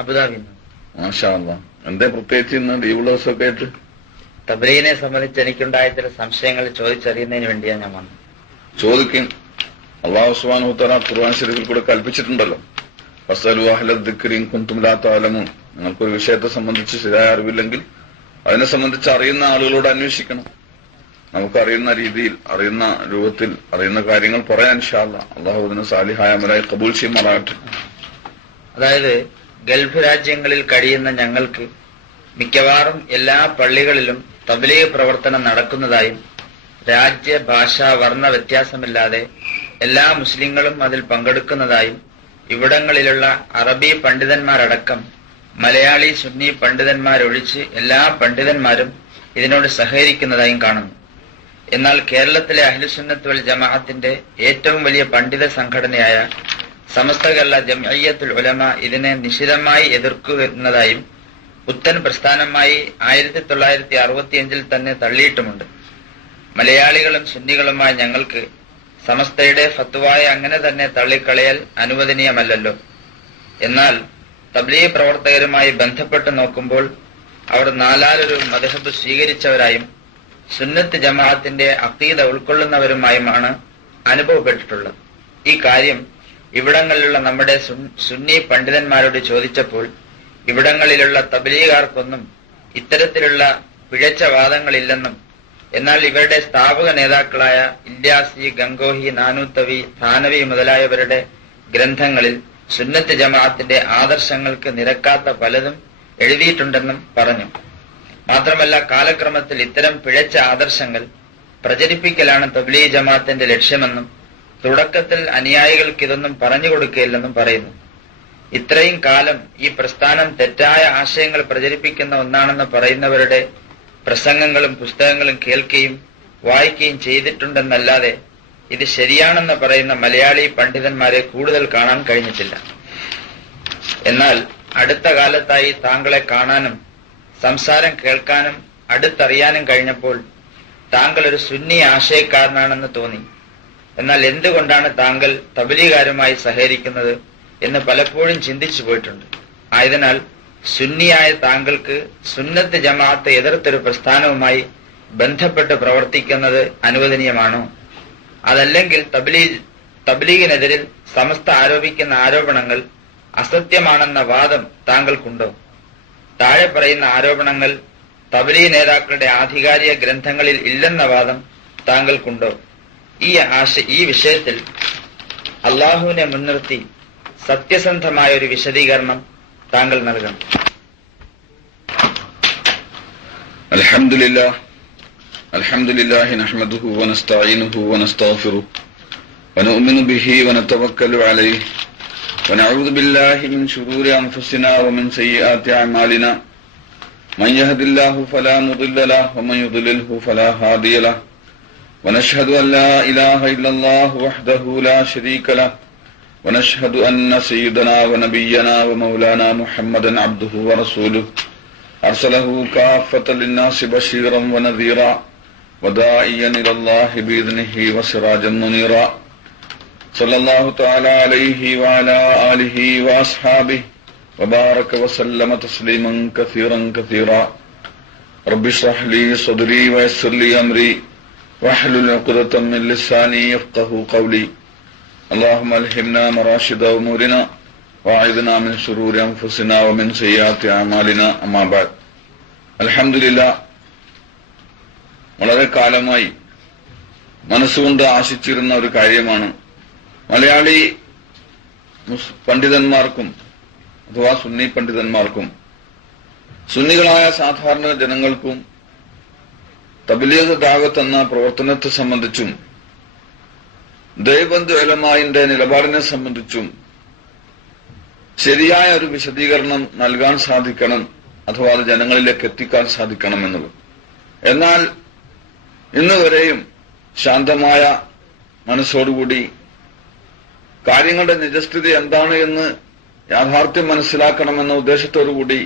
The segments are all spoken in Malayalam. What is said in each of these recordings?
അബുദാബി. മാഷാ അല്ലാഹ്. എന്താ പ്രത്യേകിച്ച് ഇന്ന് ലീവുള്ള ദിവസമൊക്കെ ആയിട്ട്? തബ്ലീഗിനെ സംബന്ധിച്ച് എനിക്കുണ്ടായ ചില സംശയങ്ങൾ ചോദിച്ചറിയുന്നതിന് വേണ്ടിയാണ് ഞാൻ വന്നത്. ചോദിക്കും. അല്ലാഹു സുബ്ഹാനഹു വ തആല ഖുർആൻ ശരീഫിൽ കൂടെ കൽപ്പിച്ചിട്ടുണ്ടല്ലോ, ഫസ്അലു അഹ്ല ദിക്രി ഇൻ കുൻതും ലാ തഅലമൂൻ. നിങ്ങൾക്കൊരു വിഷയത്തെ സംബന്ധിച്ച് ശരിയായ അറിവില്ലെങ്കിൽ അതിനെ സംബന്ധിച്ച് അറിയുന്ന ആളുകളോട് അന്വേഷിക്കണം. നമുക്കറിയുന്ന രീതിയിൽ, അറിയുന്ന രൂപത്തിൽ, അറിയുന്ന കാര്യങ്ങൾ പറയാൻ ഇൻഷാ അല്ലാഹ്. അല്ലാഹു അതിന് സാലിഹായ അമലായി ഖബൂൽ ചെയ്യുമാറാകട്ടെ. അതായത് ഗൾഫ് രാജ്യങ്ങളിൽ കഴിയുന്ന ഞങ്ങൾക്ക് മിക്കവാറും എല്ലാ പള്ളികളിലും തബ്ലീഗ് പ്രവർത്തനം നടക്കുന്നതായും രാജ്യ ഭാഷ വർണ്ണ വ്യത്യാസമില്ലാതെ എല്ലാ മുസ്ലിങ്ങളും അതിൽ പങ്കെടുക്കുന്നതായും ഇവിടങ്ങളിലുള്ള അറബി പണ്ഡിതന്മാരടക്കം മലയാളി സുന്നി പണ്ഡിതന്മാരൊഴിച്ച് എല്ലാ പണ്ഡിതന്മാരും ഇതിനോട് സഹകരിക്കുന്നതായും കാണുന്നു. എന്നാൽ കേരളത്തിലെ അഹ്ലുസുന്നത്ത് വൽ ജമാഅത്തിന്റെ ഏറ്റവും വലിയ പണ്ഡിത സംഘടനയായ സമസ്ത കേരള ജംഇയ്യത്തുൽ ഉലമ ഇതിനെ നിശിതമായി എതിർക്കുന്നതായും പുത്തൻ പ്രസ്ഥാനമായി 1965 തന്നെ തള്ളിയിട്ടുമുണ്ട്. മലയാളികളും സുന്നികളുമായ ഞങ്ങൾക്ക് സമസ്തയുടെ ഫത്വായെ അങ്ങനെ തന്നെ തള്ളിക്കളയൽ അനുവദനീയമല്ലല്ലോ. എന്നാൽ തബ്ലീഗ് പ്രവർത്തകരുമായി ബന്ധപ്പെട്ട് നോക്കുമ്പോൾ അവർ നാലാലൊരു മദ്ഹബ് സ്വീകരിച്ചവരായും സുന്നത്ത് ജമാഅത്തിന്റെ അഖീദ ഉൾക്കൊള്ളുന്നവരുമായുമാണ് അനുഭവപ്പെട്ടിട്ടുള്ളത്. ഈ കാര്യം ഇവിടങ്ങളിലുള്ള നമ്മുടെ സുന്നി പണ്ഡിതന്മാരോട് ചോദിച്ചപ്പോൾ ഇവിടങ്ങളിലുള്ള തബ്ലീഗാർക്കൊന്നും ഇത്തരത്തിലുള്ള പിഴച്ച വാദങ്ങളില്ലെന്നും എന്നാൽ ഇവരുടെ സ്ഥാപക നേതാക്കളായ ഇല്യാസി, ഗംഗോഹി, നാനൂത്തവി, ഥാനവി മുതലായവരുടെ ഗ്രന്ഥങ്ങളിൽ സുന്നത്ത് ജമാഅത്തിന്റെ ആദർശങ്ങൾക്ക് നിരക്കാത്ത പലതും എഴുതിയിട്ടുണ്ടെന്നും പറഞ്ഞു. മാത്രമല്ല കാലക്രമത്തിൽ ഇത്തരം പിഴച്ച ആദർശങ്ങൾ പ്രചരിപ്പിക്കലാണ് തബ്ലീഗ് ജമാഅത്തിന്റെ ലക്ഷ്യമെന്നും തുടക്കത്തിൽ അനുയായികൾക്ക് ഇതൊന്നും പറഞ്ഞു കൊടുക്കുകയില്ലെന്നും പറയുന്നു. ഇത്രയും കാലം ഈ പ്രസ്ഥാനം തെറ്റായ ആശയങ്ങൾ പ്രചരിപ്പിക്കുന്ന ഒന്നാണെന്ന് പറയുന്നവരുടെ പ്രസംഗങ്ങളും പുസ്തകങ്ങളും കേൾക്കുകയും വായിക്കുകയും ചെയ്തിട്ടുണ്ടെന്നല്ലാതെ ഇത് ശരിയാണെന്ന് പറയുന്ന മലയാളി പണ്ഡിതന്മാരെ കൂടുതൽ കാണാൻ കഴിഞ്ഞിട്ടില്ല. എന്നാൽ അടുത്ത കാലത്തായി താങ്കളെ കാണാനും സംസാരം കേൾക്കാനും അടുത്തറിയാനും കഴിഞ്ഞപ്പോൾ താങ്കൾ ഒരു സുന്നി ആശയക്കാരനാണെന്ന് തോന്നി. എന്നാൽ എന്തുകൊണ്ടാണ് താങ്കൾ തബ്ലീഗുകാരുമായി സഹകരിക്കുന്നത് എന്ന് പലപ്പോഴും ചിന്തിച്ചു പോയിട്ടുണ്ട്. ആയതിനാൽ സുന്നിയായ താങ്കൾക്ക് സുന്നത്ത് ജമാഅത്തെ എതിർത്തൊരു പ്രസ്ഥാനവുമായി ബന്ധപ്പെട്ട് പ്രവർത്തിക്കുന്നത് അനുവദനീയമാണോ? അതല്ലെങ്കിൽ തബ്ലീഗിനെതിരിൽ സമസ്ത ആരോപിക്കുന്ന ആരോപണങ്ങൾ അസത്യമാണെന്ന വാദം താങ്കൾക്കുണ്ടോ? താഴെ പറയുന്ന ആരോപണങ്ങൾ തബ്ലീഗ് നേതാക്കളുടെ ആധികാരിക ഗ്രന്ഥങ്ങളിൽ ഇല്ലെന്ന വാദം താങ്കൾക്കുണ്ടോ? ഈ വിഷയത്തിൽ അള്ളാഹുവിനെ മുൻനിർത്തി സത്യസന്ധമായ ഒരു വിശദീകരണം താങ്കൾ നൽകണം. അൽഹംദുലില്ലാഹി നഹ്മദുഹു വനസ്തഈനുഹു വനസ്തഗ്ഫിറുഹു വനുഅ്മിനു ബിഹി വനതവക്കലു അലൈഹി വനഊദു ബില്ലാഹി മിൻ ശുറൂരി അൻഫുസിനാ വമിൻ സയ്യിആതി അഅമാലിനാ മൻ യഹ്ദില്ലാഹു ഫലാ മുദില്ല ലഹു വമൻ യുദ്ലിൽഹു ഫലാ ഹാദിയ ലഹു വനശ്ഹദു അൻ ലാ ഇലാഹ ഇല്ലല്ലാഹു വഹ്ദഹു ലാ ശരീക ലഹു ونشهد أن سيدنا ونبينا ومولانا محمدا عبده ورسوله أرسله كافة للناس بشيرا ونذيرا وداعيا إلى الله بإذنه وسراجا منيرا صلى الله تعالى عليه وعلى آله وأصحابه وبارك وسلم تسليما كثيرا كثيرا رب اشرح لي صدري ويسر لي أمري واحلل عقدة من لساني يفقهوا قولي اللهم ألهمنا مراشد أمورنا وأعذنا من شرور أنفسنا ومن سيئات أعمالنا أما بعد. അൽഹംദുലില്ലാ, വളരെ കാലമായി മനസ്സുകൊണ്ട് ആശിച്ചിരുന്ന ഒരു കാര്യമാണ് മലയാളി പണ്ഡിതന്മാർക്കും അഥവാ സുന്നി പണ്ഡിതന്മാർക്കും സുന്നികളായ സാധാരണ ജനങ്ങൾക്കും തബ്ലീഗ് ദഅവത്ത് എന്ന പ്രവർത്തനത്തെ സംബന്ധിച്ചും ദേവബന്ദ് ഉലമാഇന്റെ നിലപാടിനെ സംബന്ധിച്ചും ശരിയായ ഒരു വിശദീകരണം നൽകാൻ സാധിക്കണം, അഥവാ അത് ജനങ്ങളിലേക്ക് എത്തിക്കാൻ സാധിക്കണം എന്നുള്ളത്. എന്നാൽ ഇന്നുവരെയും ശാന്തമായ മനസ്സോടുകൂടി കാര്യങ്ങളുടെ നിജസ്ഥിതി എന്താണ് എന്ന് യാഥാർത്ഥ്യം മനസ്സിലാക്കണമെന്ന ഉദ്ദേശത്തോടുകൂടി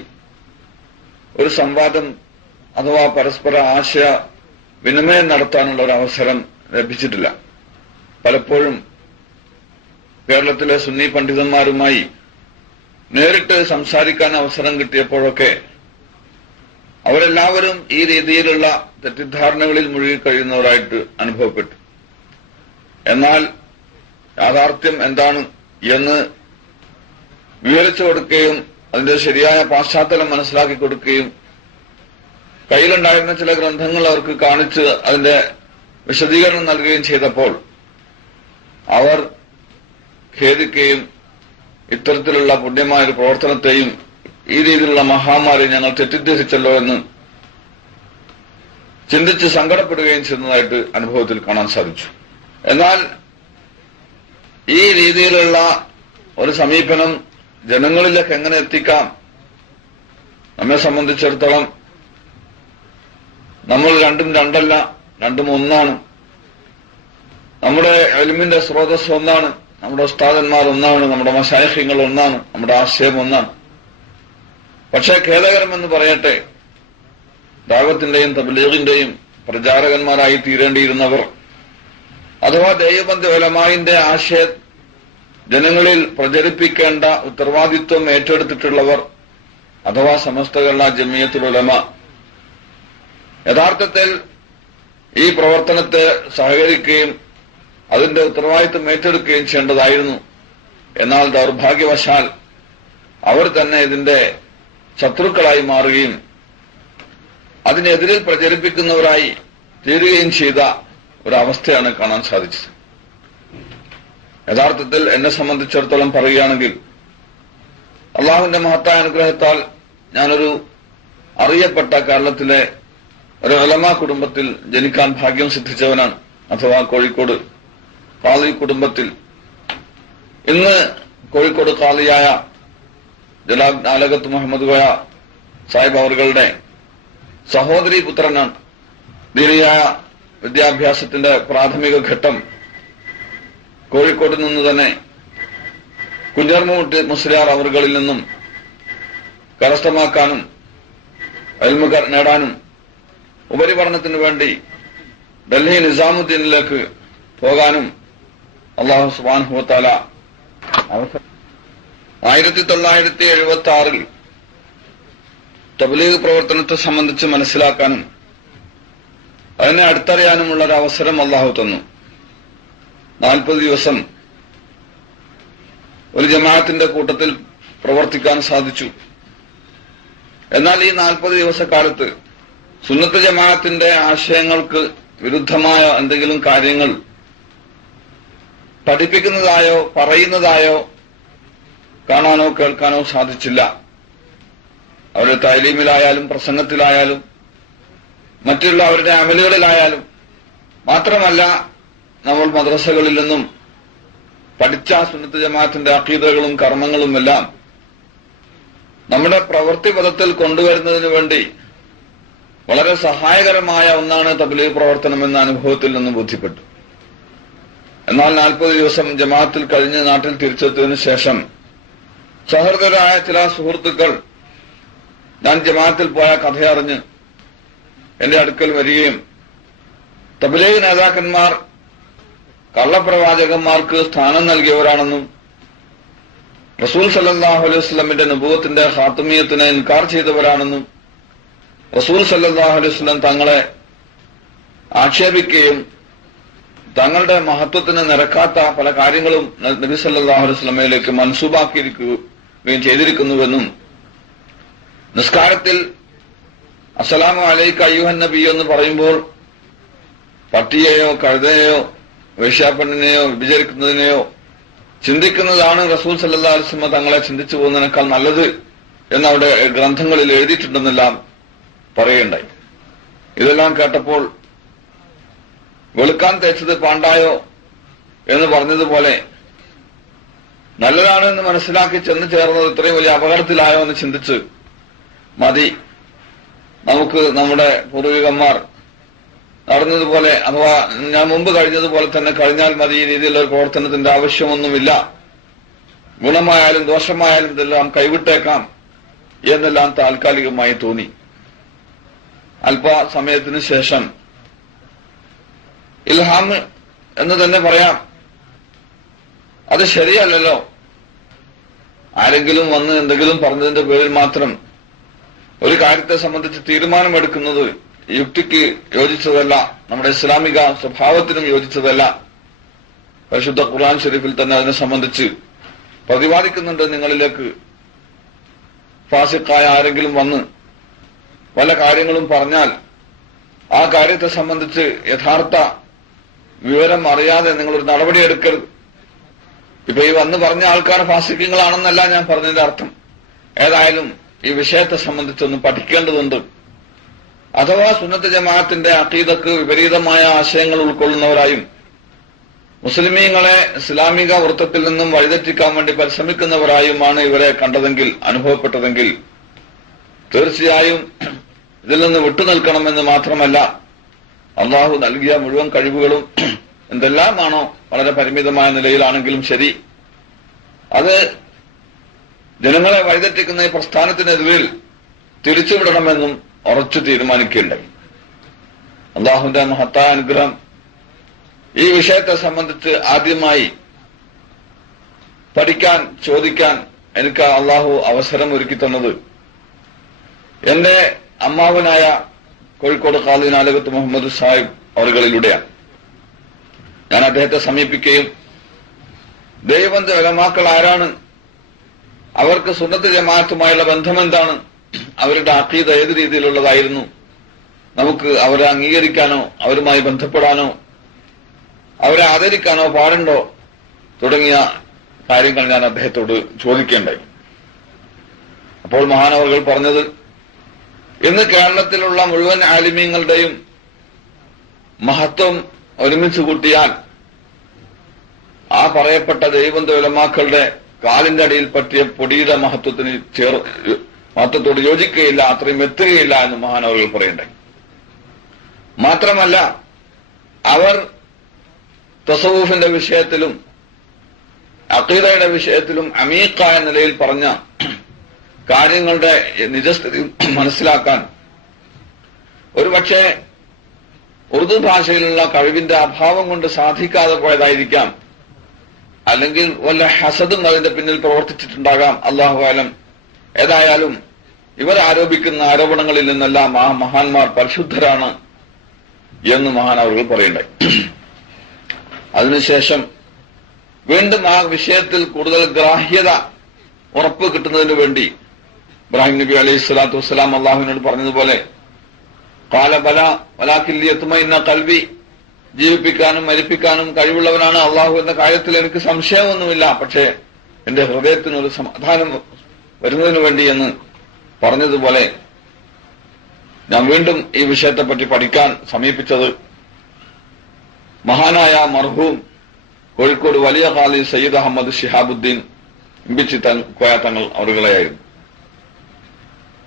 ഒരു സംവാദം അഥവാ പരസ്പര ആശയ വിനിമയം നടത്താനുള്ള ഒരു അവസരം ലഭിച്ചിട്ടില്ല. പലപ്പോഴും കേരളത്തിലെ സുന്നി പണ്ഡിതന്മാരുമായി നേരിട്ട് സംസാരിക്കാൻ അവസരം കിട്ടിയപ്പോഴൊക്കെ അവരെല്ലാവരും ഈ രീതിയിലുള്ള തെറ്റിദ്ധാരണകളിൽ മുഴുകിക്കഴിയുന്നവരായിട്ട് അനുഭവപ്പെട്ടു. എന്നാൽ യാഥാർത്ഥ്യം എന്താണ് എന്ന് വിവരിച്ചു കൊടുക്കുകയും അതിന്റെ ശരിയായ പാശ്ചാത്തലം മനസ്സിലാക്കി കൊടുക്കുകയും കയ്യിലുണ്ടായിരുന്ന ചില ഗ്രന്ഥങ്ങൾ അവർക്ക് കാണിച്ച് അതിന്റെ വിശദീകരണം നൽകുകയും ചെയ്തപ്പോൾ അവർ ഖേദിക്കുകയും ഇത്തരത്തിലുള്ള പുണ്യമായ ഒരു പ്രവർത്തനത്തെയും ഈ രീതിയിലുള്ള മഹാമാരെ ഞങ്ങൾ തെറ്റിദ്ധരിച്ചല്ലോ എന്ന് ചിന്തിച്ച് സങ്കടപ്പെടുകയും ചെയ്യുന്നതായിട്ട് അനുഭവത്തിൽ കാണാൻ സാധിച്ചു. എന്നാൽ ഈ രീതിയിലുള്ള ഒരു സമീപനം ജനങ്ങളിലേക്ക് എങ്ങനെ എത്തിക്കാം? നമ്മെ സംബന്ധിച്ചിടത്തോളം നമ്മൾ രണ്ടും രണ്ടല്ല, രണ്ടും ഒന്നാണ്. നമ്മുടെ ഇൽമിന്റെ സ്രോതസ് ഒന്നാണ്, നമ്മുടെ ഉസ്താദന്മാർ ഒന്നാണ്, നമ്മുടെ മശായിഖ്യങ്ങൾ ഒന്നാണ്, നമ്മുടെ ആശയം ഒന്നാണ്. പക്ഷേ ഖേദകരമെന്ന് പറയട്ടെ, ദഅവത്തിന്റെയും തബ്ലീഗിന്റെയും പ്രചാരകന്മാരായി തീരേണ്ടിയിരുന്നവർ അഥവാ ദേവബന്ദ് ഉലമായിന്റെ ആശയം ജനങ്ങളിൽ പ്രചരിപ്പിക്കേണ്ട ഉത്തരവാദിത്വം ഏറ്റെടുത്തിട്ടുള്ളവർ അഥവാ സമസ്ത കേരള ജമിയത്തുൽ ഉലമ യഥാർത്ഥത്തിൽ ഈ പ്രവർത്തനത്തെ സഹകരിക്കുകയും അതിന്റെ ഉത്തരവാദിത്വം ഏറ്റെടുക്കുകയും ചെയ്യേണ്ടതായിരുന്നു. എന്നാൽ ദൗർഭാഗ്യവശാൽ അവർ തന്നെ ഇതിന്റെ ശത്രുക്കളായി മാറുകയും അതിനെതിരിൽ പ്രചരിപ്പിക്കുന്നവരായി തീരുകയും ചെയ്ത ഒരവസ്ഥയാണ് കാണാൻ സാധിച്ചത്. യഥാർത്ഥത്തിൽ എന്നെ സംബന്ധിച്ചിടത്തോളം പറയുകയാണെങ്കിൽ അള്ളാഹുവിന്റെ മഹത്തായ അനുഗ്രഹത്താൽ ഞാനൊരു അറിയപ്പെട്ട കേരളത്തിലെ ഒരു ഉലമാ കുടുംബത്തിൽ ജനിക്കാൻ ഭാഗ്യം സിദ്ധിച്ചവനാണ്. അഥവാ കോഴിക്കോട് ഖാളി കുടുംബത്തിൽ ഇന്ന് കോഴിക്കോട് ഖാളിയായ ജനാബ് നാലകത്ത് മുഹമ്മദ് കോയ സാഹിബ് അവരുടെ സഹോദരി പുത്രനാണ്. ദീനിയായ വിദ്യാഭ്യാസത്തിന്റെ പ്രാഥമിക ഘട്ടം കോഴിക്കോട് നിന്ന് തന്നെ കുഞ്ഞർമുട്ടി മുസ്ലിയാർ അവറുകളിൽ നിന്നും കരസ്ഥമാക്കാനും ഇൽമു നേടാനും ഉപരിപഠനത്തിനു വേണ്ടി ഡൽഹി നിസാമുദ്ദീനിലേക്ക് പോകാനും അല്ലാഹു സുബ്ഹാനഹു വ തആല 1976 തബ്ലീഗ് പ്രവർത്തനത്തെ സംബന്ധിച്ച് മനസ്സിലാക്കാനും അതിനെ അടുത്തറിയാനുമുള്ള ഒരു അവസരം അല്ലാഹു തന്നു. 40 ദിവസം ഒരു ജമാഅത്തിന്റെ കൂട്ടത്തിൽ പ്രവർത്തിക്കാൻ സാധിച്ചു. എന്നാൽ ഈ 40 ദിവസക്കാലത്ത് സുന്നത്ത് ജമാഅത്തിന്റെ ആശയങ്ങൾക്ക് വിരുദ്ധമായ എന്തെങ്കിലും കാര്യങ്ങൾ പഠിപ്പിക്കുന്നതായോ പറയുന്നതായോ കാണാനോ കേൾക്കാനോ സാധിച്ചില്ല. അവരുടെ തൈലീമിലായാലും പ്രസംഗത്തിലായാലും മറ്റുള്ള അവരുടെ അമലുകളിലായാലും മാത്രമല്ല, നമ്മൾ മദ്രസകളിൽ നിന്നും പഠിച്ച സുന്നത്ത് ജമാഅത്തിന്റെ അഖീദകളും കർമ്മങ്ങളും എല്ലാം നമ്മുടെ പ്രവൃത്തി പദത്തിൽ കൊണ്ടുവരുന്നതിന് വേണ്ടി വളരെ സഹായകരമായ ഒന്നാണ് തബ്ലീഗ് പ്രവർത്തനം എന്ന അനുഭവത്തിൽ നിന്നും ബോധ്യപ്പെട്ടു. എന്നാൽ 40 ദിവസം ജമാഅത്തിൽ കഴിഞ്ഞ് നാട്ടിൽ തിരിച്ചെത്തിയതിനു ശേഷം സഹൃദരായ ചില സുഹൃത്തുക്കൾ ഞാൻ ജമാഅത്തിൽ പോയ കഥയറിഞ്ഞ് എന്റെ അടുക്കൽ വരികയും തബ്ലീഗ് നേതാക്കന്മാർ കള്ളപ്രവാചകന്മാർക്ക് സ്ഥാനം നൽകിയവരാണെന്നും റസൂൽ സല്ലല്ലാഹു അലൈഹി വസല്ലമിന്റെ നബുവത്തിന്റെ ഖാതമിയത്തിനെ ഇൻകാർ ചെയ്തവരാണെന്നും റസൂൽ സല്ലല്ലാഹു അലൈഹി വസല്ലം തങ്ങളെ ആക്ഷേപിക്കുകയും തങ്ങളുടെ മഹത്വത്തിന് നിരക്കാത്ത പല കാര്യങ്ങളും നബി സല്ലല്ലാഹു അലൈഹി വസല്ലമയിലേക്ക് മൻസൂബാക്കിയിരിക്കുകയും ചെയ്തിരിക്കുന്നുവെന്നും നിസ്കാരത്തിൽ അസ്സലാമു അലൈക അയ്യുഹൻ നബി എന്ന് പറയുമ്പോൾ പട്ടിയെയോ കഴുതയെയോ വേശ്യാപ്പെണ്ണിനെയോ വിഭജിക്കുന്നതിനെയോ ചിന്തിക്കുന്നതാണ് റസൂൽ സല്ലല്ലാഹു അലൈഹി വസല്ലം തങ്ങളെ ചിന്തിച്ചു പോകുന്നതിനേക്കാൾ നല്ലത് എന്ന് അവിടെ ഗ്രന്ഥങ്ങളിൽ എഴുതിയിട്ടുണ്ടെന്നെല്ലാം പറയുകയുണ്ടായി. ഇതെല്ലാം കേട്ടപ്പോൾ വെളുക്കാൻ തേച്ചത് പാണ്ടായോ എന്ന് പറഞ്ഞതുപോലെ നല്ലതാണ് എന്ന് മനസ്സിലാക്കി ചെന്ന് ചേർന്നത് ഇത്രയും വലിയ അപകടത്തിലായോ എന്ന് ചിന്തിച്ച് മതി, നമുക്ക് നമ്മുടെ പൂർവികന്മാർ നടന്നതുപോലെ അഥവാ ഞാൻ മുമ്പ് കഴിഞ്ഞതുപോലെ തന്നെ കഴിഞ്ഞാൽ മതി, ഈ രീതിയിലുള്ള ഒരു പ്രവർത്തനത്തിന്റെ ആവശ്യമൊന്നുമില്ല, ഗുണമായാലും ദോഷമായാലും ഇതെല്ലാം കൈവിട്ടേക്കാം എന്നെല്ലാം താൽക്കാലികമായി തോന്നി. അല്പസമയത്തിന് ശേഷം ഇൽഹാം എന്ന് തന്നെ പറയാം, അത് ശരിയല്ലല്ലോ, ആരെങ്കിലും വന്ന് എന്തെങ്കിലും പറഞ്ഞതിന്റെ പേരിൽ മാത്രം ഒരു കാര്യത്തെ സംബന്ധിച്ച് തീരുമാനമെടുക്കുന്നത് യുക്തിക്ക് യോജിച്ചതല്ല, നമ്മുടെ ഇസ്ലാമിക സ്വഭാവത്തിനും യോജിച്ചതല്ല. പരിശുദ്ധ ഖുർആൻ ഷരീഫിൽ തന്നെ അതിനെ സംബന്ധിച്ച് പ്രതിപാദിക്കുന്നുണ്ട്. നിങ്ങളിലേക്ക് ഫാസിഖായ ആരെങ്കിലും വന്ന് പല കാര്യങ്ങളും പറഞ്ഞാൽ ആ കാര്യത്തെ സംബന്ധിച്ച് യഥാർത്ഥ വിവരം അറിയാതെ നിങ്ങളൊരു നടപടിയെടുക്കരുത്. ഇപ്പൊ ഈ വന്ന് പറഞ്ഞ ആൾക്കാർ ഫാസിഖ്യങ്ങളാണെന്നല്ല ഞാൻ പറഞ്ഞതിന്റെ അർത്ഥം. ഏതായാലും ഈ വിഷയത്തെ സംബന്ധിച്ചൊന്ന് പഠിക്കേണ്ടതുണ്ട്. അഥവാ സുന്നത്ത് ജമാഅത്തിന്റെ അഖീദക്ക് വിപരീതമായ ആശയങ്ങൾ ഉൾക്കൊള്ളുന്നവരായും മുസ്ലിമീങ്ങളെ ഇസ്ലാമിക വൃത്തത്തിൽ നിന്നും വഴിതെറ്റിക്കാൻ വേണ്ടി പരിശ്രമിക്കുന്നവരായുമാണ് ഇവരെ കണ്ടതെങ്കിൽ, അനുഭവപ്പെട്ടതെങ്കിൽ തീർച്ചയായും ഇതിൽ നിന്ന് വിട്ടുനിൽക്കണമെന്ന് മാത്രമല്ല, അള്ളാഹു നൽകിയ മുഴുവൻ കഴിവുകളും എന്തെല്ലാമാണോ വളരെ പരിമിതമായ നിലയിലാണെങ്കിലും ശരി, അത് ജനങ്ങളെ വഴിതെറ്റിക്കുന്ന ഈ പ്രസ്ഥാനത്തിനെതിരിൽ തിരിച്ചുവിടണമെന്നും ഉറച്ചു തീരുമാനിക്കുകയുണ്ടായി. അള്ളാഹുവിന്റെ മഹത്തായ അനുഗ്രഹം ഈ വിഷയത്തെ സംബന്ധിച്ച് ആദ്യമായി പഠിക്കാൻ, ചോദിക്കാൻ എനിക്ക് അള്ളാഹു അവസരം ഒരുക്കി തന്നത് എന്റെ അമ്മാവനായ കോഴിക്കോട് ഖാദി നാലകത്ത് മുഹമ്മദ് സാഹിബ് അവറുകളിലൂടെയാണ്. ഞാൻ അദ്ദേഹത്തെ സമീപിക്കുകയും ദേവബന്ധ ഉലമാക്കൾ ആരാണ്, അവർക്ക് സുന്നത്ത് ജമാഅത്തുമായുള്ള ബന്ധമെന്താണ്, അവരുടെ അഖീദ ഏത് രീതിയിലുള്ളതായിരുന്നു, നമുക്ക് അവരെ അംഗീകരിക്കാനോ അവരുമായി ബന്ധപ്പെടാനോ അവരെ ആദരിക്കാനോ പാടുണ്ടോ തുടങ്ങിയ കാര്യങ്ങൾ ഞാൻ അദ്ദേഹത്തോട് ചോദിക്കേണ്ടായി. അപ്പോൾ മഹാനവറുകൾ പറഞ്ഞത്, ഇന്ന് കേരളത്തിലുള്ള മുഴുവൻ ആലിമീങ്ങളുടെയും മഹത്വം ഒരുമിച്ച് കൂട്ടിയാൽ ആ പറയപ്പെട്ട ദൈവബന്ധ ഉലമാക്കളുടെ കാലിന്റെ അടിയിൽ പറ്റിയ പൊടിയുടെ മഹത്വത്തോട് യോജിക്കുകയില്ല, അത്രയും എത്തുകയില്ല എന്ന് മഹാനവറുകൾ പറയണ്ടായി. മാത്രമല്ല, അവർ തസവൂഫിന്റെ വിഷയത്തിലും അഖീദയുടെ വിഷയത്തിലും അമീഖായ നിലയിൽ പറഞ്ഞ കാര്യങ്ങളുടെ നിജസ്ഥിതി മനസ്സിലാക്കാൻ ഒരുപക്ഷെ ഉറുദു ഭാഷയിലുള്ള കഴിവിന്റെ അഭാവം കൊണ്ട് സാധിക്കാതെ പോയതായിരിക്കാം, അല്ലെങ്കിൽ വല്ല ഹസദും അതിന്റെ പിന്നിൽ പ്രവർത്തിച്ചിട്ടുണ്ടാകാം, അല്ലാഹു അലം. ഏതായാലും ഇവർ ആരോപിക്കുന്ന ആരോപണങ്ങളിൽ നിന്നെല്ലാം ആ മഹാന്മാർ പരിശുദ്ധരാണ് എന്ന് മഹാനവറുകൾ പറയണ്ടായി. അതിനുശേഷം വീണ്ടും ആ വിഷയത്തിൽ കൂടുതൽ ഗ്രാഹ്യത ഉറപ്പ് കിട്ടുന്നതിനു വേണ്ടി ഇബ്രാഹിം നബി അലൈഹി സ്വലാത്തു വസ്സലാം അള്ളാഹുവിനോട് പറഞ്ഞതുപോലെ ഖാല ബല വലാകിൻ ലിയത്മഇന്ന ഖൽബി, ജീവിപ്പിക്കാനും മരിപ്പിക്കാനും കഴിവുള്ളവനാണ് അള്ളാഹു എന്ന കാര്യത്തിൽ എനിക്ക് സംശയമൊന്നുമില്ല, പക്ഷേ എന്റെ ഹൃദയത്തിനൊരു സമാധാനം വരുന്നതിനു വേണ്ടി എന്ന് പറഞ്ഞതുപോലെ ഞാൻ വീണ്ടും ഈ വിഷയത്തെപ്പറ്റി പഠിക്കാൻ സമീപിച്ചത് മഹാനായ മർഹൂം കോഴിക്കോട് വലിയ ഖാദി സയ്യിദ് അഹമ്മദ് ശിഹാബുദ്ദീൻ ഇമ്പിച്ചി കോയ തങ്ങൾ അവരുകളെയായിരുന്നു.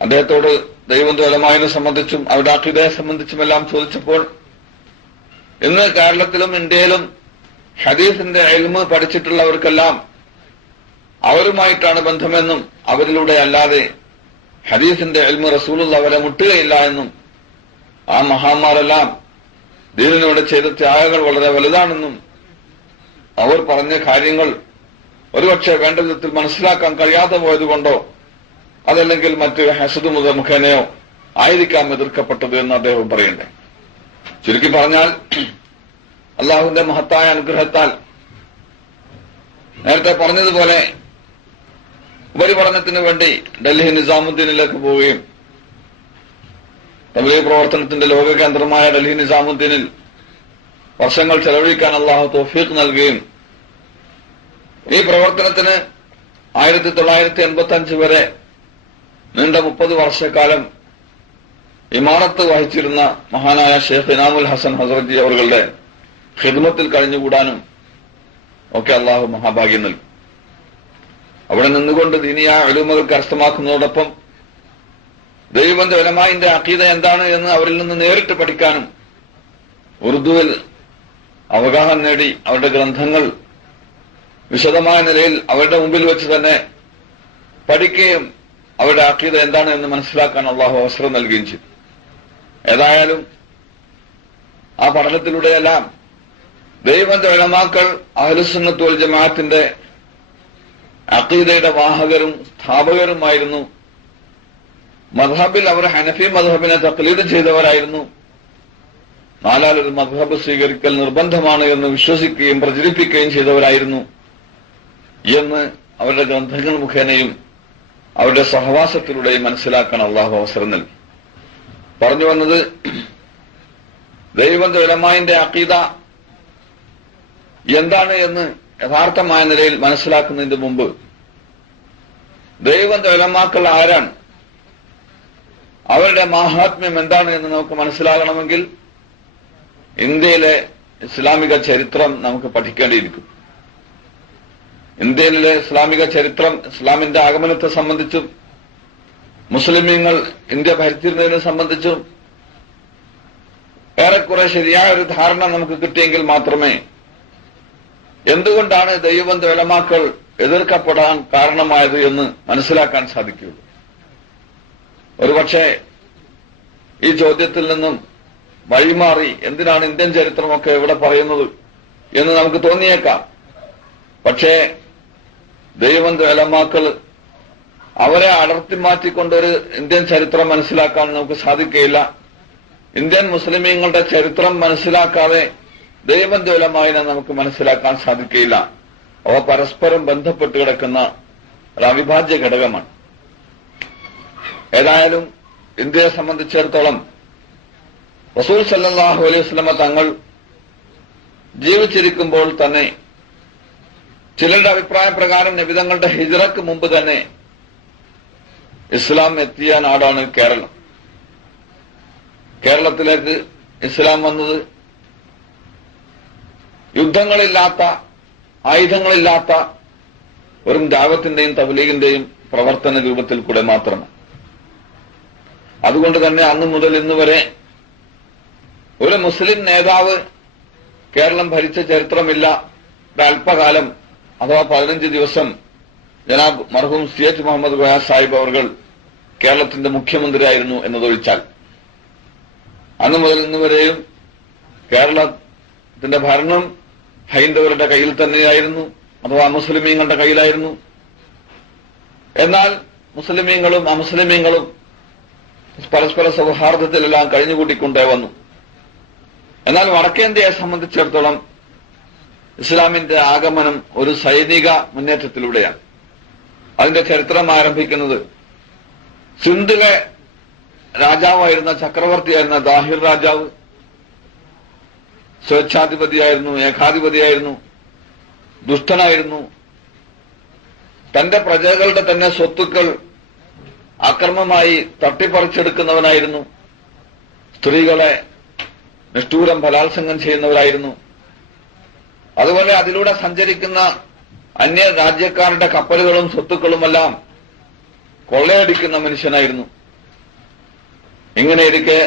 അദ്ദേഹത്തോട് ദൈവബന്ധ ഉലമായിനെ സംബന്ധിച്ചും അവരുടെ അഖീദയെ സംബന്ധിച്ചുമെല്ലാം ചോദിച്ചപ്പോൾ, ഇന്ന് കേരളത്തിലും ഇന്ത്യയിലും ഹദീസിന്റെ ഇൽമ് പഠിച്ചിട്ടുള്ളവർക്കെല്ലാം അവരുമായിട്ടാണ് ബന്ധമെന്നും അവരിലൂടെ അല്ലാതെ ഹദീസിന്റെ ഇൽമ് റസൂലുള്ള അവരെ മുട്ടുകയില്ല എന്നും ആ മഹാന്മാരെല്ലാം ദീനിനോട് ചെയ്ത ത്യാഗങ്ങൾ വളരെ വലുതാണെന്നും അവർ പറഞ്ഞ കാര്യങ്ങൾ ഒരുപക്ഷെ വേണ്ട വിധത്തിൽ മനസ്സിലാക്കാൻ കഴിയാതെ പോയതുകൊണ്ടോ അതല്ലെങ്കിൽ മറ്റ് ഹസദ് മുഖേനയോ ആയിരിക്കാം എതിർക്കപ്പെട്ടത് എന്ന് അദ്ദേഹം പറയണ്ടേ. ചുരുക്കി പറഞ്ഞാൽ അള്ളാഹുവിന്റെ മഹത്തായ അനുഗ്രഹത്താൽ നേരത്തെ പറഞ്ഞതുപോലെ ഉപരിപഠനത്തിന് വേണ്ടി ഡൽഹി നിസാമുദ്ദീനിലേക്ക് പോവുകയും തബ്ലീഗ് പ്രവർത്തനത്തിന്റെ ലോക കേന്ദ്രമായ ഡൽഹി നിസാമുദ്ദീനിൽ വർഷങ്ങൾ ചെലവഴിക്കാൻ അള്ളാഹു തൗഫീഖ് നൽകുകയും ഈ പ്രവർത്തനത്തിന് 1985 വരെ നീണ്ട 30 വർഷക്കാലം ഇമാറത്ത് വഹിച്ചിരുന്ന മഹാനായ ഷെയ്ഖ് ഇനാമുൽ ഹസൻ ഹസ്രജി അവരുടെ ഖിദ്മത്തിൽ കഴിഞ്ഞുകൂടാനും ഒക്കെ അള്ളാഹു മഹാഭാഗ്യം നൽകും. അവിടെ നിന്നുകൊണ്ട് ദീനിയായ ഉലൂമുകൾ കരസ്ഥമാക്കുന്നതോടൊപ്പം ദൈവബന്ധ ഉലമായിന്റെ അഖീദ എന്താണ് എന്ന് അവരിൽ നിന്ന് നേരിട്ട് പഠിക്കാനും ഉറുദുവിൽ അവഗാഹം നേടി അവരുടെ ഗ്രന്ഥങ്ങൾ വിശദമായ നിലയിൽ അവരുടെ മുമ്പിൽ വെച്ച് തന്നെ പഠിക്കുകയും അവരുടെ അഖീദ എന്താണ് എന്ന് മനസ്സിലാക്കാൻ അള്ളാഹു അവസരം നൽകുകയും ചെയ്തു. ഏതായാലും ആ പഠനത്തിലൂടെയെല്ലാം ദൈവബന്ധ ഉലമാക്കൾ അഹ്ലുസുന്നത്ത് വൽ ജമാഅത്തിന്റെ അഖീദയുടെ വാഹകരും സ്ഥാപകരുമായിരുന്നു. മദ്ഹബിൽ അവർ ഹനഫി മദ്ഹബിനെ തഖ്ലീദ് ചെയ്തവരായിരുന്നു. നാലാൽ ഒരു മദ്ഹബ് സ്വീകരിക്കൽ നിർബന്ധമാണ് എന്ന് വിശ്വസിക്കുകയും പ്രചരിപ്പിക്കുകയും ചെയ്തവരായിരുന്നു എന്ന് അവരുടെ ഗ്രന്ഥങ്ങൾ മുഖേനയും അവരുടെ സഹവാസത്തിലൂടെയും മനസ്സിലാക്കാൻ അള്ളാഹു അവസരം നൽകി. പറഞ്ഞു വന്നത്, ദൈവബന്ധ ഉലമായിന്റെ അഖീദ എന്താണ് എന്ന് യഥാർത്ഥമായ നിലയിൽ മനസ്സിലാക്കുന്നതിന് മുമ്പ് ദൈവബന്ധ ഉലമാക്കൾ ആരാണ്, അവരുടെ മാഹാത്മ്യം എന്താണ് എന്ന് നമുക്ക് മനസ്സിലാകണമെങ്കിൽ ഇന്ത്യയിലെ ഇസ്ലാമിക ചരിത്രം നമുക്ക് പഠിക്കേണ്ടിയിരിക്കും. ഇന്ത്യയിലെ ഇസ്ലാമിക ചരിത്രം, ഇസ്ലാമിന്റെ ആഗമനത്തെ സംബന്ധിച്ചും മുസ്ലിമീങ്ങൾ ഇന്ത്യ ഭരിച്ചിരുന്നതിനെ സംബന്ധിച്ചും ഏറെക്കുറെ ശരിയായ ഒരു ധാരണ നമുക്ക് കിട്ടിയെങ്കിൽ മാത്രമേ എന്തുകൊണ്ടാണ് ദൈവബന്ധ ഉലമാക്കൾ എതിർക്കപ്പെടാൻ കാരണമായത് എന്ന് മനസ്സിലാക്കാൻ സാധിക്കുകയുള്ളൂ. ഒരുപക്ഷെ ഈ ചോദ്യത്തിൽ നിന്നും വഴിമാറി എന്തിനാണ് ഇന്ത്യൻ ചരിത്രമൊക്കെ ഇവിടെ പറയുന്നത് എന്ന് നമുക്ക് തോന്നിയേക്കാം. പക്ഷേ ദൈവബന്ധ ഉലമാക്കൾ അവരെ അടർത്തി മാറ്റിക്കൊണ്ടൊരു ഇന്ത്യൻ ചരിത്രം മനസ്സിലാക്കാൻ നമുക്ക് സാധിക്കുകയില്ല. ഇന്ത്യൻ മുസ്ലിമീങ്ങളുടെ ചരിത്രം മനസ്സിലാക്കാതെ ദൈവബന്ധ ഉലമായിനെ നമുക്ക് മനസ്സിലാക്കാൻ സാധിക്കുകയില്ല. അവ പരസ്പരം ബന്ധപ്പെട്ട് കിടക്കുന്ന ഒരു അവിഭാജ്യ ഘടകമാണ്. ഏതായാലും ഇന്ത്യയെ സംബന്ധിച്ചിടത്തോളം റസൂൽ സല്ലല്ലാഹു അലൈഹി വസല്ലമ തങ്ങൾ ജീവിച്ചിരിക്കുമ്പോൾ തന്നെ ചിലരുടെ അഭിപ്രായ പ്രകാരം നബിതങ്ങളുടെ ഹിജ്റക്ക് മുമ്പ് തന്നെ ഇസ്ലാം എത്തിയ നാടാണ് കേരളം. കേരളത്തിലേക്ക് ഇസ്ലാം വന്നത് യുദ്ധങ്ങളില്ലാത്ത, ആയുധങ്ങളില്ലാത്ത വെറും ദഅവത്തിന്റെയും തബ്ലീഗിന്റെയും പ്രവർത്തന രൂപത്തിൽ കൂടെ മാത്രമാണ്. അതുകൊണ്ട് തന്നെ അന്നു മുതൽ ഇന്ന് വരെ ഒരു മുസ്ലിം നേതാവ് കേരളം ഭരിച്ച ചരിത്രമില്ല. അല്പകാലം അഥവാ 15 ദിവസം ജനാബ് മർഹൂം CH മുഹമ്മദ് കോയ സാഹിബ് അവർ കേരളത്തിന്റെ മുഖ്യമന്ത്രിയായിരുന്നു എന്നതൊഴിച്ചാൽ അന്നു മുതൽ ഇന്ന് വരെയും കേരളത്തിന്റെ ഭരണം ഹൈന്ദവരുടെ കയ്യിൽ തന്നെയായിരുന്നു, അഥവാ മുസ്ലിമീങ്ങളുടെ കയ്യിലായിരുന്നു. എന്നാൽ മുസ്ലിമീങ്ങളും അമുസ്ലിമീങ്ങളും പരസ്പര സൗഹാർദ്ദത്തിലെല്ലാം കഴിഞ്ഞുകൂട്ടിക്കൊണ്ടേ വന്നു. എന്നാൽ വടക്കേന്ത്യയെ സംബന്ധിച്ചിടത്തോളം ഇസ്ലാമിന്റെ ആഗമനം ഒരു സൈനിക മുന്നേറ്റത്തിലൂടെയാണ്. അതിന്റെ ചരിത്രം ആരംഭിക്കുന്നത് സിന്ധിലെ രാജാവായിരുന്ന, ചക്രവർത്തിയായിരുന്ന ദാഹിർ രാജാവ് സ്വേച്ഛാധിപതിയായിരുന്നു, ഏകാധിപതിയായിരുന്നു, ദുഷ്ടനായിരുന്നു. തന്റെ പ്രജകളുടെ തന്നെ സ്വത്തുക്കൾ അക്രമമായി തട്ടിപ്പറിച്ചെടുക്കുന്നവനായിരുന്നു. സ്ത്രീകളെ നിഷ്ഠൂരം ബലാത്സംഗം ചെയ്യുന്നവരായിരുന്നു. അതുപോലെ അതിലൂടെ സഞ്ചരിക്കുന്ന അന്യ രാജ്യക്കാരുടെ കപ്പലുകളും സ്വത്തുക്കളുമെല്ലാം കൊള്ളയടിക്കുന്ന മനുഷ്യനായിരുന്നു. ഇങ്ങനെയിരിക്കെ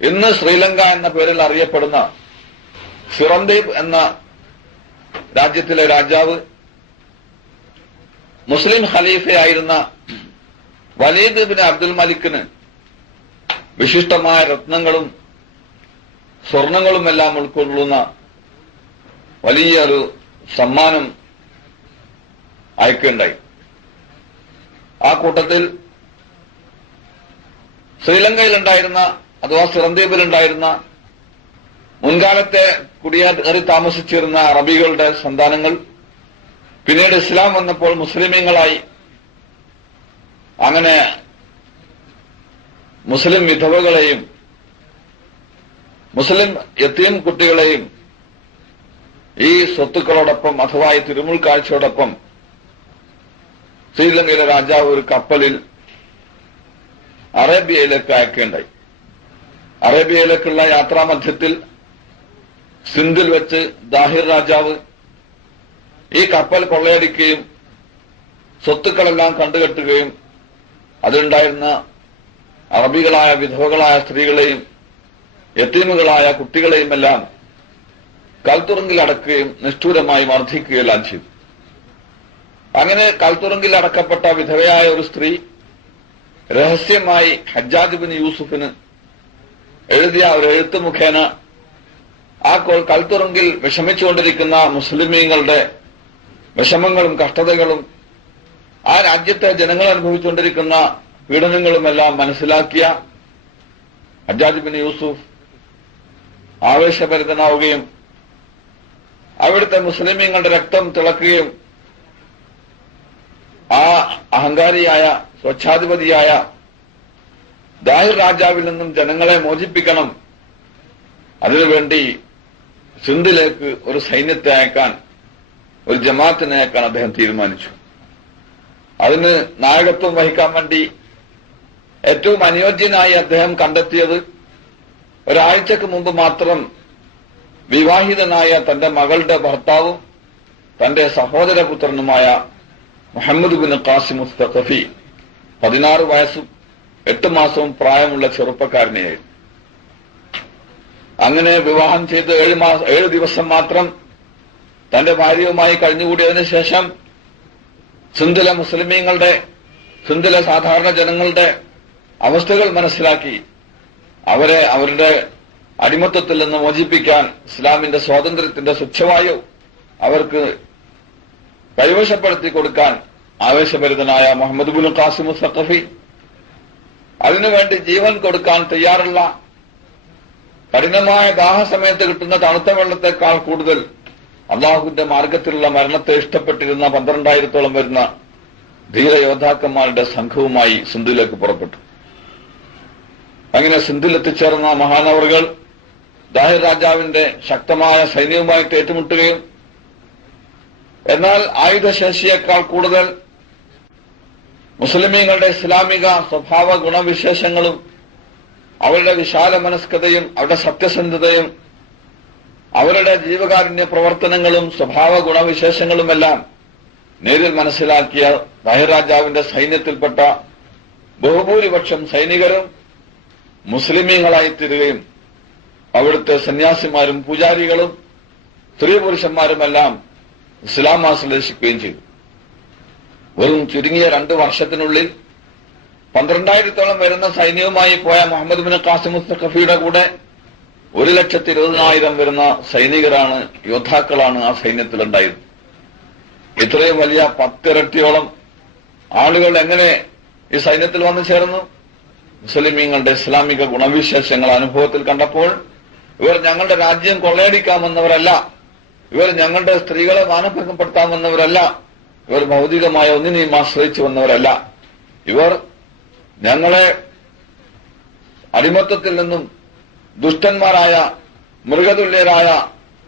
ഇന്ന് ശ്രീലങ്ക എന്ന പേരിൽ അറിയപ്പെടുന്ന സിറന്ദീപ് എന്ന രാജ്യത്തിലെ രാജാവ് മുസ്ലിം ഖലീഫയായിരുന്ന വലീദ് ബിൻ അബ്ദുൽ മലിക്കിന് വിശിഷ്ടമായ രത്നങ്ങളും സ്വർണങ്ങളുമെല്ലാം ഉൾക്കൊള്ളുന്ന വലിയൊരു സമ്മാനം അയക്കുകയുണ്ടായി. ആ കൂട്ടത്തിൽ ശ്രീലങ്കയിലുണ്ടായിരുന്ന, അഥവാ സിറന്ദീപിലുണ്ടായിരുന്ന മുൻകാലത്തെ കുടിയേറി താമസിച്ചിരുന്ന അറബികളുടെ സന്താനങ്ങൾ പിന്നീട് ഇസ്ലാം വന്നപ്പോൾ മുസ്ലിമീങ്ങളായി. അങ്ങനെ മുസ്ലിം വിധവകളെയും മുസ്ലിം യതീം കുട്ടികളെയും ഈ സ്വത്തുക്കളോടൊപ്പം, അഥവാ ഈ തിരുമുൽ കാഴ്ചയോടൊപ്പം ശ്രീലങ്കയിലെ രാജാവ് ഒരു കപ്പലിൽ അറേബ്യയിലേക്ക് അയക്കുകയുണ്ടായി. അറേബ്യയിലേക്കുള്ള യാത്രാമധ്യത്തിൽ സിന്ധിൽ വെച്ച് ദാഹിർ രാജാവ് ഈ കപ്പൽ കൊള്ളയടിക്കുകയും സ്വത്തുക്കളെല്ലാം കണ്ടുകെട്ടുകയും അതിലുണ്ടായിരുന്ന അറബികളായ വിധവകളായ സ്ത്രീകളെയും യതീമുകളായ കുട്ടികളെയുമെല്ലാം കൽത്തുറുങ്കിൽ അടക്കുകയും നിഷ്ഠൂരമായി മർദ്ദിക്കുകയെല്ലാം ചെയ്തു. അങ്ങനെ കൽത്തുറുങ്കിൽ അടക്കപ്പെട്ട വിധവയായ ഒരു സ്ത്രീ രഹസ്യമായി ഹജ്ജാജ് ബിൻ യൂസുഫിന് എഴുതിയ ഒരു എഴുത്ത് മുഖേന ആ കൽത്തുറുങ്കിൽ വിഷമിച്ചുകൊണ്ടിരിക്കുന്ന മുസ്ലിമീങ്ങളുടെ വിഷമങ്ങളും കഷ്ടതകളും ആ രാജ്യത്തെ ജനങ്ങൾ അനുഭവിച്ചുകൊണ്ടിരിക്കുന്ന പീഡനങ്ങളുമെല്ലാം മനസ്സിലാക്കിയ ഹജ്ജാജ് ബിൻ യൂസുഫ് ആവേശഭരിതനാവുകയും അവിടുത്തെ മുസ്ലിമീങ്ങളുടെ രക്തം തിളക്കുകയും ആ അഹങ്കാരിയായ സ്വച്ഛാധിപതിയായ ദാഹിർ രാജാവിൽ നിന്നും ജനങ്ങളെ മോചിപ്പിക്കണം, അതിനുവേണ്ടി സിന്ധിലേക്ക് ഒരു സൈന്യത്തെ അയക്കാൻ, ഒരു ജമാഅത്തിനെ അയക്കാൻ അദ്ദേഹം തീരുമാനിച്ചു. അതിന് നായകത്വം വഹിക്കാൻ വേണ്ടി ഏറ്റവും അനുയോജ്യനായി അദ്ദേഹം കണ്ടെത്തിയത് ഒരാഴ്ചക്ക് മുമ്പ് മാത്രം വിവാഹിതനായ തന്റെ മകളുടെ ഭർത്താവും തന്റെ സഹോദരപുത്രനുമായ മുഹമ്മദ് ബിൻ ഖാസിം സഖഫി, 16 വയസ്സും 8 മാസവും പ്രായമുള്ള ചെറുപ്പക്കാരനെയായിരുന്നു. അങ്ങനെ വിവാഹം ചെയ്ത് 7 ദിവസം മാത്രം തന്റെ ഭാര്യയുമായി കഴിഞ്ഞുകൂടിയതിനു ശേഷം സിന്ധിലെ മുസ്ലിമീങ്ങളുടെ, സിന്ധിലെ സാധാരണ ജനങ്ങളുടെ അവസ്ഥകൾ മനസ്സിലാക്കി അവരെ അവരുടെ അടിമത്തത്തിൽ നിന്ന് മോചിപ്പിക്കാൻ ഇസ്ലാമിന്റെ സ്വാതന്ത്ര്യത്തിന്റെ സ്വച്ഛവായു അവർക്ക് കൈവശപ്പെടുത്തി കൊടുക്കാൻ ആവേശഭരിതനായ മുഹമ്മദ് ബിൻ ഖാസിം സഖഫി അതിനുവേണ്ടി ജീവൻ കൊടുക്കാൻ തയ്യാറുള്ള, കഠിനമായ ദാഹസമയത്ത് കിട്ടുന്ന തണുത്ത വെള്ളത്തെക്കാൾ കൂടുതൽ അള്ളാഹുവിന്റെ മാർഗത്തിലുള്ള മരണത്തെ ഇഷ്ടപ്പെട്ടിരുന്ന 12,000-ഓളം വരുന്ന ധീരയോദ്ധാക്കന്മാരുടെ സംഘവുമായി സിന്ധിലേക്ക് പുറപ്പെട്ടു. അങ്ങനെ സിന്ധിലെത്തിച്ചേർന്ന മഹാനവറുകൾ ദാഹിർ രാജാവിന്റെ ശക്തമായ സൈന്യവുമായിട്ട് ഏറ്റുമുട്ടുകയും എന്നാൽ ആയുധശേഷിയേക്കാൾ കൂടുതൽ മുസ്ലിമീങ്ങളുടെ ഇസ്ലാമിക സ്വഭാവ ഗുണവിശേഷങ്ങളും അവരുടെ വിശാല മനസ്കതയും അവരുടെ സത്യസന്ധതയും അവരുടെ ജീവകാരുണ്യ പ്രവർത്തനങ്ങളും സ്വഭാവ ഗുണവിശേഷങ്ങളുമെല്ലാം നേരിൽ മനസ്സിലാക്കിയ ദാഹിർ രാജാവിന്റെ സൈന്യത്തിൽപ്പെട്ട ബഹുഭൂരിപക്ഷം സൈനികരും മുസ്ലിമീങ്ങളായി തീരുകയും അവിടുത്തെ സന്യാസിമാരും പൂജാരികളും സ്ത്രീ പുരുഷന്മാരുമെല്ലാം ഇസ്ലാം ആശ്ലേഷിക്കുകയും ചെയ്തു. വെറും ചുരുങ്ങിയ 2 വർഷത്തിനുള്ളിൽ 12,000-ഓളം വരുന്ന സൈന്യവുമായി പോയ മുഹമ്മദ് ബിൻ ഖാസിം സഖഫിയുടെ കൂടെ 1,20,000 വരുന്ന സൈനികരാണ്, യോദ്ധാക്കളാണ് ആ സൈന്യത്തിലുണ്ടായത്. ഇത്രയും വലിയ 10 ഇരട്ടിയോളം ആളുകൾ എങ്ങനെ ഈ സൈന്യത്തിൽ വന്നു ചേർന്നു? മുസ്ലിമീങ്ങളുടെ ഇസ്ലാമിക ഗുണവിശേഷങ്ങൾ അനുഭവത്തിൽ കണ്ടപ്പോൾ ഇവർ ഞങ്ങളുടെ രാജ്യം കൊള്ളയടിക്കാമെന്നവരല്ല, ഇവർ ഞങ്ങളുടെ സ്ത്രീകളെ മാനഭംഗപ്പെടുത്താമെന്നവരല്ല, ഇവർ ഭൗതികമായ ഒന്നിനെയും ആശ്രയിച്ചു വന്നവരല്ല, ഇവർ ഞങ്ങളെ അടിമത്തത്തിൽ നിന്നും ദുഷ്ടന്മാരായ, മൃഗതുല്യരായ,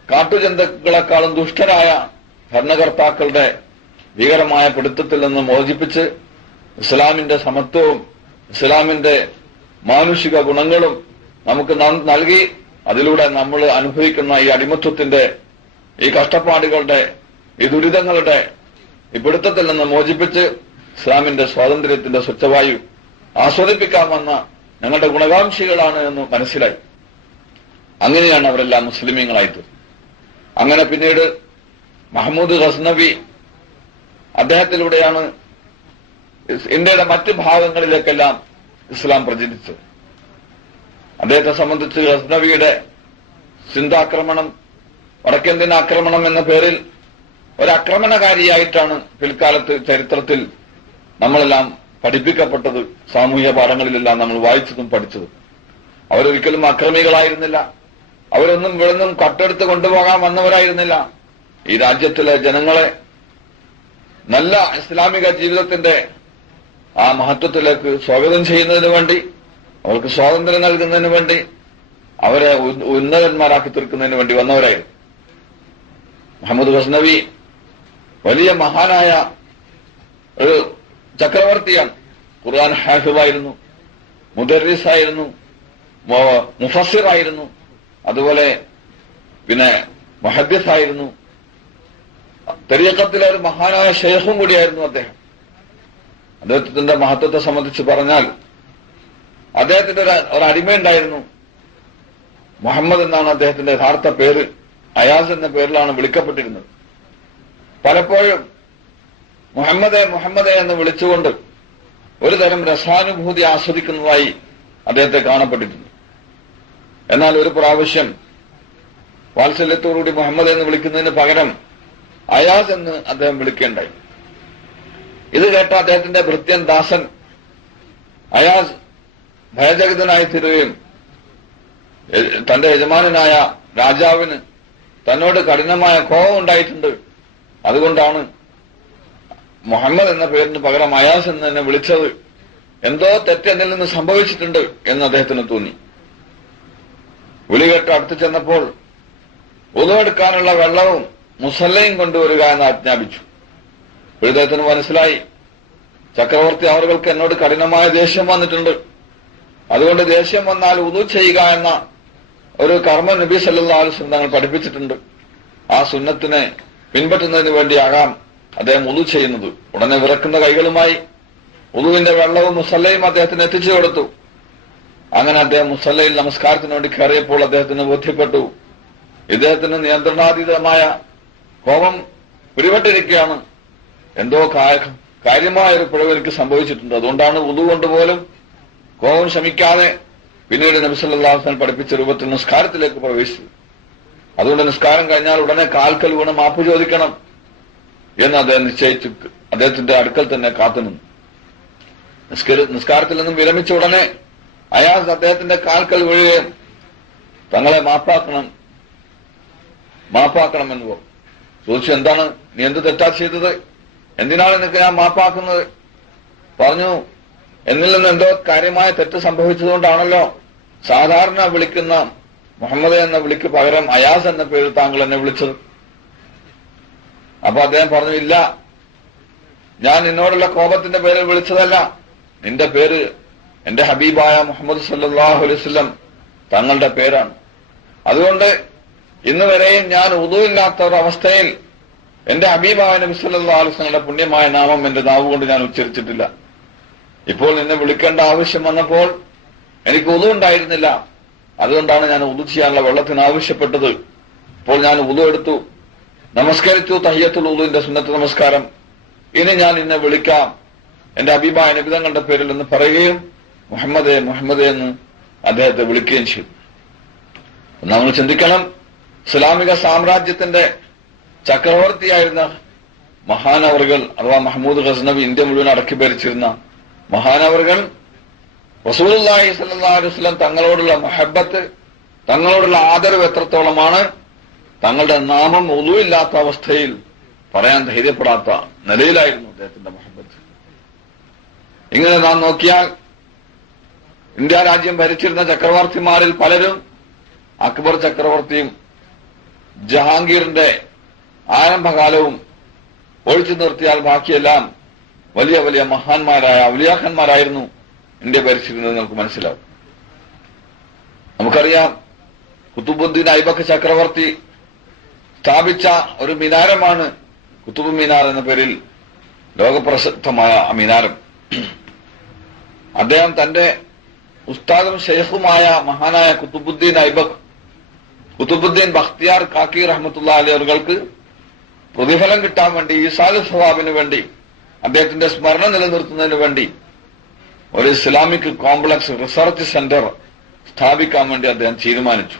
കാട്ടുജന്തുക്കളെക്കാളും ദുഷ്ടരായ ഭരണകർത്താക്കളുടെ ഭീകരമായ പിടുത്തത്തിൽ നിന്ന് മോചിപ്പിച്ച് ഇസ്ലാമിന്റെ സമത്വവും ഇസ്ലാമിന്റെ മാനുഷിക ഗുണങ്ങളും നമുക്ക് നൽകി അതിലൂടെ നമ്മൾ അനുഭവിക്കുന്ന ഈ അടിമത്വത്തിന്റെ, ഈ കഷ്ടപ്പാടുകളുടെ, ഈ ദുരിതങ്ങളുടെ ഈ പിടുത്തത്തിൽ നിന്ന് മോചിപ്പിച്ച് ഇസ്ലാമിന്റെ സ്വാതന്ത്ര്യത്തിന്റെ സ്വച്ഛവായു ആസ്വദിപ്പിക്കാമെന്ന ഞങ്ങളുടെ ഗുണകാംക്ഷികളാണ് എന്ന് മനസ്സിലായി. അങ്ങനെയാണ് അവരെല്ലാം മുസ്ലിമീങ്ങളായിട്ട്. അങ്ങനെ പിന്നീട് മഹ്മൂദ് ഗസ്നവി, അദ്ദേഹത്തിലൂടെയാണ് ഇന്ത്യയുടെ മറ്റ് ഭാഗങ്ങളിലേക്കെല്ലാം ഇസ്ലാം പ്രചരിച്ചത്. അദ്ദേഹത്തെ സംബന്ധിച്ച് ഗസ്നവിയുടെ സിന്ധാക്രമണം, വടക്കേന്ത്യൻ ആക്രമണം എന്ന പേരിൽ ഒരാക്രമണകാരിയായിട്ടാണ് പിൽക്കാലത്ത് ചരിത്രത്തിൽ നമ്മളെല്ലാം പഠിപ്പിക്കപ്പെട്ടത്. സാമൂഹ്യ പാഠങ്ങളിലെല്ലാം നമ്മൾ വായിച്ചതും പഠിച്ചതും. അവരൊരിക്കലും അക്രമികളായിരുന്നില്ല, അവരൊന്നും ഇവിടുന്നും കട്ടെടുത്ത് കൊണ്ടുപോകാൻ വന്നവരായിരുന്നില്ല. ഈ രാജ്യത്തിലെ ജനങ്ങളെ നല്ല ഇസ്ലാമിക ജീവിതത്തിന്റെ ആ മഹത്വത്തിലേക്ക് സ്വാഗതം ചെയ്യുന്നതിന് വേണ്ടി, അവർക്ക് സ്വാതന്ത്ര്യം നൽകുന്നതിന് വേണ്ടി, അവരെ ഉന്നതന്മാരാക്കി തീർക്കുന്നതിന് വേണ്ടി വന്നവരായിരുന്നു. മുഹമ്മദ് ഗസ്നവി വലിയ മഹാനായ ഒരു ചക്രവർത്തിയാണ്. ഖുർആൻ ഹാഫിളായിരുന്നു, മുദർരിസായിരുന്നു, മുഫസ്സിറായിരുന്നു, അതുപോലെ പിന്നെ മുഹദ്ദിസായിരുന്നു, തരീഖത്തിലെ ഒരു മഹാനായ ഷെയ്ഖും കൂടിയായിരുന്നു അദ്ദേഹം. അദ്ദേഹത്തിന്റെ മഹത്വത്തെ സംബന്ധിച്ച് പറഞ്ഞാൽ, അദ്ദേഹത്തിന്റെ ഒരു അടിമയുണ്ടായിരുന്നു. മുഹമ്മദ് എന്നാണ് അദ്ദേഹത്തിന്റെ യഥാർത്ഥ പേര്. അയാസ് എന്ന പേരിലാണ് വിളിക്കപ്പെട്ടിരുന്നത്. പലപ്പോഴും മുഹമ്മദേ മുഹമ്മദേ എന്ന് വിളിച്ചുകൊണ്ട് ഒരു തരം രസാനുഭൂതി ആസ്വദിക്കുന്നതായി അദ്ദേഹത്തെ കാണപ്പെട്ടിട്ടുണ്ട്. എന്നാൽ ഒരു പ്രാവശ്യം വാത്സല്യത്തോടുകൂടി മുഹമ്മദ് എന്ന് വിളിക്കുന്നതിന് പകരം അയാസ് എന്ന് അദ്ദേഹം വിളിക്കേണ്ടായി. ഇത് കേട്ട അദ്ദേഹത്തിന്റെ ഭൃത്യൻ ദാസൻ അയാസ് ഭയചകിതനായി തീരുകയും തന്റെ യജമാനനായ രാജാവിന് തന്നോട് കഠിനമായ കോപം ഉണ്ടായിട്ടുണ്ട്, അതുകൊണ്ടാണ് മുഹമ്മദ് എന്ന പേരിന് പകരം അയാസ് എന്ന് തന്നെ വിളിച്ചത്, എന്തോ തെറ്റ് എന്നിൽ നിന്ന് സംഭവിച്ചിട്ടുണ്ട് എന്ന് അദ്ദേഹത്തിന് തോന്നി. വിളി കേട്ട് അടുത്ത് ചെന്നപ്പോൾ ഉദവെടുക്കാനുള്ള വെള്ളവും മുസല്ലയും കൊണ്ടുവരിക എന്ന് ആജ്ഞാപിച്ചു. അദ്ദേഹത്തിന് മനസ്സിലായി, ചക്രവർത്തി അവർക്ക് എന്നോട് കഠിനമായ ദേഷ്യം വന്നിട്ടുണ്ട്, അതുകൊണ്ട് ദേഷ്യം വന്നാൽ ഉദു ചെയ്യുക എന്ന ഒരു കർമ്മ നബി സല്ലല്ലാഹു അലൈഹി വസല്ലം തങ്ങൾ പഠിപ്പിച്ചിട്ടുണ്ട്. ആ സുന്നത്തിനെ പിൻപറ്റുന്നതിന് വേണ്ടിയാകാം അദ്ദേഹം ഉദു ചെയ്യുന്നത്. ഉടനെ വിറക്കുന്ന കൈകളുമായി ഉദുവിന്റെ വെള്ളവും മുസല്ലയും അദ്ദേഹത്തിന് എത്തിച്ചു കൊടുത്തു. അങ്ങനെ അദ്ദേഹം മുസല്ലയിൽ നമസ്കാരത്തിന് വേണ്ടി കയറിയപ്പോൾ അദ്ദേഹത്തിന് ബോധ്യപ്പെട്ടു, ഇദ്ദേഹത്തിന് നിയന്ത്രണാതീതമായ കോപം പിടിപെട്ടിരിക്കുകയാണ്, എന്തോ കാര്യമായ ഒരു പിഴവ് എനിക്ക് സംഭവിച്ചിട്ടുണ്ട്. അതുകൊണ്ടാണ് ഉദു കൊണ്ടുപോലും കോപം ശമിക്കാതെ പിന്നീട് നബി സല്ലല്ലാഹു അലൈഹി വസല്ലം പഠിപ്പിച്ച രൂപത്തിൽ നിസ്കാരത്തിലേക്ക് പ്രവേശിച്ചു. അതുകൊണ്ട് നിസ്കാരം കഴിഞ്ഞാൽ ഉടനെ കാൽക്കൽ വീണ് മാപ്പ് ചോദിക്കണം എന്ന് അദ്ദേഹം നിശ്ചയിച്ചു അദ്ദേഹത്തിന്റെ അടുക്കൽ തന്നെ കാത്തുനിന്നു. നിസ്കാരത്തിൽ നിന്നും വിരമിച്ച ഉടനെ അയാസ് അദ്ദേഹത്തിന്റെ കാൽക്കൽ വീഴുകയും തങ്ങളെ മാപ്പാക്കണമെന്ന് പറഞ്ഞു. ചോദിച്ചു, എന്താണ് നീ എന്ത് തെറ്റാ ചെയ്തത്, എന്തിനാണ് നിനക്ക് ഞാൻ മാപ്പാക്കുന്നത്? പറഞ്ഞു, എന്നിൽ നിന്ന് എന്തോ കാര്യമായ തെറ്റ് സംഭവിച്ചതുകൊണ്ടാണല്ലോ സാധാരണ വിളിക്കുന്ന മുഹമ്മദ് എന്ന വിളിക്ക് പകരം അയാസ് എന്ന പേരിൽ താങ്കൾ എന്നെ വിളിച്ചത്. അപ്പൊ അദ്ദേഹം പറഞ്ഞു, ഇല്ല, ഞാൻ നിന്നോടുള്ള കോപത്തിന്റെ പേരിൽ വിളിച്ചതല്ല, നിന്റെ പേര് എന്റെ ഹബീബായ മുഹമ്മദ് സല്ലല്ലാഹു അലൈഹി വസല്ലം തങ്ങളുടെ പേരാണ്. അതുകൊണ്ട് ഇന്ന് വരെയും ഞാൻ ഉദുവില്ലാത്ത ഒരു അവസ്ഥയിൽ എന്റെ ഹബീബായ നബി സല്ലല്ലാഹു അലൈഹി വസല്ലമയുടെ പുണ്യമായ നാമം എന്റെ നാവ് കൊണ്ട് ഞാൻ ഉച്ചരിച്ചിട്ടില്ല. ഇപ്പോൾ നിന്നെ വിളിക്കേണ്ട ആവശ്യം വന്നപ്പോൾ എനിക്ക് ഉദു ഉണ്ടായിരുന്നില്ല, അതുകൊണ്ടാണ് ഞാൻ ഉദു ചെയ്യാനുള്ള വെള്ളത്തിന് ആവശ്യപ്പെട്ടത്. ഇപ്പോൾ ഞാൻ ഉദു എടുത്തു, നമസ്കരിച്ചു തഹിയ്യത്തുൽ ഉദുവിന്റെ സുന്നത്ത് നമസ്കാരം. ഇനി ഞാൻ നിന്നെ വിളിക്കാം എന്റെ ഹബീബായ നബി തങ്ങളുടെ പേരിൽ എന്ന് പറയുകയും മുഹമ്മദേ മുഹമ്മദേ എന്ന് അദ്ദേഹത്തെ വിളിക്കുകയും ചെയ്തു. നമ്മൾ ചിന്തിക്കണം, ഇസ്ലാമിക സാമ്രാജ്യത്തിന്റെ ചക്രവർത്തിയായിരുന്ന മഹാനവറുകൾ അഥവാ മഹ്മൂദ് ഗസ്നവി ഇന്ത്യ മുഴുവൻ അടക്കി ഭരിച്ചിരുന്ന മഹാനവറുകൾ റസൂലുള്ളാഹി സ്വല്ലല്ലാഹു അലൈഹി വസല്ലം തങ്ങളോടുള്ള മഹബ്ബത്ത്, തങ്ങളോടുള്ള ആദരവ് എത്രത്തോളമാണ്, തങ്ങളുടെ നാമം ഉദുവില്ലാത്ത അവസ്ഥയിൽ പറയാൻ ധൈര്യപ്പെടാത്ത നിലയിലായിരുന്നു അദ്ദേഹത്തിന്റെ മഹബ്ബത്ത്. ഇങ്ങനെ നാം നോക്കിയാൽ ഇന്ത്യ രാജ്യം ഭരിച്ചിരുന്ന ചക്രവർത്തിമാരിൽ പലരും അക്ബർ ചക്രവർത്തിയും ജഹാംഗീറിന്റെ ആരംഭകാലവും ഒഴിച്ചു നിർത്തിയാൽ ബാക്കിയെല്ലാം വലിയ വലിയ മഹാന്മാരായ ഔലിയാക്കന്മാരായിരുന്നു ഇന്ത്യ ഭരിച്ചിരുന്നത് നമുക്ക് മനസ്സിലാവും. നമുക്കറിയാം, കുത്തുബുദ്ദീൻ ഐബക്ക് ചക്രവർത്തി സ്ഥാപിച്ച ഒരു മിനാരമാണ് കുത്തുബ് മിനാർ എന്ന പേരിൽ ലോകപ്രസിദ്ധമായ മിനാരം. അദ്ദേഹം തന്റെ ഉസ്താദും ഷെയ്ഖുമായ മഹാനായ കുത്തുബുദ്ദീൻ ഐബക്, കുത്തുബുദ്ദീൻ ബഖ്തിയാർ കാക്കി റഹ്മത്തുള്ളാഹി അലൈഹി അവർക്ക് പ്രതിഫലം കിട്ടാൻ വേണ്ടി, ഈസാൽ സവാബിന് വേണ്ടി, അദ്ദേഹത്തിന്റെ സ്മരണ നിലനിർത്തുന്നതിന് വേണ്ടി ഒരു ഇസ്ലാമിക് കോംപ്ലക്സ് റിസർച്ച് സെന്റർ സ്ഥാപിക്കാൻ വേണ്ടി അദ്ദേഹം തീരുമാനിച്ചു.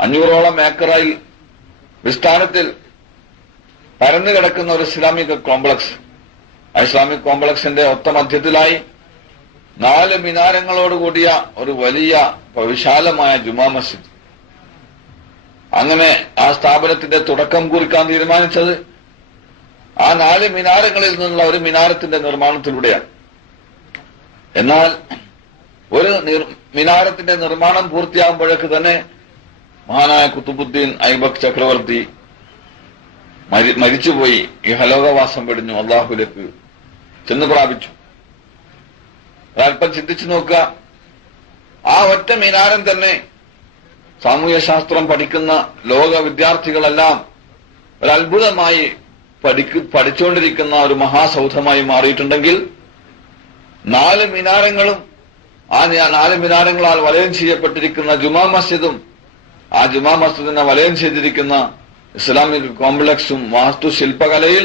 500ഓളം ഏക്കറിൽ വിസ്താരത്തിൽ പരന്നു കിടക്കുന്ന ഒരു ഇസ്ലാമിക് കോംപ്ലക്സ്. ആ ഇസ്ലാമിക് കോംപ്ലക്സിന്റെ ഒത്ത മധ്യത്തിലായി 4 മിനാരങ്ങളോടുകൂടിയ ഒരു വലിയ വിശാലമായ ജുമാ മസ്ജിദ്. അങ്ങനെ ആ സ്ഥാപനത്തിന്റെ തുടക്കം കുറിക്കാൻ തീരുമാനിച്ചത് ആ 4 മിനാരങ്ങളിൽ നിന്നുള്ള ഒരു മിനാരത്തിന്റെ നിർമ്മാണത്തിലൂടെയാണ്. എന്നാൽ ഒരു മിനാരത്തിന്റെ നിർമ്മാണം പൂർത്തിയാകുമ്പോഴേക്ക് തന്നെ മഹാനായ കുത്തുബുദ്ദീൻ ഐബക് ചക്രവർത്തി മരിച്ചുപോയി, ഈ ഹലോകവാസം വെടിഞ്ഞു, അള്ളാഹുലേക്ക് ചെന്ന് പ്രാപിച്ചു. ഒരൽപ്പം ചിന്തിച്ചു നോക്കുക, ആ ഒറ്റ മിനാരം തന്നെ സാമൂഹ്യ ശാസ്ത്രം പഠിക്കുന്ന ലോക വിദ്യാർത്ഥികളെല്ലാം ഒരത്ഭുതമായി പഠിച്ചുകൊണ്ടിരിക്കുന്ന ഒരു മഹാസൗധമായി മാറിയിട്ടുണ്ടെങ്കിൽ 4 മിനാരങ്ങളും ആ 4 മിനാരങ്ങളാൽ വലയം ചെയ്യപ്പെട്ടിരിക്കുന്ന ജുമാ മസ്ജിദും ആ ജുമാ മസ്ജിദിനെ വലയം ചെയ്തിരിക്കുന്ന ഇസ്ലാമിക് കോംപ്ലക്സും വാസ്തുശില്പകലയിൽ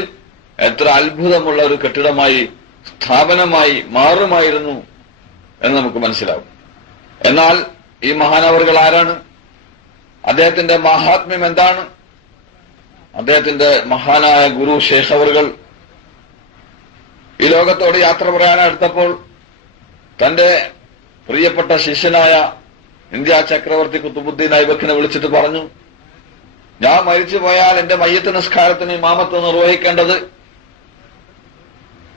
എത്ര അത്ഭുതമുള്ള ഒരു കെട്ടിടമായി, സ്ഥാപനമായി മാറുമായിരുന്നു എന്ന് നമുക്ക് മനസ്സിലാവും. എന്നാൽ ഈ മഹാനവറുകൾ ആരാണ്? അദ്ദേഹത്തിന്റെ മഹാത്മ്യം എന്താണ്? അദ്ദേഹത്തിന്റെ മഹാനായ ഗുരു ശൈഖ് അവറുകൾ ഈ ലോകത്തോട് യാത്ര പറയാനെടുത്തപ്പോൾ തന്റെ പ്രിയപ്പെട്ട ശിഷ്യനായ ഇന്ത്യ ചക്രവർത്തി കുത്തുബുദ്ദീൻ ഐബക്കിനെ വിളിച്ചിട്ട് പറഞ്ഞു, ഞാൻ മരിച്ചു പോയാൽ എന്റെ മയ്യത്ത് നിസ്കാരത്തിന് ഇമാമത്ത് നിർവഹിക്കേണ്ടത്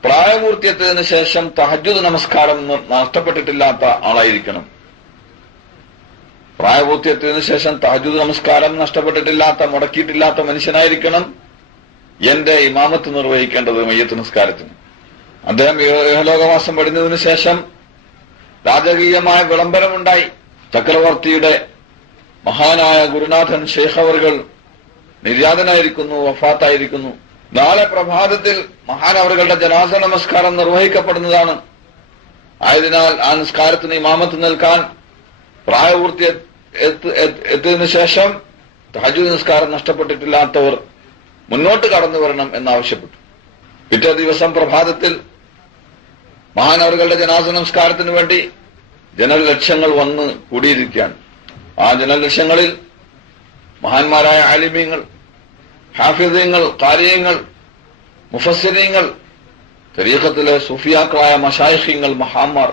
പ്രായപൂർത്തിയെത്തിയതിനു ശേഷം തഹജ്ജുദ് നമസ്കാരം നഷ്ടപ്പെട്ടിട്ടില്ലാത്ത ആളായിരിക്കണം. പ്രായപൂർത്തിയെത്തിയതിനു ശേഷം തഹജ്ജുദ് നമസ്കാരം നഷ്ടപ്പെട്ടിട്ടില്ലാത്ത, മുടക്കിയിട്ടില്ലാത്ത മനുഷ്യനായിരിക്കണം എന്റെ ഇമാമത്ത് നിർവഹിക്കേണ്ടത് മയ്യത്ത് നിസ്കാരത്തിന്. അദ്ദേഹം ഇഹലോകവാസം വെടിഞ്ഞതിനു ശേഷം രാജകീയമായ വിളംബരമുണ്ടായി. ചക്രവർത്തിയുടെ മഹാനായ ഗുരുനാഥൻ ശൈഖ് അവറുകൾ നിര്യാതനായിരിക്കുന്നു, വഫാത്തായിരിക്കുന്നു. നാളെ പ്രഭാതത്തിൽ മഹാനവറുകളുടെ ജനാസ നമസ്കാരം നിർവഹിക്കപ്പെടുന്നതാണ്. ആയതിനാൽ ആ നിസ്കാരത്തിന് ഇമാമത്ത് നിൽക്കാൻ പ്രായപൂർത്തി എത്തിയതിനു ശേഷം തഹജ്ജുദ് നിസ്കാരം നഷ്ടപ്പെട്ടിട്ടില്ലാത്തവർ മുന്നോട്ട് കടന്നു വരണം എന്നാവശ്യപ്പെട്ടു. പിറ്റേ ദിവസം പ്രഭാതത്തിൽ മഹാനവറുകളുടെ ജനാസ നമസ്കാരത്തിന് വേണ്ടി ജനലക്ഷങ്ങൾ വന്ന് കൂടിയിരിക്കുകയാണ്. ആ ജനലക്ഷങ്ങളിൽ മഹാന്മാരായ ആലിമീങ്ങൾ, ഹാഫിദീങ്ങൾ, ഖാരിയങ്ങൾ, മുഫസ്സിരീങ്ങൾ, തരീഖത്തിലെ സൂഫിയാക്കളായ മശായിഖീങ്ങൾ, മഹാന്മാർ,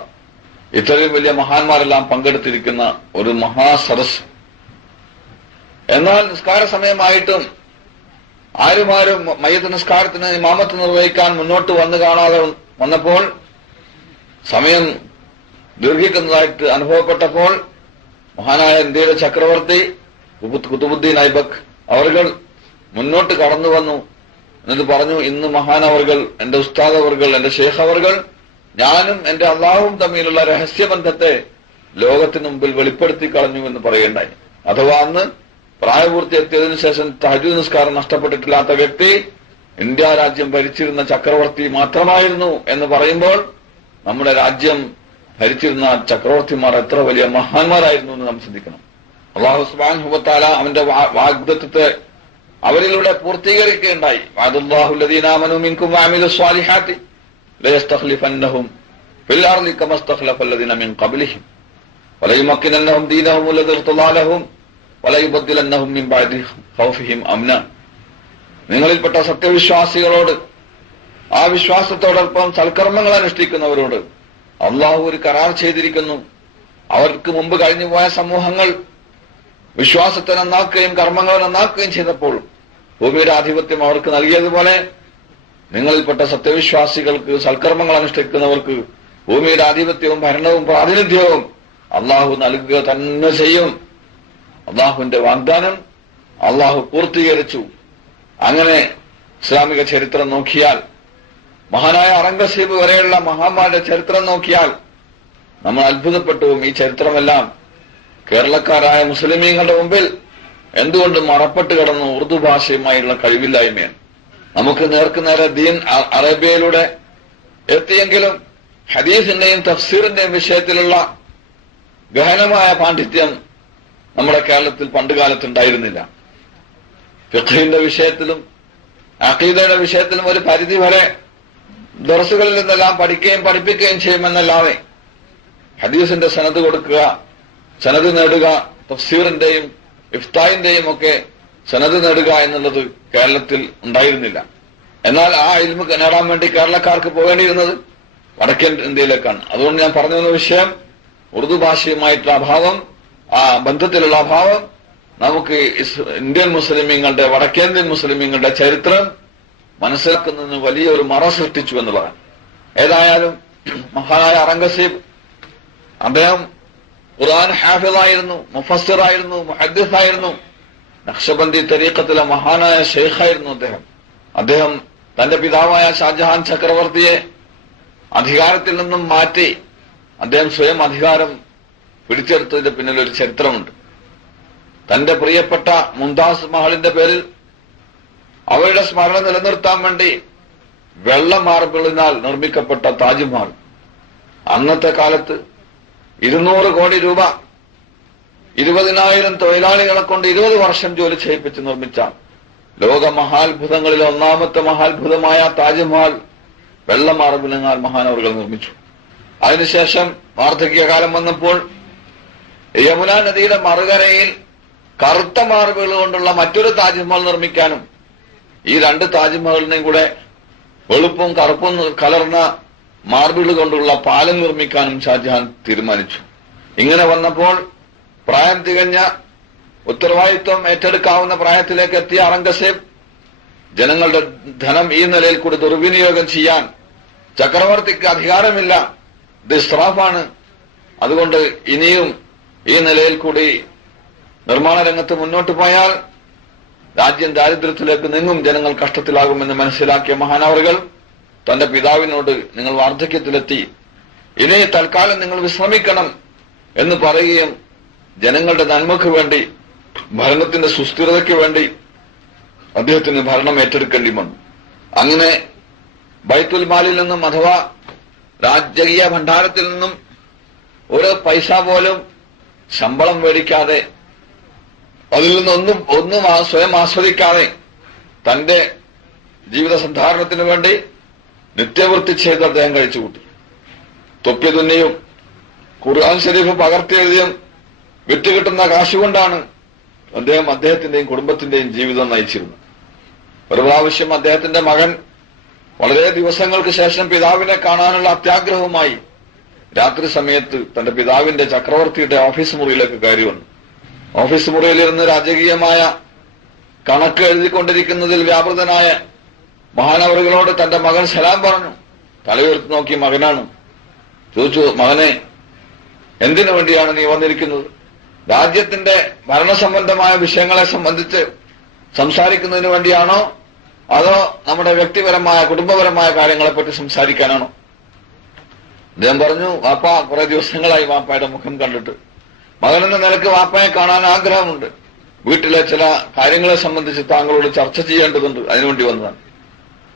ഇത്രയും വലിയ മഹാന്മാരെല്ലാം പങ്കെടുത്തിരിക്കുന്ന ഒരു മഹാസദസ്. എന്നാൽ നിസ്കാര സമയമായിട്ടും ആരുമാരും മയ്യത്ത് നിസ്കാരത്തിന് ഇമാമത്ത് നിർവഹിക്കാൻ മുന്നോട്ട് വന്നു കാണാതെ വന്നപ്പോൾ, സമയം ദീർഘിക്കുന്നതായിട്ട് അനുഭവപ്പെട്ടപ്പോൾ മഹാനായ ഇന്ത്യയിലെ ചക്രവർത്തി കുത്തുബുദ്ദീൻ ഐബക്ക് അവർകൾ മുന്നോട്ട് കടന്നു വന്നു. എന്നിട്ട് പറഞ്ഞു, ഇന്ന് മഹാനവർകൾ, എന്റെ ഉസ്താദ് അവർകൾ, എന്റെ ശൈഖ് അവർകൾ ഞാനും എന്റെ അള്ളാഹുവും തമ്മിലുള്ള രഹസ്യബന്ധത്തെ ലോകത്തിന് മുമ്പിൽ വെളിപ്പെടുത്തി കളഞ്ഞു എന്ന് പറയുണ്ടായി. അഥവാ അന്ന് പ്രായപൂർത്തി എത്തിയതിനു ശേഷം തഹജ്ജുദ് നിസ്കാരം നഷ്ടപ്പെട്ടിട്ടില്ലാത്ത വ്യക്തി ഇന്ത്യ രാജ്യം ഭരിച്ചിരുന്ന ചക്രവർത്തി മാത്രമായിരുന്നു എന്ന് പറയുമ്പോൾ നമ്മുടെ രാജ്യം ഭരിച്ചിരുന്ന ചക്രവർത്തിമാർ എത്ര വലിയ മഹാന്മാരായിരുന്നു എന്ന് നാം ചിന്തിക്കണം. അല്ലാഹു സുബ്ഹാനഹു വ തആല അവന്റെ വാഗ്ദത്തത്തെ അവരിലൂടെ പൂർത്തീകരിക്കുകയുണ്ടായി. വഅദല്ലാഹു അല്ലദീന ആമനൂ മിൻകും വഅമിലു സ്വാലിഹാത്തി ലയസ്തഖ്ലിഫന്നഹും ഫിൽ അർളി കമാ ഇസ്തഖ്ലഫ അല്ലദീന മിൻ ഖബ്ലിഹിം വലയുമക്കിനന്നഹും ദീനഹും അല്ലദീ ഇർതദാ ലഹും വലയുബദ്ദിലന്നഹും മിൻ ബഅദി ഖൗഫിഹിം അംന. നിങ്ങളിൽപ്പെട്ട സത്യവിശ്വാസികളോട്, ആ വിശ്വാസത്തോടൊപ്പം സൽക്കർമ്മങ്ങൾ അനുഷ്ഠിക്കുന്നവരോട് അള്ളാഹു ഒരു കരാർ ചെയ്തിരിക്കുന്നു. അവർക്ക് മുമ്പ് കഴിഞ്ഞുപോയ സമൂഹങ്ങൾ വിശ്വാസത്തെ നന്നാക്കുകയും കർമ്മങ്ങളെ നന്നാക്കുകയും ചെയ്തപ്പോൾ ഭൂമിയുടെ ആധിപത്യം അവർക്ക് നൽകിയതുപോലെ നിങ്ങളിൽപ്പെട്ട സത്യവിശ്വാസികൾക്ക്, സൽക്കർമ്മങ്ങൾ അനുഷ്ഠിക്കുന്നവർക്ക് ഭൂമിയുടെ ആധിപത്യവും ഭരണവും പ്രാതിനിധ്യവും അള്ളാഹു നൽകുക തന്നെ ചെയ്യും. അള്ളാഹുവിന്റെ വാഗ്ദാനം അള്ളാഹു പൂർത്തീകരിച്ചു. അങ്ങനെ ഇസ്ലാമിക ചരിത്രം നോക്കിയാൽ, മഹാനായ ഔറംഗസീബ് വരെയുള്ള മഹാന്മാരുടെ ചരിത്രം നോക്കിയാൽ നമ്മൾ അത്ഭുതപ്പെട്ടു. ഈ ചരിത്രമെല്ലാം കേരളക്കാരായ മുസ്ലിമീങ്ങളുടെ മുമ്പിൽ എന്തുകൊണ്ട് മറപ്പെട്ട് കിടന്നു? ഉറുദു ഭാഷയുമായുള്ള കഴിവില്ലായ്മയാണ്. നമുക്ക് നേർക്കുനേരെ ദീൻ അറേബ്യയിലൂടെ എത്തിയെങ്കിലും ഹദീസിന്റെയും തഫ്സീറിന്റെയും വിഷയത്തിലുള്ള ഗഹനമായ പാണ്ഡിത്യം നമ്മുടെ കേരളത്തിൽ പണ്ടുകാലത്തുണ്ടായിരുന്നില്ല. ഫിഖ്ഹിന്റെ വിഷയത്തിലും അഖീദയുടെ വിഷയത്തിലും ഒരു പരിധി വരെ ദർസുകളിൽ നിന്നെല്ലാം പഠിക്കുകയും പഠിപ്പിക്കുകയും ചെയ്യുമെന്നല്ലാതെ ഹദീസിന്റെ സനദ് കൊടുക്കുക, സനദ് നേടുക, തഫ്സീറിന്റെയും ഇഫ്തായിന്റെയും ഒക്കെ സനദ് നേടുക എന്നുള്ളത് കേരളത്തിൽ ഉണ്ടായിരുന്നില്ല. എന്നാൽ ആ ഇൽമു നേടാൻ വേണ്ടി കേരളക്കാർക്ക് പോകേണ്ടിയിരുന്നത് വടക്കൻ ഇന്ത്യയിലേക്കാണ്. അതുകൊണ്ട് ഞാൻ പറഞ്ഞു വന്ന വിഷയം ഉറുദു ഭാഷയുമായിട്ടുള്ള അഭാവം, ആ ബന്ധത്തിലുള്ള അഭാവം നമുക്ക് ഇന്ത്യൻ മുസ്ലിമീങ്ങളുടെ, വടക്കേന്ത്യൻ മുസ്ലിമീങ്ങളുടെ ചരിത്രം മനസ്സിലാക്കുന്നതിന് വലിയൊരു മറ സൃഷ്ടിച്ചു എന്നുള്ളതാണ്. ഏതായാലും മഹാനായ ഔറംഗസീബ് അദ്ദേഹം ഖുർആൻ ഹാഫിളായിരുന്നു, മുഫസ്സിറായിരുന്നു, മുഹദ്ദിസായിരുന്നു, നഖ്ശബന്ദി തരീഖത്തിലെ മഹാനായ ഷെയ്ഖായിരുന്നു അദ്ദേഹം തന്റെ പിതാവായ ഷാജഹാൻ ചക്രവർത്തിയെ അധികാരത്തിൽ നിന്നും മാറ്റി അദ്ദേഹം സ്വയം അധികാരം പിടിച്ചെടുത്തതിന്റെ പിന്നിൽ ഒരു ചരിത്രമുണ്ട്. തന്റെ പ്രിയപ്പെട്ട മുംതാസ് മഹളിന്റെ പേരിൽ അവരുടെ സ്മരണ നിലനിർത്താൻ വേണ്ടി വെള്ള മാർബിളിനാൽ നിർമ്മിക്കപ്പെട്ട താജ്മഹൽ അന്നത്തെ കാലത്ത് 200 കോടി രൂപ 20,000 തൊഴിലാളികളെ കൊണ്ട് 20 വർഷം ജോലി ചെയ്യിപ്പിച്ച് നിർമ്മിച്ച ലോക മഹാത്ഭുതങ്ങളിലെ ഒന്നാമത്തെ മഹാത്ഭുതമായ താജ്മഹൽ വെള്ള മാർബിളിനാൽ മഹാനവറുകൾ നിർമ്മിച്ചു. അതിനുശേഷം വാർദ്ധക്യകാലം വന്നപ്പോൾ യമുന നദിയുടെ മറുകരയിൽ കറുത്ത മാർബിൾ കൊണ്ടുള്ള മറ്റൊരു താജ്മഹൽ നിർമ്മിക്കാനും ഈ രണ്ട് താജ്മഹലിനെയും കൂടെ വെളുപ്പും കറുപ്പും കലർന്ന മാർബിൾ കൊണ്ടുള്ള പാലം നിർമ്മിക്കാനും ഷാജഹാൻ തീരുമാനിച്ചു. ഇങ്ങനെ വന്നപ്പോൾ പ്രായം തികഞ്ഞ ഉത്തരവാദിത്വം ഏറ്റെടുക്കാവുന്ന പ്രായത്തിലേക്ക് എത്തിയ ഔറംഗസേബ് ജനങ്ങളുടെ ധനം ഈ നിലയിൽ കൂടി ദുർവിനിയോഗം ചെയ്യാൻ ചക്രവർത്തിക്ക് അധികാരമില്ല, ഇത് ഇസ്രാഫാണ്. അതുകൊണ്ട് ഇനിയും ഈ നിലയിൽ കൂടി നിർമ്മാണ രംഗത്ത് മുന്നോട്ട് പോയാൽ രാജ്യം ദാരിദ്ര്യത്തിലേക്ക് നീങ്ങും, ജനങ്ങൾ കഷ്ടത്തിലാകുമെന്ന് മനസ്സിലാക്കിയ മഹാനവറുകൾ തന്റെ പിതാവിനോട് നിങ്ങൾ വാർദ്ധക്യത്തിലെത്തി, ഇനി തൽക്കാലം നിങ്ങൾ വിശ്രമിക്കണം എന്ന് പറയുകയും ജനങ്ങളുടെ നന്മയ്ക്ക് വേണ്ടി ഭരണത്തിന്റെ സുസ്ഥിരതയ്ക്ക് വേണ്ടി അദ്ദേഹത്തിന് ഭരണം ഏറ്റെടുക്കേണ്ടി വന്നു. അങ്ങനെ ബൈത്തുൽ മാലിൽ നിന്നും അഥവാ രാജകീയ ഭണ്ഡാരത്തിൽ നിന്നും ഒരു പൈസ പോലും ശമ്പളം മേടിക്കാതെ അതിൽ നിന്നൊന്നും സ്വയം ആസ്വദിക്കാതെ തന്റെ ജീവിത സന്ധാരണത്തിന് വേണ്ടി നിത്യവൃത്തി ചെയ്ത് അദ്ദേഹം കഴിച്ചുകൂട്ടി. തൊപ്പി തുന്നിയും ഖുർആൻ ശരീഫ് പകർത്തിയെഴുതിയും വിറ്റുകിട്ടുന്ന കാശുകൊണ്ടാണ് അദ്ദേഹത്തിന്റെയും കുടുംബത്തിന്റെയും ജീവിതം നയിച്ചിരുന്നത്. ഒരു പ്രാവശ്യം അദ്ദേഹത്തിന്റെ മകൻ വളരെ ദിവസങ്ങൾക്ക് ശേഷം പിതാവിനെ കാണാനുള്ള അത്യാഗ്രഹവുമായി രാത്രി സമയത്ത് തന്റെ പിതാവിന്റെ ചക്രവർത്തിയുടെ ഓഫീസ് മുറിയിലേക്ക് കയറി വന്നു. ഓഫീസ് മുറിയിലിരുന്ന് രാജകീയമായ കണക്ക് എഴുതിക്കൊണ്ടിരിക്കുന്നതിൽ വ്യാപൃതനായ മഹാനവറുകളോട് തന്റെ മകൻ സലാം പറഞ്ഞു. തലയുയർത്തി നോക്കി മകനാണ്. ചോദിച്ചു, മകനെ, എന്തിനു വേണ്ടിയാണ് നീ വന്നിരിക്കുന്നത്? രാജ്യത്തിന്റെ ഭരണസംബന്ധമായ വിഷയങ്ങളെ സംബന്ധിച്ച് സംസാരിക്കുന്നതിന് വേണ്ടിയാണോ, അതോ നമ്മുടെ വ്യക്തിപരമായ കുടുംബപരമായ കാര്യങ്ങളെപ്പറ്റി സംസാരിക്കാനാണോ? അദ്ദേഹം പറഞ്ഞു, വാപ്പ, കുറെ ദിവസങ്ങളായി വാപ്പയുടെ മുഖം കണ്ടിട്ട് മകനെന്ന നിലക്ക് വാപ്പയെ കാണാൻ ആഗ്രഹമുണ്ട്. വീട്ടിലെ ചില കാര്യങ്ങളെ സംബന്ധിച്ച് താങ്കളോട് ചർച്ച ചെയ്യേണ്ടതുണ്ട്, അതിനുവേണ്ടി വന്നതാണ്.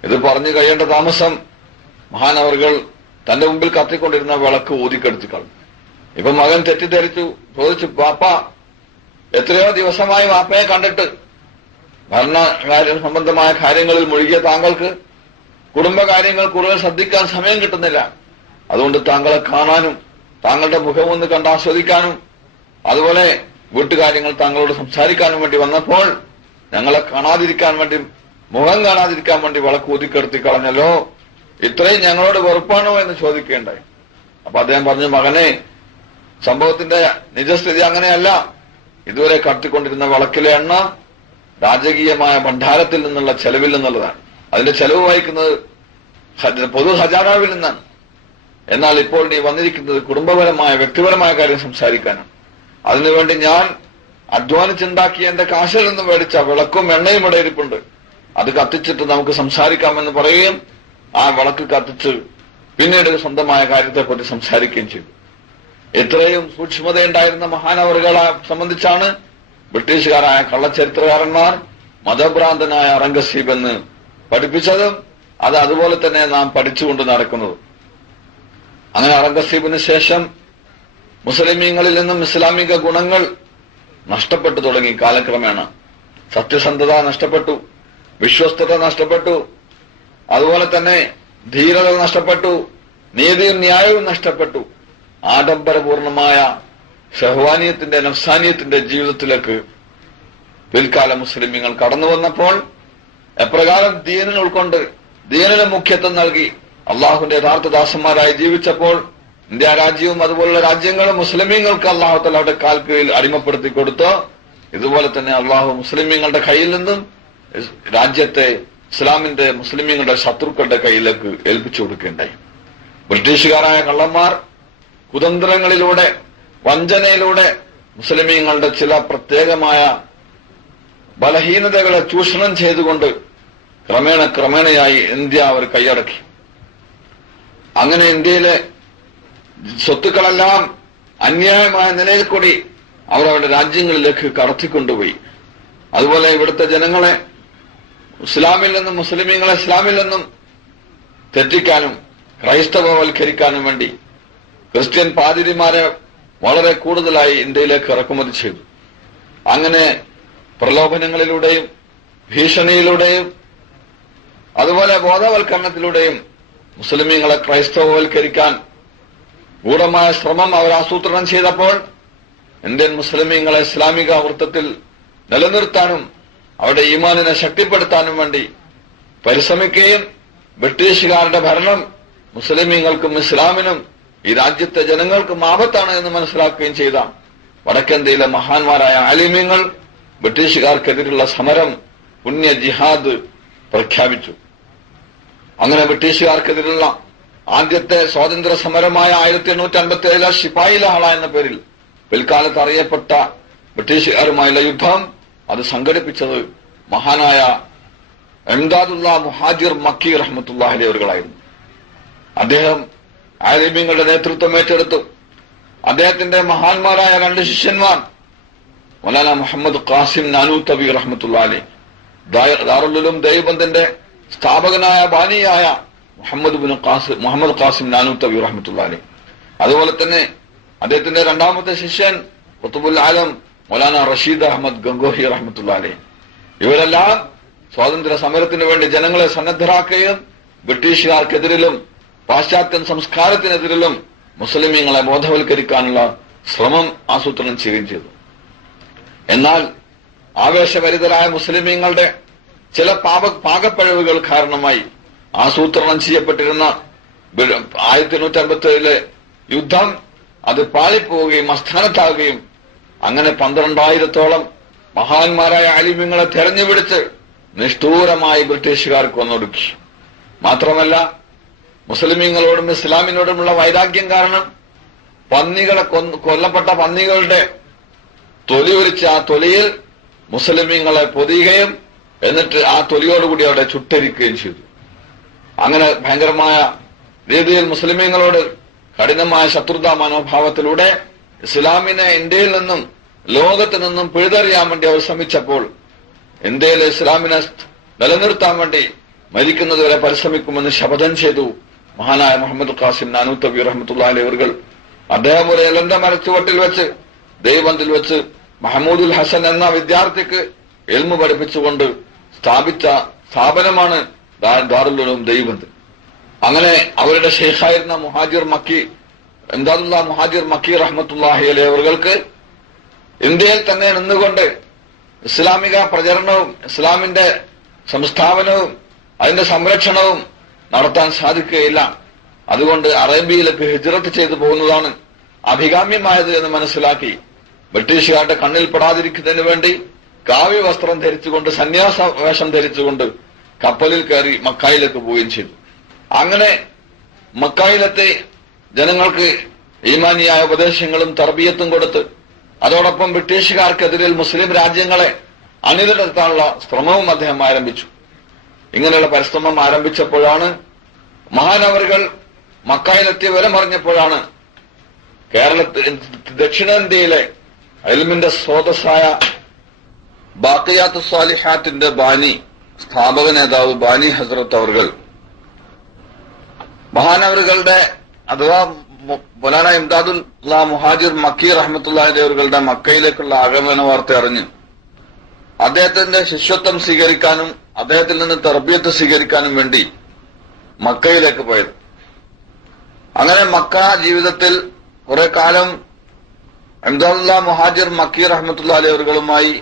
ഇത് പറഞ്ഞു കഴിയേണ്ട താമസം മഹാനവറുകൾ തന്റെ മുമ്പിൽ കത്തിക്കൊണ്ടിരുന്ന വിളക്ക് ഊതിക്കെടുത്തി കളഞ്ഞു. ഇപ്പൊ മകൻ തെറ്റിദ്ധരിച്ചു, ചോദിച്ചു, വാപ്പ, എത്രയോ ദിവസമായി വാപ്പയെ കണ്ടിട്ട് ഭരണകാര്യ സംബന്ധമായ കാര്യങ്ങളിൽ മുഴുകിയ താങ്കൾക്ക് കുടുംബകാര്യങ്ങൾ കൂടുതൽ ശ്രദ്ധിക്കാൻ സമയം കിട്ടുന്നില്ല. അതുകൊണ്ട് താങ്കളെ കാണാനും താങ്കളുടെ മുഖമൊന്ന് കണ്ട് ആസ്വദിക്കാനും അതുപോലെ വീട്ടുകാര്യങ്ങൾ താങ്കളോട് സംസാരിക്കാനും വേണ്ടി വന്നപ്പോൾ ഞങ്ങളെ കാണാതിരിക്കാൻ വേണ്ടി, മുഖം കാണാതിരിക്കാൻ വേണ്ടി വിളക്ക് ഊതിക്കെടുത്തി കളഞ്ഞല്ലോ, ഇത്രയും ഞങ്ങളോട് വെറുപ്പാണോ എന്ന് ചോദിക്കേണ്ടായി. അപ്പൊ അദ്ദേഹം പറഞ്ഞു, മകനെ, സംഭവത്തിന്റെ നിജസ്ഥിതി അങ്ങനെയല്ല. ഇതുവരെ കത്തിക്കൊണ്ടിരുന്ന വിളക്കിലെ എണ്ണ രാജകീയമായ ഭണ്ഡാരത്തിൽ നിന്നുള്ള ചെലവിൽ നിന്നുള്ളതാണ്. അതിന്റെ ചെലവ് വഹിക്കുന്നത് പൊതു ഖജാനാവിൽ നിന്നാണ്. എന്നാൽ ഇപ്പോൾ നീ വന്നിരിക്കുന്നത് കുടുംബപരമായ വ്യക്തിപരമായ കാര്യം സംസാരിക്കാനാണ്. അതിനുവേണ്ടി ഞാൻ അധ്വാനിച്ചുണ്ടാക്കിയ എന്റെ കാശിൽ നിന്ന് മേടിച്ച വിളക്കും എണ്ണയും ഇവിടെ ഇരിപ്പുണ്ട്, അത് കത്തിച്ചിട്ട് നമുക്ക് സംസാരിക്കാമെന്ന് പറയുകയും ആ വിളക്ക് കത്തിച്ച് പിന്നീട് സ്വന്തമായ കാര്യത്തെപ്പറ്റി സംസാരിക്കുകയും ചെയ്തു. ഇത്രയും സൂക്ഷ്മതയുണ്ടായിരുന്ന മഹാനവറുകളെ സംബന്ധിച്ചാണ് ബ്രിട്ടീഷുകാരായ കള്ളച്ചരിത്രകാരന്മാർ മതഭ്രാന്തനായ ഔറംഗസീബ് എന്ന് പഠിപ്പിച്ചതും അത് അതുപോലെ തന്നെ നാം പഠിച്ചുകൊണ്ട് നടക്കുന്നത്. അങ്ങനെ ഔറംഗസീബിന് ശേഷം മുസ്ലിമീങ്ങളിൽ നിന്നും ഇസ്ലാമിക ഗുണങ്ങൾ നഷ്ടപ്പെട്ടു തുടങ്ങി. കാലക്രമേണ സത്യസന്ധത നഷ്ടപ്പെട്ടു, വിശ്വസ്തത നഷ്ടപ്പെട്ടു, അതുപോലെ തന്നെ ധീരത നഷ്ടപ്പെട്ടു, നീതിയും ന്യായവും നഷ്ടപ്പെട്ടു. ആഡംബരപൂർണമായ ഷഹ്വാനിയത്തിന്റെ നഫ്സാനിയത്തിന്റെ ജീവിതത്തിലേക്ക് പിൽക്കാല മുസ്ലിമീങ്ങൾ കടന്നു വന്നപ്പോൾ എപ്രകാരം ദീനിനെ ഉൾക്കൊണ്ട് ദീനിന് മുഖ്യത്വം നൽകി അള്ളാഹുവിന്റെ യഥാർത്ഥ ദാസന്മാരായി ജീവിച്ചപ്പോൾ ഇന്ത്യ രാജ്യവും അതുപോലുള്ള രാജ്യങ്ങളും മുസ്ലിമീങ്ങൾക്ക് അള്ളാഹു തആല അവരുടെ കാൽ കീഴിൽ അടിമപ്പെടുത്തി കൊടുത്തു. ഇതുപോലെ തന്നെ അള്ളാഹു മുസ്ലിമീങ്ങളുടെ കയ്യിൽ നിന്നും രാജ്യത്തെ ഇസ്ലാമിന്റെ മുസ്ലിമീങ്ങളുടെ ശത്രുക്കളുടെ കയ്യിലേക്ക് ഏൽപ്പിച്ചു കൊടുക്കേണ്ടായി. ബ്രിട്ടീഷുകാരായ കള്ളന്മാർ കുതന്ത്രങ്ങളിലൂടെ വഞ്ചനയിലൂടെ മുസ്ലിമീങ്ങളുടെ ചില പ്രത്യേകമായ ബലഹീനതകളെ ചൂഷണം ചെയ്തുകൊണ്ട് ക്രമേണയായി ഇന്ത്യ അവർ കൈയടക്കി. അങ്ങനെ ഇന്ത്യയിലെ സ്വത്തുക്കളെല്ലാം അന്യായമായ നിലയിൽ കൂടി അവർ അവരുടെ രാജ്യങ്ങളിലേക്ക് കടത്തിക്കൊണ്ടുപോയി. അതുപോലെ ഇവിടുത്തെ ജനങ്ങളെ ഇസ്ലാമിൽ നിന്നും മുസ്ലിമീങ്ങളെ ഇസ്ലാമിൽ നിന്നും തെറ്റിക്കാനും ക്രൈസ്തവവൽക്കരിക്കാനും വേണ്ടി ക്രിസ്ത്യൻ പാതിരിമാരെ വളരെ കൂടുതലായി ഇന്ത്യയിലേക്ക് ഇറക്കുമതി ചെയ്തു. അങ്ങനെ പ്രലോഭനങ്ങളിലൂടെയും ഭീഷണിയിലൂടെയും അതുപോലെ ബോധവൽക്കരണത്തിലൂടെയും മുസ്ലിമീങ്ങളെ ക്രൈസ്തവവൽക്കരിക്കാൻ ഗൂഢമായ ശ്രമം അവർ ആസൂത്രണം ചെയ്തപ്പോൾ ഇന്ത്യൻ മുസ്ലിമീങ്ങളെ ഇസ്ലാമിക വൃത്തത്തിൽ നിലനിർത്താനും അവരുടെ ഈമാനിനെ ശക്തിപ്പെടുത്താനും വേണ്ടി പരിശ്രമിക്കുകയും ബ്രിട്ടീഷുകാരുടെ ഭരണം മുസ്ലിമീങ്ങൾക്കും ഇസ്ലാമിനും ഈ രാജ്യത്തെ ജനങ്ങൾക്കും ആപത്താണ് എന്ന് മനസ്സിലാക്കുകയും ചെയ്ത വടക്കേന്ത്യയിലെ മഹാന്മാരായ ആലിമീങ്ങൾ ബ്രിട്ടീഷുകാർക്കെതിരെയുള്ള സമരം പുണ്യ ജിഹാദ് പ്രഖ്യാപിച്ചു. അങ്ങനെ ബ്രിട്ടീഷുകാർക്കെതിരെയുള്ള ആദ്യത്തെ സ്വാതന്ത്ര്യ സമരമായ 1857 ശിപായി ലഹള എന്ന പേരിൽ പിൽക്കാലത്ത് അറിയപ്പെട്ട ബ്രിട്ടീഷുകാരുമായുള്ള യുദ്ധം അത് സംഘടിപ്പിച്ചത് മഹാനായ ഇംദാദുല്ല മുഹാജിർ മക്കി റഹ്മത്തുള്ളാഹി അലൈഹി അവர்களായിരുന്നു. അദ്ദേഹം ആലിമീങ്ങളുടെ നേതൃത്വം ഏറ്റെടുത്തു. അദ്ദേഹത്തിന്റെ മഹാന്മാരായ രണ്ട് ശിഷ്യന്മാർ മൗലാന മുഹമ്മദ് ഖാസിം നാനൂത്തവി റഹ്മത്തുള്ളാഹി അലൈഹി, ദാറുൽ ഉലൂം ദേവബന്ദിന്റെ സ്ഥാപകനായ ബാനിയായ മുഹമ്മദ് ഖാസിം നാനൂത്തവി റഹ്മത്തുള്ളാഹി അലൈഹി, അതുപോലെ തന്നെ അദ്ദേഹത്തിന്റെ രണ്ടാമത്തെ ശിഷ്യൻ ഖുത്ബുൽ ആലം മൗലാന റഷീദ് അഹമ്മദ് ഗംഗോഹി റഹ്മത്തുള്ളാഹി അലൈഹി, ഇവരെല്ലാം സ്വാതന്ത്ര്യ സമരത്തിന് വേണ്ടി ജനങ്ങളെ സന്നദ്ധരാക്കുകയും ബ്രിട്ടീഷുകാർക്കെതിരിലും പാശ്ചാത്യൻ സംസ്കാരത്തിനെതിരിലും മുസ്ലിമീങ്ങളെ ബോധവൽക്കരിക്കാനുള്ള ശ്രമം ആസൂത്രണം ചെയ്യുകയും ചെയ്തു. എന്നാൽ ആവേശഭരിതരായ മുസ്ലിമീങ്ങളുടെ ചില പാകപ്പിഴവുകൾ കാരണമായി ആസൂത്രണം ചെയ്യപ്പെട്ടിരുന്ന 1857 യുദ്ധം അത് പാളിപ്പോവുകയും അസ്ഥാനത്താവുകയും അങ്ങനെ 12,000-ഓളം മഹാന്മാരായ ആലിമീങ്ങളെ തെരഞ്ഞുപിടിച്ച് നിഷ്ഠൂരമായി ബ്രിട്ടീഷുകാർ കൊന്നൊടുക്കി. മാത്രമല്ല മുസ്ലിമീങ്ങളോടും ഇസ്ലാമിനോടുമുള്ള വൈരാഗ്യം കാരണം കൊല്ലപ്പെട്ട പന്നികളുടെ തൊലി ഒലിച്ച് ആ തൊലിയിൽ മുസ്ലിമീങ്ങളെ പൊതിയുകയും എന്നിട്ട് ആ തൊലിയോടുകൂടി അവിടെ ചുട്ടരിക്കുകയും ചെയ്തു. അങ്ങനെ ഭയങ്കരമായ രീതിയിൽ മുസ്ലിമീങ്ങളോട് കഠിനമായ ശത്രുതാ മനോഭാവത്തിലൂടെ ഇസ്ലാമിനെ ഇന്ത്യയിൽ നിന്നും ലോകത്ത് നിന്നും പിഴുതെറിയാൻ വേണ്ടി അവർ ശ്രമിച്ചപ്പോൾ ഇന്ത്യയിലെ ഇസ്ലാമിനെ നിലനിർത്താൻ വേണ്ടി മരിക്കുന്നതുവരെ പരിശ്രമിക്കുമെന്ന് ശപഥം ചെയ്തു മഹാനായ മുഹമ്മദ് ഖാസിം നാനൂത്തവി റഹ്മത്തുള്ളാഹി അലൈഹി അവர்கள். അദ്ദേഹം ഒരു എലന്റെ മരച്ചുവട്ടിൽ വെച്ച് ദേവബന്ദിൽ വെച്ച് മഹമൂദുൽ ഹസൻ എന്ന വിദ്യാർത്ഥിക്ക് ഇൽമു പഠിപ്പിച്ചുകൊണ്ട് സ്ഥാപിച്ച സ്ഥാപനമാണ് ദാറുൽ ഉലൂം ദേവബന്ദ്. അങ്ങനെ അവരുടെ ഷെയ്ഖായിരുന്ന ഇംദാദുല്ല മുഹാജിർ മക്കി റഹ്മത്തുള്ളാഹി അലൈഹി അവർക്ക് ഇന്ത്യയിൽ തന്നെ നിന്നുകൊണ്ട് ഇസ്ലാമിക പ്രചരണവും ഇസ്ലാമിന്റെ സംസ്ഥാപനവും അതിന്റെ സംരക്ഷണവും നടത്താൻ സാധിക്കുകയില്ല. അതുകൊണ്ട് അറേബ്യയിലേക്ക് ഹിജ്റത്ത് ചെയ്തു പോകുന്നതാണ് അഭികാമ്യമായത് എന്ന് മനസ്സിലാക്കി ബ്രിട്ടീഷുകാരുടെ കണ്ണിൽ പെടാതിരിക്കുന്നതിന് വേണ്ടി കാവ്യ വസ്ത്രം ധരിച്ചുകൊണ്ട് സന്യാസ വേഷം ധരിച്ചുകൊണ്ട് കപ്പലിൽ കയറി മക്കായിലേക്ക് പോവുകയും ചെയ്തു. അങ്ങനെ മക്കായിലെത്തി ജനങ്ങൾക്ക് ഈമാനിയായ ഉപദേശങ്ങളും തർബിയത്തും കൊടുത്ത് അതോടൊപ്പം ബ്രിട്ടീഷുകാർക്കെതിരിൽ മുസ്ലിം രാജ്യങ്ങളെ അണിനിരത്താനുള്ള ശ്രമവും അദ്ദേഹം ആരംഭിച്ചു. ഇങ്ങനെയുള്ള പരിശ്രമം ആരംഭിച്ചപ്പോഴാണ് മഹാനവറുകൾ മക്കായിലെത്തിയ വിവരമറിഞ്ഞപ്പോഴാണ് ദക്ഷിണേന്ത്യയിലെ ഇൽമിന്റെ സ്രോതസ്സായ ബാഖിയാത്തു സ്വാലിഹാത്തിന്റെ സ്ഥാപക നേതാവ് ബാനി ഹസ്രത്ത് അവர்கள் മഹാനവറുകളുടെ അഥവാ മൗലാന ഇംദാദുല്ല മുഹാജിർ മക്കി റഹ്മത്തുള്ളാഹി അവരുടെ മക്കയിലേക്കുള്ള ആഗമന വാർത്ത അറിഞ്ഞ് അദ്ദേഹത്തിന്റെ ശിഷ്യത്വം സ്വീകരിക്കാനും അദ്ദേഹത്തിൽ നിന്ന് തർബിയത്ത് സ്വീകരിക്കാനും വേണ്ടി മക്കയിലേക്ക് പോയത്. അങ്ങനെ മക്ക ജീവിതത്തിൽ കുറെ കാലം ഇംദാദുല്ല മുഹാജിർ മക്കി റഹ്മത്തുള്ളാഹി അവர்களுമായി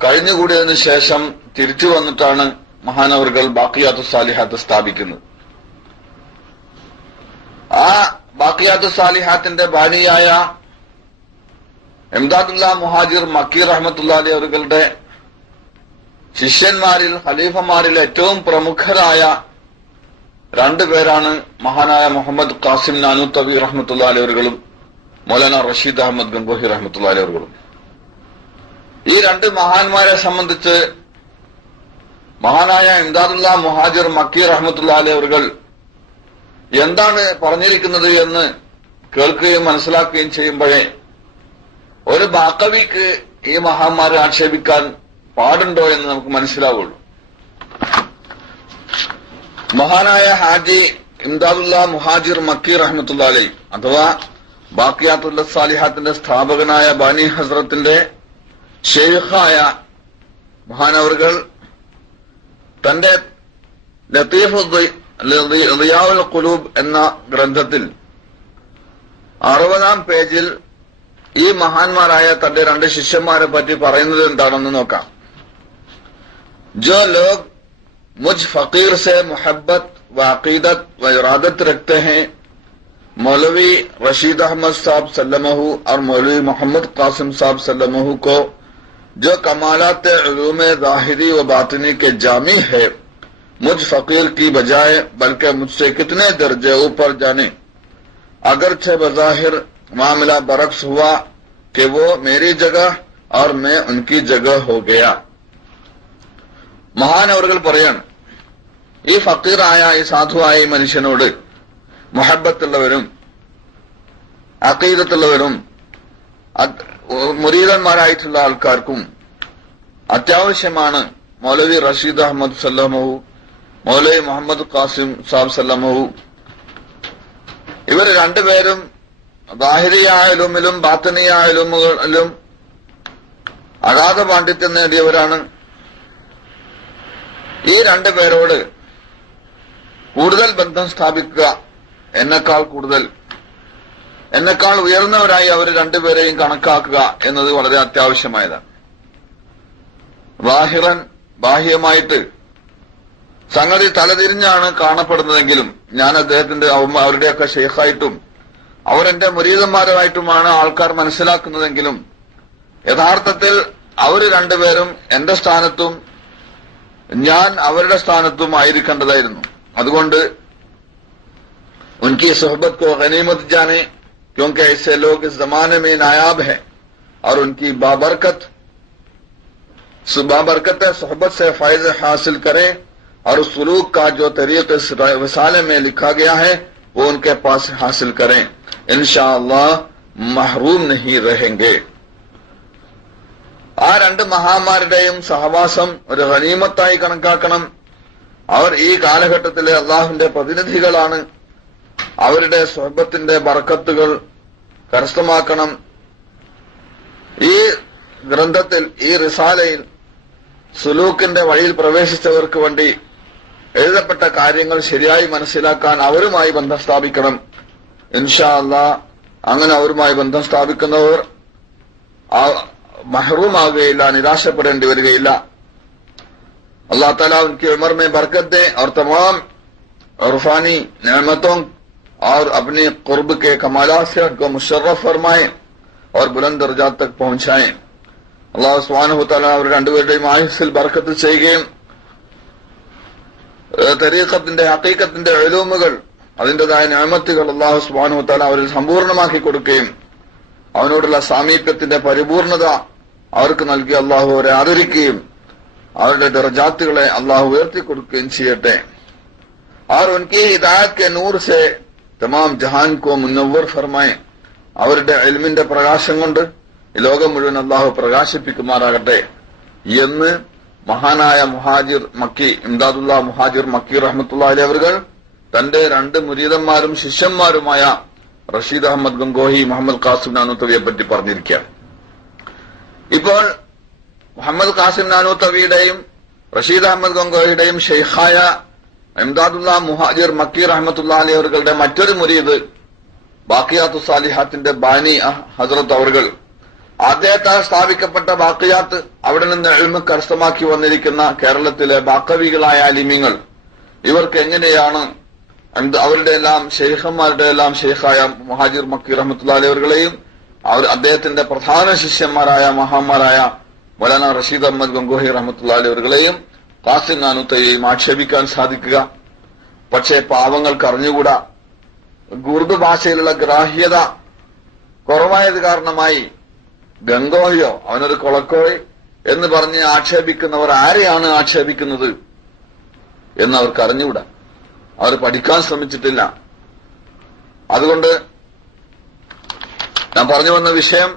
കഴിഞ്ഞുകൂടിയതിനു ശേഷം തിരിച്ചു വന്നിട്ടാണ് മഹാനവറുകൾ ബാഖിയാത്തു സാലിഹാത്ത് സ്ഥാപിക്കുന്നത്. ആ ബാഖിയാത്തു സാലിഹാത്തിന്റെ ബാനിയായ ഇംദാദുല്ല മുഹാജിർ മക്കി റഹ്മത്തുള്ളാഹി അവരുടെ ശിഷ്യന്മാരിൽ ഖലീഫമാരിൽ ഏറ്റവും പ്രമുഖരായ രണ്ടുപേരാണ് മഹാനായ മുഹമ്മദ് ഖാസിം നാനൂത്തവി റഹ്മത്തുള്ളാഹി അവர்களுം മൗലാന റഷീദ് അഹമ്മദ് ഗംഗോഹി റഹ്മത്തുള്ളാഹി അവர்களுം. ഈ രണ്ട് മഹാന്മാരെ സംബന്ധിച്ച് മഹാനായ ഇംദാദുല്ല മുഹാജിർ മക്കി റഹ്മത്തുള്ളാഹി അവർ എന്താണ് പറഞ്ഞിരിക്കുന്നത് എന്ന് കേൾക്കുകയും മനസ്സിലാക്കുകയും ചെയ്യുമ്പോഴേ ഒരു ബാക്കവിക്ക് ഈ മഹാന്മാരെ ആക്ഷേപിക്കാൻ പാടുണ്ടോ എന്ന് നമുക്ക് മനസ്സിലാവുള്ളൂ. മഹാനായ ഹാജി ഇംദാദുല്ല മുഹാജിർ മക്കി റഹ്മത്തുള്ളാഹി അലൈഹി അഥവാ ബാഖിയാത്തുൽ സാലിഹാത്തിന്റെ സ്ഥാപകനായ ബാനി ഹസ്രത്തിന്റെ ഷെയ്ഖായ മഹാനവറുകൾ തന്റെ റിയാഉൽ ഖുലൂബ് എന്ന ഗ്രന്ഥത്തിൽ 60-ാം പേജിൽ ഈ മഹാന്മാരായ തന്റെ രണ്ട് ശിഷ്യന്മാരെ പറ്റി പറയുന്നത് എന്താണെന്ന് നോക്കാം. जो लोग मुझ फकीर से मोहब्बत व अकीदत व इरादत रखते हैं, मौलवी रशीद अहमद साहब सल्लमहु और मौलवी मोहम्मद कासिम साहब सल्लमहु को, जो कमालात उलूम ज़ाहिरी व बातिनी के जामी है, मुझ फकीर की बजाय बल्कि मुझसे कितने दर्जे ऊपर जाने। अगरचे बज़ाहिर मामला बरक्स हुआ कि वो मेरी जगह और मैं उनकी जगह हो गया. മഹാനവറുകൾ പറയാണ്, ഈ ഫക്കീറായ ഈ സാധുവായ ഈ മനുഷ്യനോട് മുഹബ്ബത്തുള്ളവരും അഖീദത്തുള്ളവരും മുരീദന്മാരായിട്ടുള്ള ആൾക്കാർക്കും അത്യാവശ്യമാണ് മൗലവി റഷീദ് അഹമ്മദ് സല്ലമഹു, മൗലവി മുഹമ്മദ് ഖാസിം സാബ് സല്ലമഹു. ഇവർ രണ്ടുപേരും ദാഹിരിയായ ഇൽമിലും ബാത്തിനിയായ ഇൽമുകളിലും അഗാധ പാണ്ഡിത്യം നേടിയവരാണ്. ഈ രണ്ടുപേരോട് കൂടുതൽ ബന്ധം സ്ഥാപിക്കുക, എന്നെക്കാൾ ഉയർന്നവരായി അവർ രണ്ടുപേരെയും കണക്കാക്കുക എന്നത് വളരെ അത്യാവശ്യമായതാണ്. ബാഹ്യമായിട്ട് സംഗതി തലതിരിഞ്ഞാണ് കാണപ്പെടുന്നതെങ്കിലും ഞാൻ അദ്ദേഹത്തിന്റെ അവരുടെയൊക്കെ ഷെയ്ഖായിട്ടും അവരെന്റെ മുരീദന്മാരുമായിട്ടുമാണ് ആൾക്കാർ മനസ്സിലാക്കുന്നതെങ്കിലും യഥാർത്ഥത്തിൽ അവർ രണ്ടുപേരും എന്റെ സ്ഥാനത്തും ഞാൻ അവരുടെ സ്ഥാനത്തും ആയിരിക്കേണ്ടതായിരുന്നു. അതുകൊണ്ട് उनकी सोहबत को गनीमत जाने, क्योंकि ऐसे लोग इस जमाने में नायाब हैं और उनकी बाबरकत सोहबत से फायद हासिल करें और उस सुलूक का जो तरीक़ इस रिसाले में लिखा गया है वो उनके पास हासिल करें. इंशाअल्लाह महरूम नहीं रहेंगे. ആ രണ്ട് മഹാന്മാരുടെയും സഹവാസം ഒരു ഗനീമത്തായി കണക്കാക്കണം. അവർ ഈ കാലഘട്ടത്തിലെ അള്ളാഹുവിന്റെ പ്രതിനിധികളാണ്. അവരുടെ സ്വഹബത്തിന്റെ ബർക്കത്തുകൾ കരസ്ഥമാക്കണം. ഈ ഗ്രന്ഥത്തിൽ, ഈ റിസാലയിൽ സുലൂക്കിന്റെ വഴിയിൽ പ്രവേശിച്ചവർക്ക് വേണ്ടി എഴുതപ്പെട്ട കാര്യങ്ങൾ ശരിയായി മനസ്സിലാക്കാൻ അവരുമായി ബന്ധം സ്ഥാപിക്കണം. ഇൻഷാ അല്ലാഹ് അങ്ങനെ അവരുമായി ബന്ധം സ്ഥാപിക്കുന്നവർ മഹറൂമാകുകയില്ല, നിരാശപ്പെടേണ്ടി വരികയില്ല. अल्लाह ताला उनकी उम्र में बरकत दे और तमाम रूहानी नेमतों और अपने कुर्ब के कमालात से उनको मुशर्रफ फरमाए और बुलंद दर्जात तक पहुंचाएं. അല്ലാഹു സുബ്ഹാനഹു വ തആല അവർ രണ്ടുപേരുടെയും ആയുസ്സിൽ ബർക്കത്ത് ചെയ്യുകയും തരീഖത്തിന്റെ ഹഖീഖത്തിന്റെ ഉലൂമുകൾ, അതിന്റേതായ നിഅമത്തുകൾ അല്ലാഹു സുബ്ഹാനഹു വ തആല അവരിൽ സമ്പൂർണ്ണമാക്കി കൊടുക്കുകയും അവനോടുള്ള സാമീപ്യത്തിന്റെ പരിപൂർണത അവർക്ക് നൽകി അല്ലാഹു അവരെ ആദരിക്കുകയും അവരുടെ ദർജാത്തുകളെ അല്ലാഹു ഉയർത്തി കൊടുക്കുകയും ചെയ്യട്ടെ. और उनकी हिदायत के नूर से तमाम जहान को मुनव्वर फरमाए. അവരുടെ ഇൽമിന്റെ പ്രകാശം കൊണ്ട് ഈ ലോകം മുഴുവൻ അല്ലാഹു പ്രകാശിപ്പിക്കുമാറാകട്ടെ എന്ന് മഹാനായ മുഹാജിർ മക്കി ഇംദാദുല്ലാ മുഹാജിർ മക്കി റഹ്മത്തുള്ളാഹി അലൈഹി അവർ തന്റെ രണ്ട് മുരീദന്മാരും ശിഷ്യന്മാരുമായ റഷീദ് അഹമ്മദ് ഗംഗോഹി, മുഹമ്മദ് ഖാസിം നാനൂത്തവിയെ പറ്റി പറഞ്ഞിരിക്കുകയാണ്. ഇപ്പോൾ മുഹമ്മദ് ഖാസിം നാനൂത്തവിയുടെയും റഷീദ് അഹമ്മദ് ഗംഗോഹിയുടെയും ഷെയ്ഖായ ഇംദാദുല്ലാ മുഹാജിർ മക്കി റഹ്മത്തുള്ളാഹി അലൈഹി അവരുടെ മറ്റൊരു മുരീദ് ബാഖിയാത്തു സാലിഹാത്തിന്റെ ബാനി ഹസ്രത്ത് അവർ, അദ്ദേഹത്താൽ സ്ഥാപിക്കപ്പെട്ട ബാഖിയാത്ത്, അവിടെ നിന്ന് ഇൽമ് കരസ്ഥമാക്കി വന്നിരിക്കുന്ന കേരളത്തിലെ ബാക്കവികളായ അലിമീങ്ങൾ, ഇവർക്ക് എങ്ങനെയാണ് അവരുടെ എല്ലാം ഷെയ്ഖന്മാരുടെ എല്ലാം ഷെയ്ഖായ മുഹാജിർ മക്കി റഹ്മത്തുള്ളാഹി അലൈഹി അവர்களെയും അദ്ദേഹത്തിന്റെ പ്രധാന ശിഷ്യന്മാരായ മഹാന്മാരായ മൗലാന റഷീദ് അഹമ്മദ് ഗംഗോഹി റഹ്മത്തുള്ളാഹി അലൈഹി അവர்களെയും ഖാസിം നാനൂത്തവിയെയും ആക്ഷേപിക്കാൻ സാധിക്കുക? പക്ഷേ പാവങ്ങൾക്ക് അറിഞ്ഞുകൂടാ. ഉറുദു ഭാഷയിലുള്ള ഗ്രാഹ്യത കുറവായത് കാരണമായി ഗംഗോഹിയോ അവനൊരു കൊളക്കോഴി എന്ന് പറഞ്ഞ് ആക്ഷേപിക്കുന്നവർ ആരെയാണ് ആക്ഷേപിക്കുന്നത് എന്ന് അവർക്ക് അറിഞ്ഞുകൂടാ. അവർ പഠിക്കാൻ ശ്രമിച്ചിട്ടില്ല. അതുകൊണ്ട് ഞാൻ പറഞ്ഞു വന്ന വിഷയം,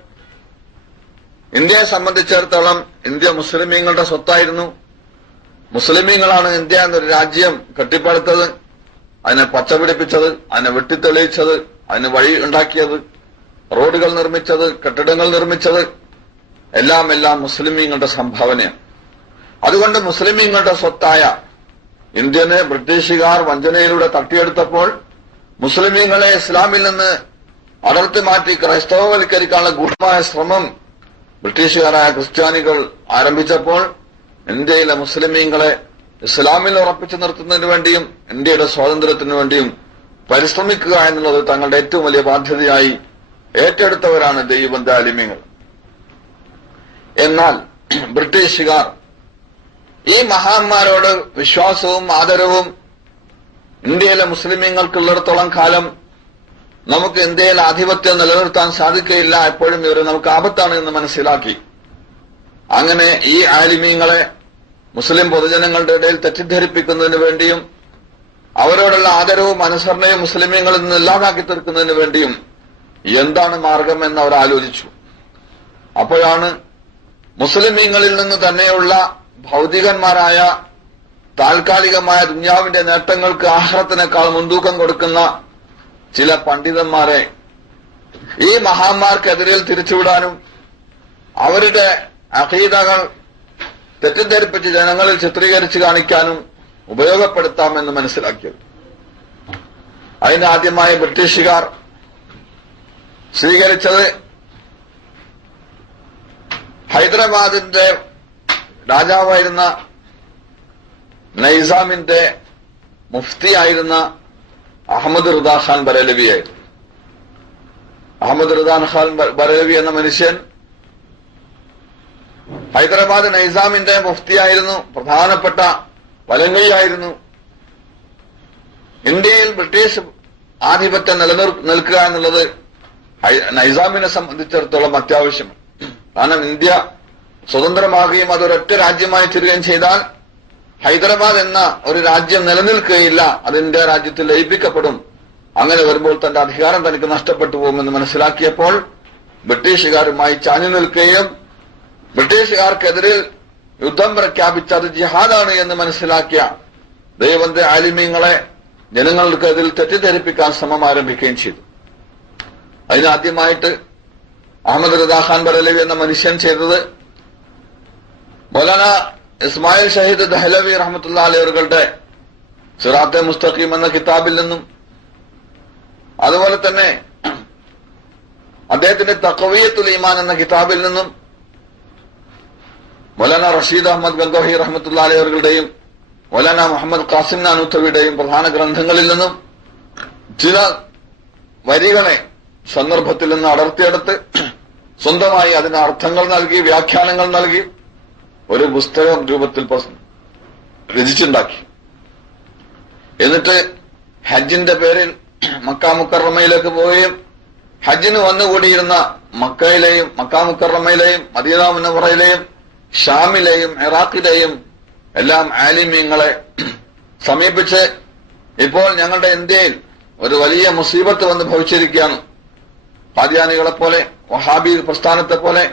ഇന്ത്യയെ സംബന്ധിച്ചിടത്തോളം ഇന്ത്യ മുസ്ലിമീങ്ങളുടെ സ്വത്തായിരുന്നു. മുസ്ലിമീങ്ങളാണ് ഇന്ത്യ എന്നൊരു രാജ്യം കെട്ടിപ്പടുത്തത്, അതിനെ പച്ചപിടിപ്പിച്ചത്, അതിനെ വെട്ടിത്തെളിയിച്ചത്, അതിന് വഴി ഉണ്ടാക്കിയത്, റോഡുകൾ നിർമ്മിച്ചത്, കെട്ടിടങ്ങൾ നിർമ്മിച്ചത്, എല്ലാം മുസ്ലിമീങ്ങളുടെ സംഭാവനയാണ്. അതുകൊണ്ട് മുസ്ലിമീങ്ങളുടെ സ്വത്തായ ഇന്ത്യനെ ബ്രിട്ടീഷുകാർ വഞ്ചനയിലൂടെ തട്ടിയെടുത്തപ്പോൾ മുസ്ലിമീങ്ങളെ ഇസ്ലാമിൽ നിന്ന് അടർത്തി മാറ്റി ക്രൈസ്തവവൽക്കരിക്കാനുള്ള ഗൂഢമായ ശ്രമം ബ്രിട്ടീഷുകാരായ ക്രിസ്ത്യാനികൾ ആരംഭിച്ചപ്പോൾ ഇന്ത്യയിലെ മുസ്ലിമീങ്ങളെ ഇസ്ലാമിൽ ഉറപ്പിച്ചു നിർത്തുന്നതിന് വേണ്ടിയും ഇന്ത്യയുടെ സ്വാതന്ത്ര്യത്തിനു വേണ്ടിയും പരിശ്രമിക്കുക എന്നുള്ളത് തങ്ങളുടെ ഏറ്റവും വലിയ ബാധ്യതയായി ഏറ്റെടുത്തവരാണ് ദേവബന്ദ് ആലിമീങ്ങൾ. എന്നാൽ ബ്രിട്ടീഷുകാർ ഈ മഹാന്മാരോട് വിശ്വാസവും ആദരവും ഇന്ത്യയിലെ മുസ്ലിമീങ്ങൾക്കുള്ളിടത്തോളം കാലം നമുക്ക് ഇന്ത്യയിൽ ആധിപത്യം നിലനിർത്താൻ സാധിക്കുകയില്ല, എപ്പോഴും ഇവർ നമുക്ക് ആപത്താണ് എന്ന് മനസ്സിലാക്കി. അങ്ങനെ ഈ ആലിമീങ്ങളെ മുസ്ലിം പൊതുജനങ്ങളുടെ ഇടയിൽ തെറ്റിദ്ധരിപ്പിക്കുന്നതിന് വേണ്ടിയും അവരോടുള്ള ആദരവും അനുസരണയും മുസ്ലിമീങ്ങളിൽ നിന്ന് ഇല്ലാതാക്കി തീർക്കുന്നതിന് വേണ്ടിയും എന്താണ് മാർഗം എന്ന് അവർ ആലോചിച്ചു. അപ്പോഴാണ് മുസ്ലിമീങ്ങളിൽ നിന്ന് തന്നെയുള്ള ഭൗതികന്മാരായ താൽക്കാലികമായ ദുനിയാവിന്റെ നേട്ടങ്ങൾക്ക് ആഖിറത്തിനേക്കാൾ മുൻതൂക്കം കൊടുക്കുന്ന ചില പണ്ഡിതന്മാരെ ഈ മഹാന്മാർക്കെതിരെ തിരിച്ചുവിടാനും അവരുടെ അഖീദകൾ തെറ്റിദ്ധരിപ്പിച്ച് ജനങ്ങളിൽ ചിത്രീകരിച്ച് കാണിക്കാനും ഉപയോഗപ്പെടുത്താമെന്ന് മനസ്സിലാക്കിയത്. അതിന് ആദ്യമായി ബ്രിട്ടീഷുകാർ സ്വീകരിച്ചത് ഹൈദരാബാദിന്റെ രാജാവായിരുന്ന നൈസാമിന്റെ മുഫ്തിയായിരുന്ന അഹമ്മദ് റിദാ ഖാൻ ബറേലവിയായിരുന്നു. അഹമ്മദ് റിദാ ഖാൻ ബറേലവി എന്ന മനുഷ്യൻ ഹൈദരാബാദ് നൈസാമിന്റെ മുഫ്തിയായിരുന്നു, പ്രധാനപ്പെട്ട വലങ്കയായിരുന്നു. ഇന്ത്യയിൽ ബ്രിട്ടീഷ് ആധിപത്യം നിൽക്കുക എന്നുള്ളത് നൈസാമിനെ സംബന്ധിച്ചിടത്തോളം അത്യാവശ്യമാണ്. കാരണം ഇന്ത്യ സ്വതന്ത്രമാകുകയും അതൊരൊറ്റ രാജ്യമായി തീരുകയും ചെയ്താൽ ഹൈദരാബാദ് എന്ന ഒരു രാജ്യം നിലനിൽക്കുകയില്ല, അത് ഇന്ത്യ രാജ്യത്തിൽ ലയിപ്പിക്കപ്പെടും. അങ്ങനെ വരുമ്പോൾ തന്റെ അധികാരം തനിക്ക് നഷ്ടപ്പെട്ടു പോകുമെന്ന് മനസ്സിലാക്കിയപ്പോൾ ബ്രിട്ടീഷുകാരുമായി ചാഞ്ഞു നിൽക്കുകയും ബ്രിട്ടീഷുകാർക്കെതിരെ യുദ്ധം പ്രഖ്യാപിച്ച അത് ജിഹാദാണ് എന്ന് മനസ്സിലാക്കിയ ദേവബന്ദ് ആലിമീങ്ങളെ ജനങ്ങൾക്കെതിൽ തെറ്റിദ്ധരിപ്പിക്കാൻ ശ്രമം ആരംഭിക്കുകയും ചെയ്തു. അതിനാദ്യമായിട്ട് അഹമ്മദ് റിദാ ഖാൻ ബറേലവി എന്ന മനുഷ്യൻ ചെയ്തത് മൗലാന ഇസ്മായിൽ ഷഹീദ് ദഹ്ലവി റഹ്മത്തുള്ളാഹി അലൈഹി അവരുടെ സിറാത്തെ മുസ്തഖീം എന്ന കിതാബിൽ നിന്നും അതുപോലെ തന്നെ അദ്ദേഹത്തിന്റെ തഖ്വിയത്തുൽ ഈമാൻ എന്ന കിതാബിൽ നിന്നും മൗലാന റഷീദ് അഹമ്മദ് ഗംഗോഹി റഹ്മത്തുള്ളാഹി അലൈഹി അവരുടെയും മൗലാന മുഹമ്മദ് ഖാസിം നാനൂത്തവിയുടെയും പ്രധാന ഗ്രന്ഥങ്ങളിൽ നിന്നും ചില വരികളെ സന്ദർഭത്തിൽ നിന്ന് അടർത്തിയെടുത്ത് സ്വന്തമായി അതിന് അർത്ഥങ്ങൾ നൽകി വ്യാഖ്യാനങ്ങൾ നൽകി ഒരു പുസ്തകം രൂപത്തിൽ രചിച്ചുണ്ടാക്കി. എന്നിട്ട് ഹജ്ജിന്റെ പേരിൽ മക്ക മുക്കറമയിലേക്ക് പോവുകയും ഹജ്ജിന് വന്നുകൂടിയിരുന്ന മക്കയിലെയും മക്ക മുക്കറമയിലെയും മദീന മുനവ്വറയിലെയും ഷാമിലെയും ഇറാഖിലെയും എല്ലാം ആലിമീങ്ങളെ സമീപിച്ച് ഇപ്പോൾ ഞങ്ങളുടെ ഇന്ത്യയിൽ ഒരു വലിയ മുസീബത്ത് വന്ന് ഭവിച്ചിരിക്കുകയാണ്. ഖാദിയാനികളെ പോലെ വഹാബി പ്രസ്ഥാനത്തെ പോലെ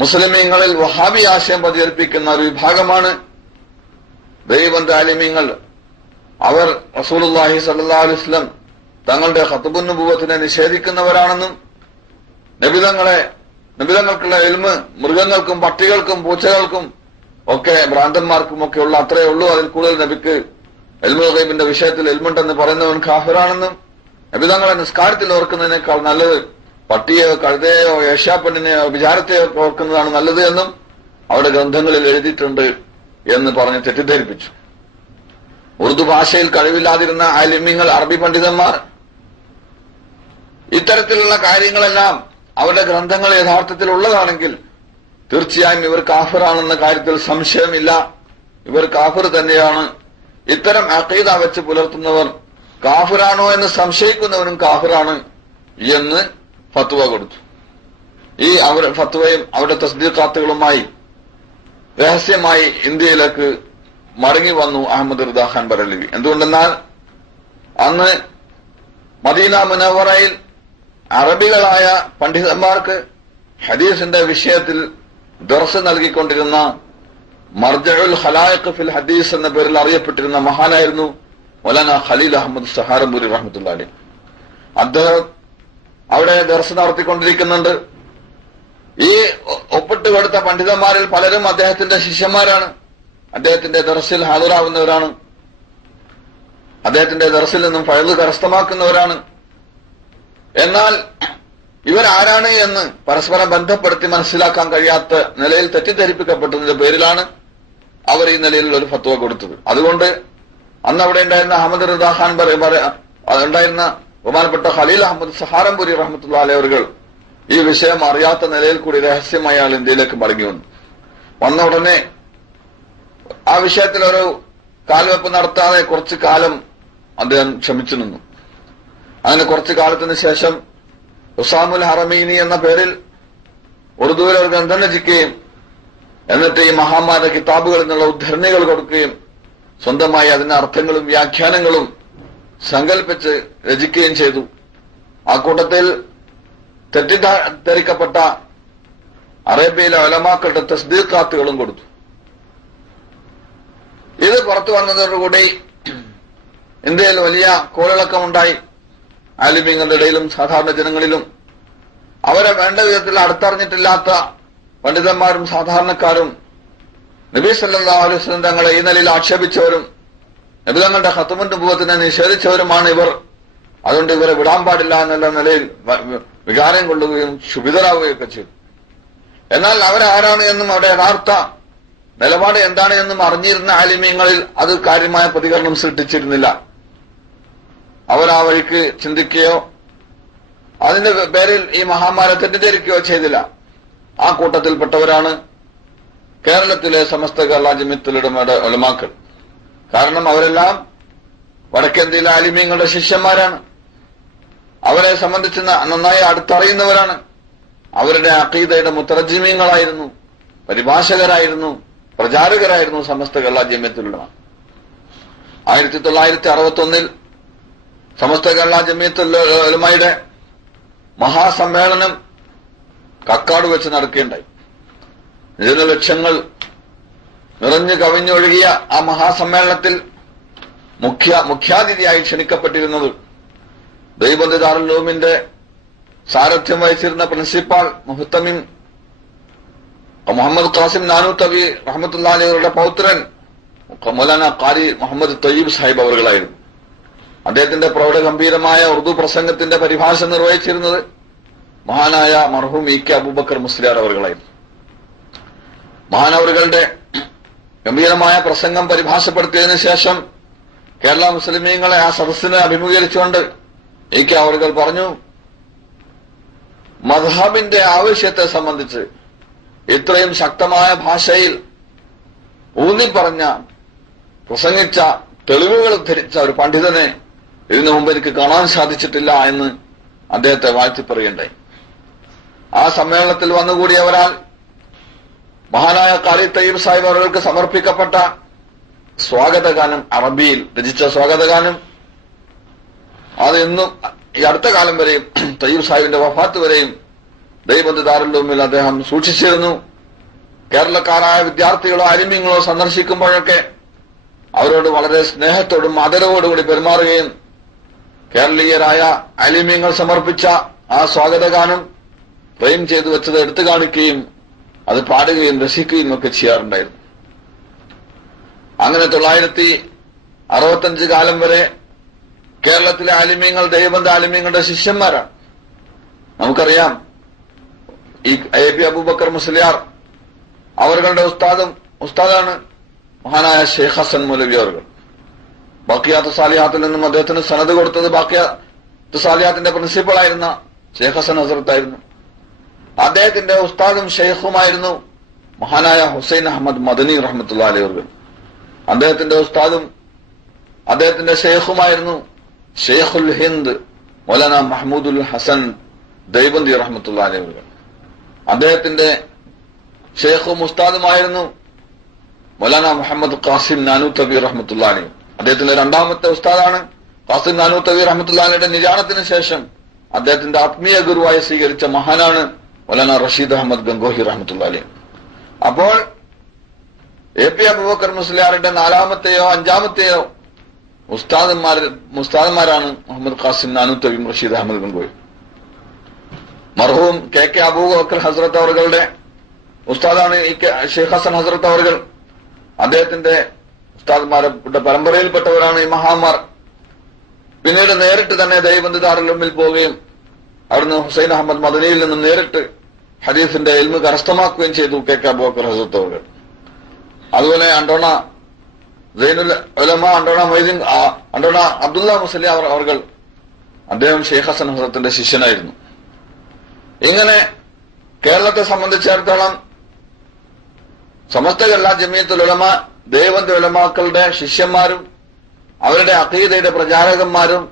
മുസ്ലിമീങ്ങളിൽ വഹാബി ആശയം പ്രചരിപ്പിക്കുന്ന ഒരു വിഭാഗമാണ് ദേവബന്ദ് ആലിമീങ്ങൾ. അവർ റസൂലുള്ളാഹി സ്വല്ലല്ലാഹു അലൈഹി വസല്ലം തങ്ങളുടെ ഖത്ബുൻ നുബുവത്തിനെ നിഷേധിക്കുന്നവരാണെന്നും നബിതങ്ങൾക്കുള്ള ഇൽമ് മൃഗങ്ങൾക്കും പട്ടികൾക്കും പൂച്ചകൾക്കും ഒക്കെ ഭ്രാന്തന്മാർക്കും ഒക്കെ ഉള്ള അത്രയേ ഉള്ളൂ, അതിൽ കൂടുതൽ നബിക്ക് ഇൽമുൽ ഗൈബിന്റെ വിഷയത്തിൽ ഇൽമുണ്ടെന്ന് പറയുന്നവൻ കാഫിറാണെന്നും നബിതങ്ങളെ നിസ്കാരത്തിൽ ഓർക്കുന്നതിനേക്കാൾ നല്ലത് പട്ടിയോ കഴുതയോ ഏഷ്യാപ്പെണ്ണിനെയോ വിചാരത്തെയോ ഓർക്കുന്നതാണ് നല്ലത് എന്നും അവരുടെ ഗ്രന്ഥങ്ങളിൽ എഴുതിയിട്ടുണ്ട് എന്ന് പറഞ്ഞ് തെറ്റിദ്ധരിപ്പിച്ചു. ഉറുദു ഭാഷയിൽ കഴിവില്ലാതിരുന്ന ആലിമീങ്ങൾ അറബി പണ്ഡിതന്മാർ ഇത്തരത്തിലുള്ള കാര്യങ്ങളെല്ലാം അവരുടെ ഗ്രന്ഥങ്ങൾ യഥാർത്ഥത്തിൽ ഉള്ളതാണെങ്കിൽ തീർച്ചയായും ഇവർ കാഫിറാണെന്ന കാര്യത്തിൽ സംശയമില്ല, ഇവർ കാഫിർ തന്നെയാണ്. ഇത്തരം അഖീദ വെച്ച് പുലർത്തുന്നവർ കാഫിറാണോ എന്ന് സംശയിക്കുന്നവനും കാഫിറാണ് എന്ന് ഫത്വ കൊടുത്തു. ഈ ഫത്വയും അവരുടെ തസ്ദീഖാത്തുകളുമായി രഹസ്യമായി ഇന്ത്യയിലേക്ക് മടങ്ങി വന്നു അഹമ്മദ് റിദാ ഖാൻ ബറേലവി. എന്തുകൊണ്ടെന്നാൽ അന്ന് മദീന മുനവ്വറയിൽ അറബികളായ പണ്ഡിതന്മാർക്ക് ഹദീസിന്റെ വിഷയത്തിൽ ദർസ് നൽകിക്കൊണ്ടിരുന്ന മർജഉൽ ഖലായിഖ് ഫിൽ ഹദീസ് എന്ന പേരിൽ അറിയപ്പെട്ടിരുന്ന മഹാനായിരുന്നു മൗലാന ഖലീൽ അഹമ്മദ് സഹാറൻപൂരി റഹ്മത്തുള്ളാഹി അലൈഹി. അദ്ദേഹം അവിടെ ദർസ് നടത്തിക്കൊണ്ടിരിക്കുന്നുണ്ട്. ഈ ഒപ്പിട്ട് കൊടുത്ത പണ്ഡിതന്മാരിൽ പലരും അദ്ദേഹത്തിന്റെ ശിഷ്യന്മാരാണ്, അദ്ദേഹത്തിന്റെ ദർസിൽ ഹാജരാവുന്നവരാണ്, അദ്ദേഹത്തിന്റെ ദർസിൽ നിന്നും ഫയല് കരസ്ഥമാക്കുന്നവരാണ്. എന്നാൽ ഇവരാരാണ് എന്ന് പരസ്പരം ബന്ധപ്പെടുത്തി മനസ്സിലാക്കാൻ കഴിയാത്ത നിലയിൽ തെറ്റിദ്ധരിപ്പിക്കപ്പെട്ടതിന്റെ പേരിലാണ് അവർ ഈ നിലയിലുള്ള ഒരു ഫത്വ കൊടുത്തത്. അതുകൊണ്ട് അന്ന് അവിടെ ഉണ്ടായിരുന്ന അഹമ്മദ് റിദാ ഖാൻ ഉണ്ടായിരുന്ന ബഹുമാനപ്പെട്ട ഖലീൽ അഹമ്മദ് സഹാറംപുരി റഹ്മത്തുള്ളാഹി അലൈഹി അവர்கள் ഈ വിഷയം അറിയാത്ത നിലയിൽ കൂടി രഹസ്യമായി അയാൾ ഇന്ത്യയിലേക്ക് മടങ്ങി വന്ന ഉടനെ ആ വിഷയത്തിൽ ഒരു കാൽവെപ്പ് നടത്താതെ കുറച്ചു കാലം അദ്ദേഹം ക്ഷമിച്ചു നിന്നു. അങ്ങനെ കുറച്ചു കാലത്തിന് ശേഷം ഉസാമുൽ ഹറമീനി എന്ന പേരിൽ ഉറുദുവിൽ ഒരു ഗ്രന്ഥം രചിക്കുകയും എന്നിട്ട് ഈ മഹാന്മാരുടെ കിതാബുകളിൽ നിന്നുള്ള ഉദ്ധരണികൾ കൊടുക്കുകയും സ്വന്തമായി അതിന്റെ അർത്ഥങ്ങളും വ്യാഖ്യാനങ്ങളും സങ്കല്പിച്ച് രചിക്കുകയും ചെയ്തു. ആ കൂട്ടത്തിൽ തെറ്റിദ്ധരിക്കപ്പെട്ട അറേബ്യയിലെ ഉലമാക്കളുടെ തസ്ദീഖാത്തുകളും കൊടുത്തു. ഇത് പുറത്തു വന്നതോടുകൂടി ഇന്ത്യയിൽ വലിയ കോളിളക്കമുണ്ടായി. ആലിമീങ്ങളുടെ ഇടയിലും സാധാരണ ജനങ്ങളിലും അവരെ വേണ്ട വിധത്തിൽ അടുത്തറിഞ്ഞിട്ടില്ലാത്ത പണ്ഡിതന്മാരും സാധാരണക്കാരും നബി സല്ലല്ലാഹു അലൈഹി വസല്ലം തങ്ങളെ ഈ നിലയിൽ ആക്ഷേപിച്ചവരും നബി തങ്ങളുടെ ഖത്മുൻ നുബുവത്തിനെ നിഷേധിച്ചവരുമാണ് ഇവർ. അതുകൊണ്ട് ഇവരെ വിടാൻ പാടില്ല എന്നുള്ള നിലയിൽ വികാരം കൊള്ളുകയും ക്ഷുഭിതരാവുകയൊക്കെ ചെയ്തു. എന്നാൽ അവരാരാണ് എന്നും അവരുടെ യഥാർത്ഥ നിലപാട് എന്താണ് എന്നും അറിഞ്ഞിരുന്ന ആലിമീങ്ങളിൽ അത് കാര്യമായ പ്രതികരണം സൃഷ്ടിച്ചിരുന്നില്ല. അവർ ആ വഴിക്ക് ചിന്തിക്കുകയോ അതിന്റെ പേരിൽ ഈ മഹാന്മാരെ തെറ്റിദ്ധരിക്കുകയോ ചെയ്തില്ല. ആ കൂട്ടത്തിൽപ്പെട്ടവരാണ് കേരളത്തിലെ സമസ്ത കേരള ജമിയത്തുലമയുടെ ഉലമാക്കൾ. കാരണം അവരെല്ലാം വടക്കേന്ത്യയിലെ ആലിമീങ്ങളുടെ ശിഷ്യന്മാരാണ്. അവരെ സംബന്ധിച്ച് നന്നായി അടുത്തറിയുന്നവരാണ്. അവരുടെ അഖീദയുടെ മുത്തർജിമീങ്ങളായിരുന്നു, പരിഭാഷകരായിരുന്നു, പ്രചാരകരായിരുന്നു സമസ്ത കേരള ജമിയത്തുലമ. 1961 സമസ്ത കേരള ജമിയത്തുലമയുടെ മഹാസമ്മേളനം കക്കാട് വെച്ച് നടക്കുകയുണ്ടായി. ജനലക്ഷങ്ങൾ നിറഞ്ഞു കവിഞ്ഞൊഴുകിയ ആ മഹാസമ്മേളനത്തിൽ മുഖ്യാതിഥിയായി ക്ഷണിക്കപ്പെട്ടിരുന്നത് ദൈവബന്ധ ദാറുൽ ഉലൂമിന്റെ സാരഥ്യം വഹിച്ചിരുന്ന പ്രിൻസിപ്പാൾ മുഹത്തമിം മുഹമ്മദ് ഖാസിം നാനൂത്തവി റഹ്മത്തുള്ളാഹി അലൈഹിയുടെ പൗത്രൻ മൗലാന ഖാരി മുഹമ്മദ് തയ്യിബ് സാഹിബ് അവറുകളായിരുന്നു. അദ്ദേഹത്തിന്റെ പ്രൗഢഗംഭീരമായ ഉറുദു പ്രസംഗത്തിന്റെ പരിഭാഷ നിർവഹിച്ചിരുന്നത് മഹാനായ മർഹൂം ഇ കെ അബൂബക്കർ മുസ്ലിയാർ അവറുകളായിരുന്നു. മഹാനവറുകളുടെ ഗംഭീരമായ പ്രസംഗം പരിഭാഷപ്പെടുത്തിയതിനു ശേഷം കേരള മുസ്ലിമീങ്ങളെ ആ സദസ്സിനെ അഭിമുഖീകരിച്ചുകൊണ്ട് ഇ കെ അവറുകൾ പറഞ്ഞു, മദ്ഹബിന്റെ ആവശ്യത്തെ സംബന്ധിച്ച് ഇത്രയും ശക്തമായ ഭാഷയിൽ ഊന്നിപ്പറഞ്ഞ പ്രസംഗിച്ച തെളിവുകൾ ഉദ്ധരിച്ച ഒരു പണ്ഡിതനെ ഇതിനു മുമ്പ് എനിക്ക് കാണാൻ സാധിച്ചിട്ടില്ല എന്ന് അദ്ദേഹത്തെ വാഴ്ത്തിപ്പറയുണ്ടായി. ആ സമ്മേളനത്തിൽ വന്നുകൂടിയവരാൽ മഹാനായ ഖാരി തയ്യിബ് സാഹിബ് അവർക്ക് സമർപ്പിക്കപ്പെട്ട സ്വാഗതഗാനം, അറബിയിൽ രചിച്ച സ്വാഗതഗാനം, അത് ഇന്നും ഈ അടുത്ത കാലം വരെയും തയ്യിബ് സാഹിബിന്റെ വഫാത്ത് വരെയും ദൈവബന്ധ ദാറുൽ ഉലൂമിൽ അദ്ദേഹം സൂക്ഷിച്ചിരുന്നു. കേരളക്കാരായ വിദ്യാർത്ഥികളോ ആലിമീങ്ങളോ സന്ദർശിക്കുമ്പോഴൊക്കെ അവരോട് വളരെ സ്നേഹത്തോടും ആദരവോടുകൂടി പെരുമാറുകയും കേരളീയരായ ആലിമീങ്ങൾ സമർപ്പിച്ച ആ സ്വാഗതഗാനം ഫ്രെയിം ചെയ്തു വെച്ചത് എടുത്തു കാണിക്കുകയും അത് പാടുകയും രസിക്കുകയും ഒക്കെ ചെയ്യാറുണ്ടായിരുന്നു. അങ്ങനെ 1965 കാലം വരെ കേരളത്തിലെ ആലിമീങ്ങൾ ദൈവബന്ധ ആലിമീങ്ങളുടെ ശിഷ്യന്മാരാണ്. നമുക്കറിയാം, ഈ എ പി അബൂബക്കർ മുസ്ലിയാർ അവരുടെ ഉസ്താദാണ് മഹാനായ ഷെയ്ഖ് ഹസൻ മൗലവി അവர்கள். ബാക്കിയാത്ത് സാലിഹാത്തിൽ നിന്നും അദ്ദേഹത്തിന് സനദ് കൊടുത്തത് ബാക്കിയാത്ത് സാലിഹാത്തിന്റെ പ്രിൻസിപ്പളായിരുന്ന ഷെയ്ഖ് ഹസൻ ഹസറത്തായിരുന്നു. അദ്ദേഹത്തിന്റെ ഉസ്താദും ഷെയ്ഖുമായിരുന്നു മഹാനായ ഹുസൈൻ അഹമ്മദ് മദനി റഹ്മത്തുള്ളാഹി അലൈഹി അവர்கள். അദ്ദേഹത്തിന്റെ ഉസ്താദും അദ്ദേഹത്തിന്റെ ഷെയ്ഖുമായിരുന്നു ഷെയ്ഖുൽ ഹിന്ദ് മൗലാന മഹ്മൂദുൽ ഹസൻ ദൈബന്ദി റഹ്മത്തുള്ളാഹി അലൈഹി അവர்கள். അദ്ദേഹത്തിന്റെ ഷെയ്ഖും ഉസ്താദുമായിരുന്നു മൗലാന മുഹമ്മദ് ഖാസിം നാനൂത്തവി റഹ്മത്തുള്ളാഹി അലൈഹി. അദ്ദേഹത്തിന്റെ രണ്ടാമത്തെ ഉസ്താദാണ് ഖാസിം നാനൂത്തവി റഹ്മത്തുള്ളാഹി അലൈഹിയുടെ നിര്യാണത്തിന് ശേഷം അദ്ദേഹത്തിന്റെ ആത്മീയ ഗുരുവായി സ്വീകരിച്ച മഹാനാണ് മൗലാന റഷീദ് അഹമ്മദ് ഗംഗോഹി റഹ്മത്തുള്ളാഹി അലൈഹി. അപ്പോൾ എ പി അബൂബക്കർ മുസ്ലിയാറിന്റെ 4-മത്തെയോ 5-മത്തെയോ ഉസ്താദന്മാരാണ് മുഹമ്മദ് ഖാസിം നാനൂത്തവിയും റഷീദ് അഹമ്മദ് ഗംഗോഹി. മർഹൂം കെ കെ അബൂബക്കർ ഹസ്രത്ത് അവറുകളുടെ ഉസ്താദാണ് ഈ ഷെയ്ഖ് ഹസൻ ഹസ്രത്ത് അവറുകൾ. അദ്ദേഹത്തിന്റെ ഉസ്താദ്മാരുടെ പരമ്പരയിൽപ്പെട്ടവരാണ് ഈ മഹാന്മാർ. പിന്നീട് നേരിട്ട് തന്നെ ദൈവബന്ധ ദാറുൽ ഉലൂമിൽ പോവുകയും അവിടുന്ന് ഹുസൈൻ അഹമ്മദ് മദനിയിൽ നിന്ന് നേരിട്ട് ഹദീസിന്റെ ഇൽമ് കരസ്ഥമാക്കുകയും ചെയ്തു കെ കെ അബൂബക്കർ ഹസ്രത്ത് അവറുകൾ. അതുപോലെ അണ്ടോണ സൈനുൽ ഉലമ അണ്ടോണ മൊയ്തീൻ അണ്ടോണ അബ്ദുള്ള മുസ്ലിം അവർ അദ്ദേഹം ഷെയ്ഖ് ഹസൻ ഹസരത്തിന്റെ ശിഷ്യനായിരുന്നു. ഇങ്ങനെ കേരളത്തെ സംബന്ധിച്ചിടത്തോളം സമസ്ത കേരള ജമിയത്തുൽ ഉലമ ദേവന്ത ഉലമാക്കളുടെ ശിഷ്യന്മാരും അവരുടെ അഖീദയുടെ പ്രചാരകന്മാരും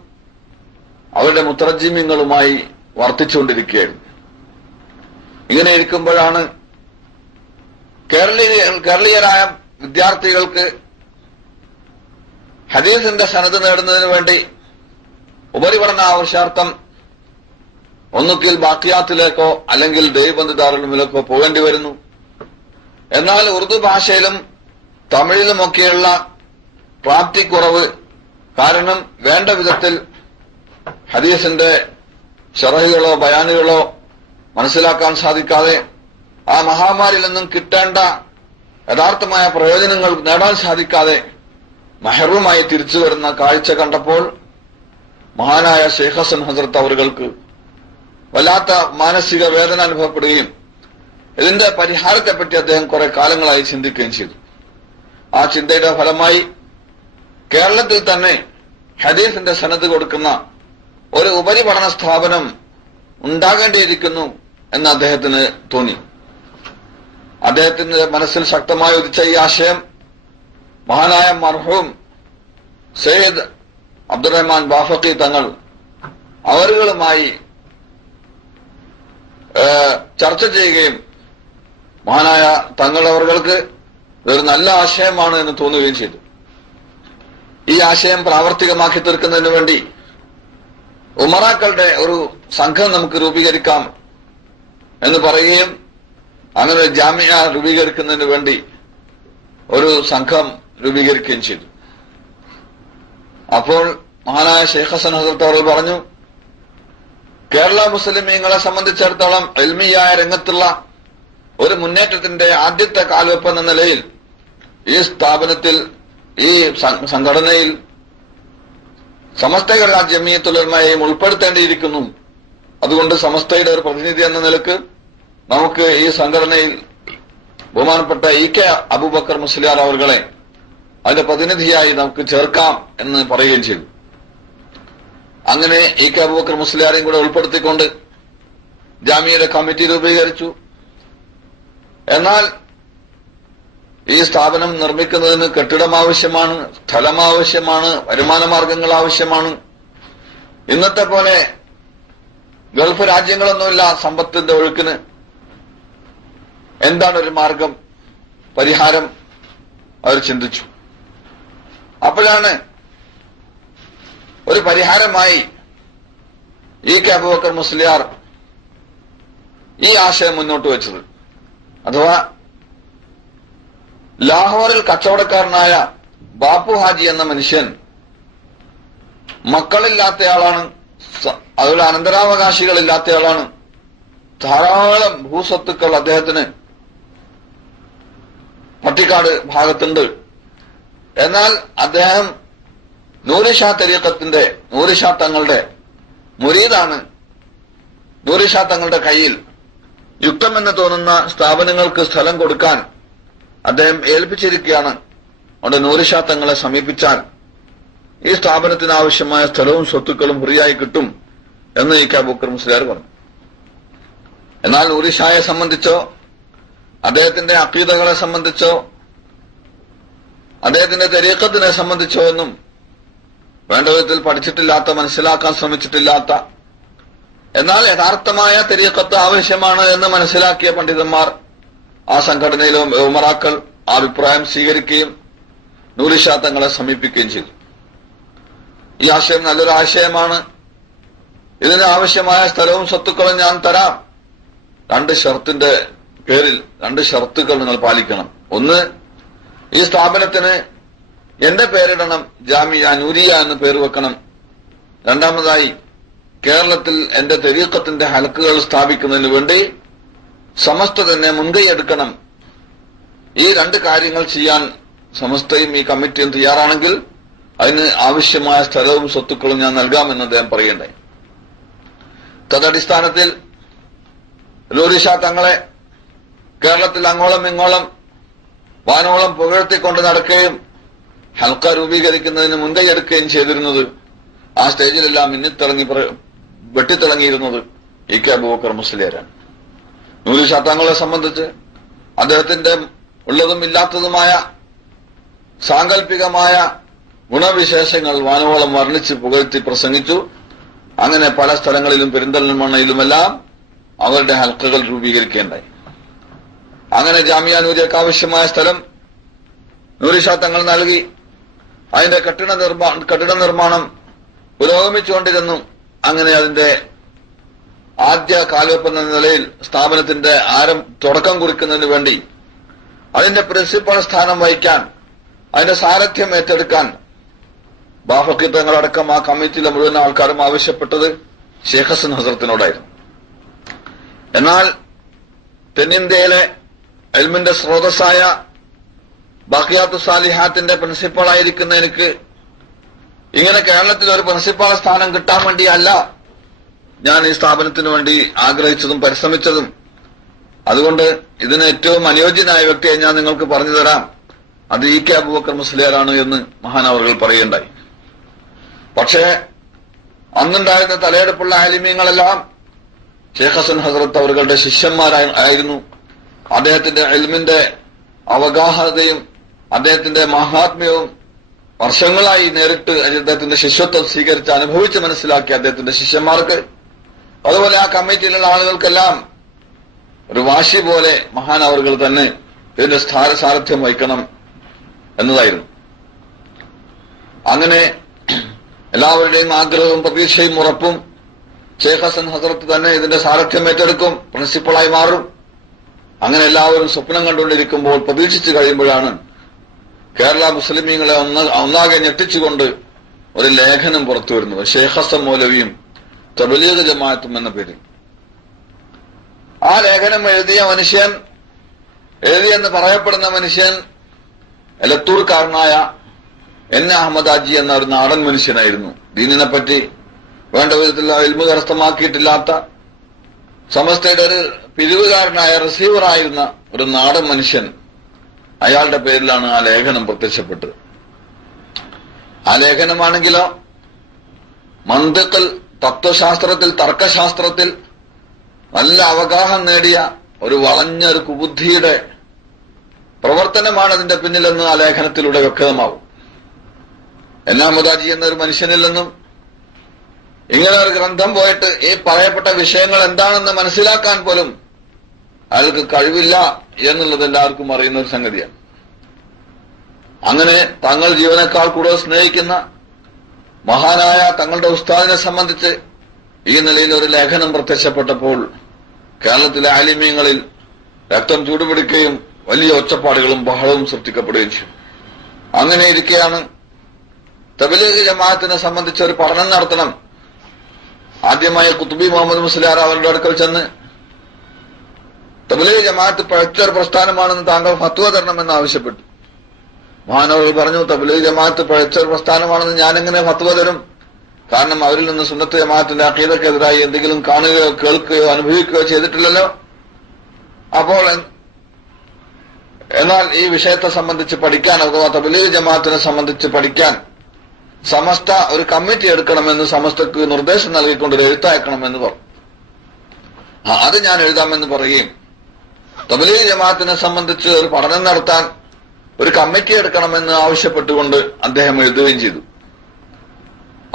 അവരുടെ മുത്തറജിമ്യങ്ങളുമായി വർത്തിച്ചുകൊണ്ടിരിക്കുകയായിരുന്നു. ഇങ്ങനെ ഇരിക്കുമ്പോഴാണ് കേരളീയരായ വിദ്യാർത്ഥികൾക്ക് ഹദീസിന്റെ സനദ് നേടുന്നതിന് വേണ്ടി ഉപരിപഠന ആവശ്യാർത്ഥം ഒന്നുകിൽ ബാക്കിയാത്തിലേക്കോ അല്ലെങ്കിൽ ദേവബന്ദ് ദാറുൽമിലേക്കോ പോകേണ്ടി വരുന്നു. എന്നാൽ ഉറുദു ഭാഷയിലും തമിഴിലുമൊക്കെയുള്ള പ്രാപ്തിക്കുറവ് കാരണം വേണ്ട വിധത്തിൽ ഹദീസിന്റെ ശറഹുകളോ ബയാനുകളോ മനസ്സിലാക്കാൻ സാധിക്കാതെ ആ മഹാമാരിയിൽ നിന്നും കിട്ടേണ്ട യഥാർത്ഥമായ പ്രയോജനങ്ങൾ നേടാൻ സാധിക്കാതെ മഹറൂമായി തിരിച്ചു വരുന്ന കാഴ്ച കണ്ടപ്പോൾ മഹാനായ ഷെയ്ഖ് ഹസൻ ഹസ്രത്ത് അവർക്ക് വല്ലാത്ത മാനസിക വേദന അനുഭവപ്പെടുകയും ഇതിന്റെ പരിഹാരത്തെപ്പറ്റി അദ്ദേഹം കുറെ കാലങ്ങളായി ചിന്തിക്കുകയും ചെയ്തു. ആ ചിന്തയുടെ ഫലമായി കേരളത്തിൽ തന്നെ ഹദീസിന്റെ സനദ് കൊടുക്കുന്ന ഒരു ഉപരിപഠന സ്ഥാപനം ഉണ്ടാകേണ്ടിയിരിക്കുന്നു എന്ന് അദ്ദേഹത്തിന് തോന്നി. അദ്ദേഹത്തിന്റെ മനസ്സിൽ ശക്തമായി ഉദിച്ച ഈ ആശയം മഹാനായ മർഹൂം സയ്യിദ് അബ്ദുറഹ്മാൻ ബാഫഖി തങ്ങൾ അവരുകളുമായി ചർച്ച ചെയ്യുകയും മഹാനായ തങ്ങൾ അവർക്ക് ഒരു നല്ല ആശയമാണ് എന്ന് തോന്നുകയും ചെയ്തു. ഈ ആശയം പ്രാവർത്തികമാക്കി തീർക്കുന്നതിന് വേണ്ടി ഉമറാക്കളുടെ ഒരു സംഘം നമുക്ക് രൂപീകരിക്കാം എന്ന് പറയുകയും അങ്ങനെ ഒരു ജാമിയ രൂപീകരിക്കുന്നതിന് വേണ്ടി ഒരു സംഘം രൂപീകരിക്കുകയും ചെയ്തു. അപ്പോൾ മഹാനായ ഷെയ്ഖ് ഹസൻ ഹസ്രത്ത് അവർ പറഞ്ഞു, കേരള മുസ്ലിമീങ്ങളെ സംബന്ധിച്ചിടത്തോളം ഇൽമിയായ രംഗത്തുള്ള ഒരു മുന്നേറ്റത്തിന്റെ ആദ്യത്തെ കാൽവെപ്പ് എന്ന നിലയിൽ ഈ സ്ഥാപനത്തിൽ ഈ സംഘടനയിൽ സമസ്ത കേരള ജമിയത്തുൽ ഉലമയെയും ഉൾപ്പെടുത്തേണ്ടിയിരിക്കുന്നു. അതുകൊണ്ട് സമസ്തയുടെ ഒരു പ്രതിനിധി എന്ന നിലക്ക് നമുക്ക് ഈ സംഘടനയിൽ ബഹുമാനപ്പെട്ട ഇ.കെ. അബൂബക്കർ മുസ്ലിയാർ അവർകളെ അതിന്റെ പ്രതിനിധിയായി നമുക്ക് ചേർക്കാം എന്ന് പറയുകയും ചെയ്തു. അങ്ങനെ ഇ.കെ. അബൂബക്കർ മുസ്ലിയാരെയും കൂടെ ഉൾപ്പെടുത്തിക്കൊണ്ട് ജാമിയയുടെ കമ്മിറ്റി രൂപീകരിച്ചു. എന്നാൽ ഈ സ്ഥാപനം നിർമ്മിക്കുന്നതിന് കെട്ടിടം ആവശ്യമാണ്, സ്ഥലം ആവശ്യമാണ്, വരുമാന മാർഗങ്ങൾ ആവശ്യമാണ്. ഇന്നത്തെ പോലെ ഗൾഫ് രാജ്യങ്ങളൊന്നുമില്ല സമ്പത്തിന്റെ ഒഴുക്കിന്. എന്താണ് ഒരു മാർഗം, പരിഹാരം? അവർ ചിന്തിച്ചു. അപ്പോഴാണ് ഒരു പരിഹാരമായി ഇ.കെ. അബൂബക്കർ മുസ്ലിയാർ ഈ ആശയം മുന്നോട്ട് വെച്ചത്. അഥവാ ലാഹോറിൽ കച്ചവടക്കാരനായ ബാപ്പു ഹാജി എന്ന മനുഷ്യൻ മക്കളില്ലാത്തയാളാണ്, അതുപോലെ അനന്തരാവകാശികളില്ലാത്തയാളാണ്. ധാരാളം ഭൂസ്വത്തുക്കൾ അദ്ദേഹത്തിന് പട്ടിക്കാട് ഭാഗത്തുണ്ട്. എന്നാൽ അദ്ദേഹം നൂറിഷാ തരീഖത്തിന്റെ നൂറിഷാ തങ്ങളുടെ മുരീദാണ്. നൂറിഷാ തങ്ങളുടെ കയ്യിൽ യുക്തമെന്ന് തോന്നുന്ന സ്ഥാപനങ്ങൾക്ക് സ്ഥലം കൊടുക്കാൻ അദ്ദേഹം ഏൽപ്പിച്ചിരിക്കുകയാണ്. അതുകൊണ്ട് നൂറിഷാ തങ്ങളെ സമീപിച്ചാൽ ഈ സ്ഥാപനത്തിന് ആവശ്യമായ സ്ഥലവും സ്വത്തുക്കളും ഫ്രീയായി കിട്ടും എന്ന് ഇ.കെ. അബൂബക്കർ മുസ്ലിയാർ പറഞ്ഞു. എന്നാൽ നൂറിഷായെ സംബന്ധിച്ചോ അദ്ദേഹത്തിന്റെ അഖീദകളെ സംബന്ധിച്ചോ അദ്ദേഹത്തിന്റെ തരീഖത്തിനെ സംബന്ധിച്ചോ ഒന്നും വേണ്ട വിധത്തിൽ പഠിച്ചിട്ടില്ലാത്ത, മനസ്സിലാക്കാൻ ശ്രമിച്ചിട്ടില്ലാത്ത, എന്നാൽ യഥാർത്ഥമായ തരീഖത്ത് ആവശ്യമാണ് എന്ന് മനസ്സിലാക്കിയ പണ്ഡിതന്മാർ ആ സംഘടനയിലെ ഉമറാക്കൾ ആ അഭിപ്രായം സ്വീകരിക്കുകയും നൂറിഷാ തങ്ങളെ സമീപിക്കുകയും ചെയ്തു. ഈ ആശയം നല്ലൊരു ആശയമാണ്, ഇതിന് ആവശ്യമായ സ്ഥലവും സ്വത്തുക്കളും ഞാൻ തരാം. രണ്ട് ഷർത്തിന്റെ പേരിൽ രണ്ട് ഷർത്തുകൾ നിങ്ങൾ പാലിക്കണം. ഒന്ന്, ഈ സ്ഥാപനത്തിന് എന്റെ പേരിടണം, ജാമിയ നൂരിയ എന്ന് പേര് വെക്കണം. രണ്ടാമതായി, കേരളത്തിൽ എന്റെ തരീഖത്തിന്റെ ഹലക്കുകൾ സ്ഥാപിക്കുന്നതിന് വേണ്ടി സമസ്ത തന്നെ മുൻകൈ എടുക്കണം. ഈ രണ്ട് കാര്യങ്ങൾ ചെയ്യാൻ സമസ്തയും ഈ കമ്മിറ്റിയും തയ്യാറാണെങ്കിൽ അതിന് ആവശ്യമായ സ്ഥലവും സ്വത്തുക്കളും ഞാൻ നൽകാമെന്ന് അദ്ദേഹം പറയണ്ടേ. തദടിസ്ഥാനത്തിൽ നൂറിഷാ തങ്ങളെ കേരളത്തിൽ അങ്ങോളം ഇങ്ങോളം വാനോളം പുകഴ്ത്തിക്കൊണ്ട് നടക്കുകയും ഹൽക്ക രൂപീകരിക്കുന്നതിന് മുൻകൈയെടുക്കുകയും ചെയ്തിരുന്നത്, ആ സ്റ്റേജിലെല്ലാം വെട്ടിത്തിളങ്ങിയിരുന്നത് ഇ കെ അബൂബക്കർ മുസ്ലിയാരാണ്. നൂരി ഷാ തങ്ങളെ സംബന്ധിച്ച് അദ്ദേഹത്തിന്റെ ഉള്ളതും ഇല്ലാത്തതുമായ സാങ്കല്പികമായ ഗുണവിശേഷങ്ങൾ വാനോളം വർണ്ണിച്ച് പുകഴ്ത്തി പ്രസംഗിച്ചു. അങ്ങനെ പല സ്ഥലങ്ങളിലും പെരിന്തൽമണ്ണയിലുമെല്ലാം അവരുടെ ഹൽക്കകൾ രൂപീകരിക്കേണ്ടായി. അങ്ങനെ ജാമിയ നൂരിയക്ക് ആവശ്യമായ സ്ഥലം നൂരി ഷാ തങ്ങൾ നൽകി. അതിന്റെ കെട്ടിട നിർമ്മാണം പുരോഗമിച്ചുകൊണ്ടിരുന്നു. അങ്ങനെ അതിന്റെ ആദ്യ കാൽവെപ്പ് എന്ന നിലയിൽ സ്ഥാപനത്തിന്റെ തുടക്കം കുറിക്കുന്നതിന് വേണ്ടി അതിന്റെ പ്രിൻസിപ്പൽ സ്ഥാനം വഹിക്കാൻ, അതിന്റെ സാരഥ്യം ഏറ്റെടുക്കാൻ ബാഫക്കി തങ്ങളടക്കം ആ കമ്മിറ്റിയിലെ മുഴുവൻ ആൾക്കാരും ആവശ്യപ്പെട്ടത് ഷേഖ് ഹസൻ ഹസ്രത്തിനോടായിരുന്നു. എന്നാൽ തെന്നിന്ത്യയിലെ എൽമിന്റെ സ്രോതസ്സായ ബാഖിയാത്തു സാലിഹാത്തിന്റെ പ്രിൻസിപ്പളായിരിക്കുന്ന എനിക്ക് ഇങ്ങനെ കേരളത്തിൽ ഒരു പ്രിൻസിപ്പാൾ സ്ഥാനം കിട്ടാൻ വേണ്ടിയല്ല ഞാൻ ഈ സ്ഥാപനത്തിന് വേണ്ടി ആഗ്രഹിച്ചതും പരിശ്രമിച്ചതും. അതുകൊണ്ട് ഇതിന് ഏറ്റവും അനുയോജ്യനായ വ്യക്തിയെ ഞാൻ നിങ്ങൾക്ക് പറഞ്ഞു തരാം, അത് ഇ കെ അബൂബക്കർ മുസ്ലിയാരാണ് എന്ന് മഹാനവറുകൾ പറയുകയുണ്ടായി. പക്ഷേ അന്നുണ്ടായിരുന്ന തലയെടുപ്പുള്ള ആലിമീങ്ങളെല്ലാം ഷേഖ് ഹസൻ ഹസ്രത്ത് അവരുടെ ശിഷ്യന്മാരായിരുന്നു. അദ്ദേഹത്തിന്റെ ഇൽമിന്റെ അവഗാഹതയും അദ്ദേഹത്തിന്റെ മഹാത്മ്യവും വർഷങ്ങളായി നേരിട്ട് അദ്ദേഹത്തിന്റെ ശിഷ്യത്വം സ്വീകരിച്ച് അനുഭവിച്ച് മനസ്സിലാക്കിയ അദ്ദേഹത്തിന്റെ ശിഷ്യന്മാർക്ക്, അതുപോലെ ആ കമ്മിറ്റിയിലുള്ള ആളുകൾക്കെല്ലാം ഒരു വാശി പോലെ മഹാനവറുകൾ തന്നെ ഇതിന്റെ സാരഥ്യം വഹിക്കണം എന്നതായിരുന്നു. അങ്ങനെ എല്ലാവരുടെയും ആഗ്രഹവും പ്രതീക്ഷയും ഉറപ്പും ഷേഖ് ഹസൻ ഹസ്രത്ത് തന്നെ ഇതിന്റെ സാരഥ്യം ഏറ്റെടുക്കും, പ്രിൻസിപ്പളായി മാറും. അങ്ങനെ എല്ലാവരും സ്വപ്നം കണ്ടുകൊണ്ടിരിക്കുമ്പോൾ, പ്രതീക്ഷിച്ചു കഴിയുമ്പോഴാണ് കേരള മുസ്ലിമീങ്ങളെ ഒന്നാകെ ഞെട്ടിച്ചുകൊണ്ട് ഒരു ലേഖനം പുറത്തു വരുന്നത്. ഷേഖ് ഹസൻ മൗലവിയും തബ്ലീഗ് ജമാഅത്തും എന്ന പേരിൽ. ആ ലേഖനം എഴുതിയെന്ന് പറയപ്പെടുന്ന മനുഷ്യൻ എലത്തൂർക്കാരനായ എൻ അഹമ്മദ് ആജി എന്ന ഒരു നാടൻ മനുഷ്യനായിരുന്നു. ദീനിനെ പറ്റി വേണ്ട വിധത്തിലുള്ള ഇൽമു കരസ്ഥമാക്കിയിട്ടില്ലാത്ത, സമസ്തയുടെ ഒരു പിരിവുകാരനായ റിസീവറായിരുന്ന ഒരു നാടൻ മനുഷ്യൻ. അയാളുടെ പേരിലാണ് ആ ലേഖനം പ്രത്യക്ഷപ്പെട്ടത്. ആ ലേഖനമാണെങ്കിലോ മന്തിഖിൽ, തത്വശാസ്ത്രത്തിൽ, തർക്കശാസ്ത്രത്തിൽ നല്ല അവഗാഹം നേടിയ ഒരു വളഞ്ഞൊരു കുബുദ്ധിയുടെ പ്രവർത്തനമാണ് അതിന്റെ പിന്നിലെന്ന് ആ ലേഖനത്തിലൂടെ വ്യക്തമാവും. എൻ അഹമ്മദ് ആജി എന്നൊരു മനുഷ്യനിൽ നിന്നും ഇങ്ങനെ ഒരു ഗ്രന്ഥം പോയിട്ട് ഈ പറയപ്പെട്ട വിഷയങ്ങൾ എന്താണെന്ന് മനസ്സിലാക്കാൻ പോലും അയാൾക്ക് കഴിവില്ല എന്നുള്ളത് എല്ലാവർക്കും അറിയുന്ന ഒരു സംഗതിയാണ്. അങ്ങനെ തങ്ങൾ ജീവനേക്കാൾ കൂടുതൽ സ്നേഹിക്കുന്ന മഹാനായ തങ്ങളുടെ ഉസ്താദിനെ സംബന്ധിച്ച് ഈ നിലയിൽ ഒരു ലേഖനം പ്രത്യക്ഷപ്പെട്ടപ്പോൾ കേരളത്തിലെ ആലിമീങ്ങളിൽ രക്തം ചൂടുപിടിക്കുകയും വലിയ ഒച്ചപ്പാടുകളും ബഹളവും സൃഷ്ടിക്കപ്പെടുകയും ചെയ്തു. അങ്ങനെ ഇരിക്കെയാണ് തബ്ലീഗ് ജമാഅത്തിനെ സംബന്ധിച്ച് ഒരു പഠനം നടത്തണം. ആദ്യമായി കുത്തുബി മുഹമ്മദ് മുസ്ലിയാർ അവരുടെ അടുക്കൽ ചെന്ന് തബ്ലീഗ് ജമാഅത്ത് പഴച്ചൊരു പ്രസ്ഥാനമാണെന്ന് താങ്കൾ ഫത്വ തരണമെന്ന് ആവശ്യപ്പെട്ടു. മഹാനവറുകൾ പറഞ്ഞു, തബ്ലീഗ് ജമാഅത്ത് പഴച്ചൊരു പ്രസ്ഥാനമാണെന്ന് ഞാനെങ്ങനെ ഫത്വ തരും? കാരണം അവരിൽ നിന്ന് സുന്നത്ത് ജമാഅത്തിന്റെ അഖീദക്കെതിരായി എന്തെങ്കിലും കാണുകയോ കേൾക്കുകയോ അനുഭവിക്കുകയോ ചെയ്തിട്ടില്ലല്ലോ. അപ്പോൾ എന്നാൽ ഈ വിഷയത്തെ സംബന്ധിച്ച് പഠിക്കാൻ, അഥവാ തബ്ലീഗ് ജമാഅത്തിനെ സംബന്ധിച്ച് പഠിക്കാൻ സമസ്ത ഒരു കമ്മിറ്റി എടുക്കണമെന്ന് സമസ്തക്ക് നിർദ്ദേശം നൽകിക്കൊണ്ട് ഒരു എഴുത്തയക്കണമെന്ന് പറഞ്ഞു. അത് ഞാൻ എഴുതാമെന്ന് പറയുകയും തബ്ലീഗ് ജമാഅത്തിനെ സംബന്ധിച്ച് ഒരു പഠനം നടത്താൻ ഒരു കമ്മിറ്റി എടുക്കണമെന്ന് ആവശ്യപ്പെട്ടുകൊണ്ട് അദ്ദേഹം എഴുതുകയും ചെയ്തു.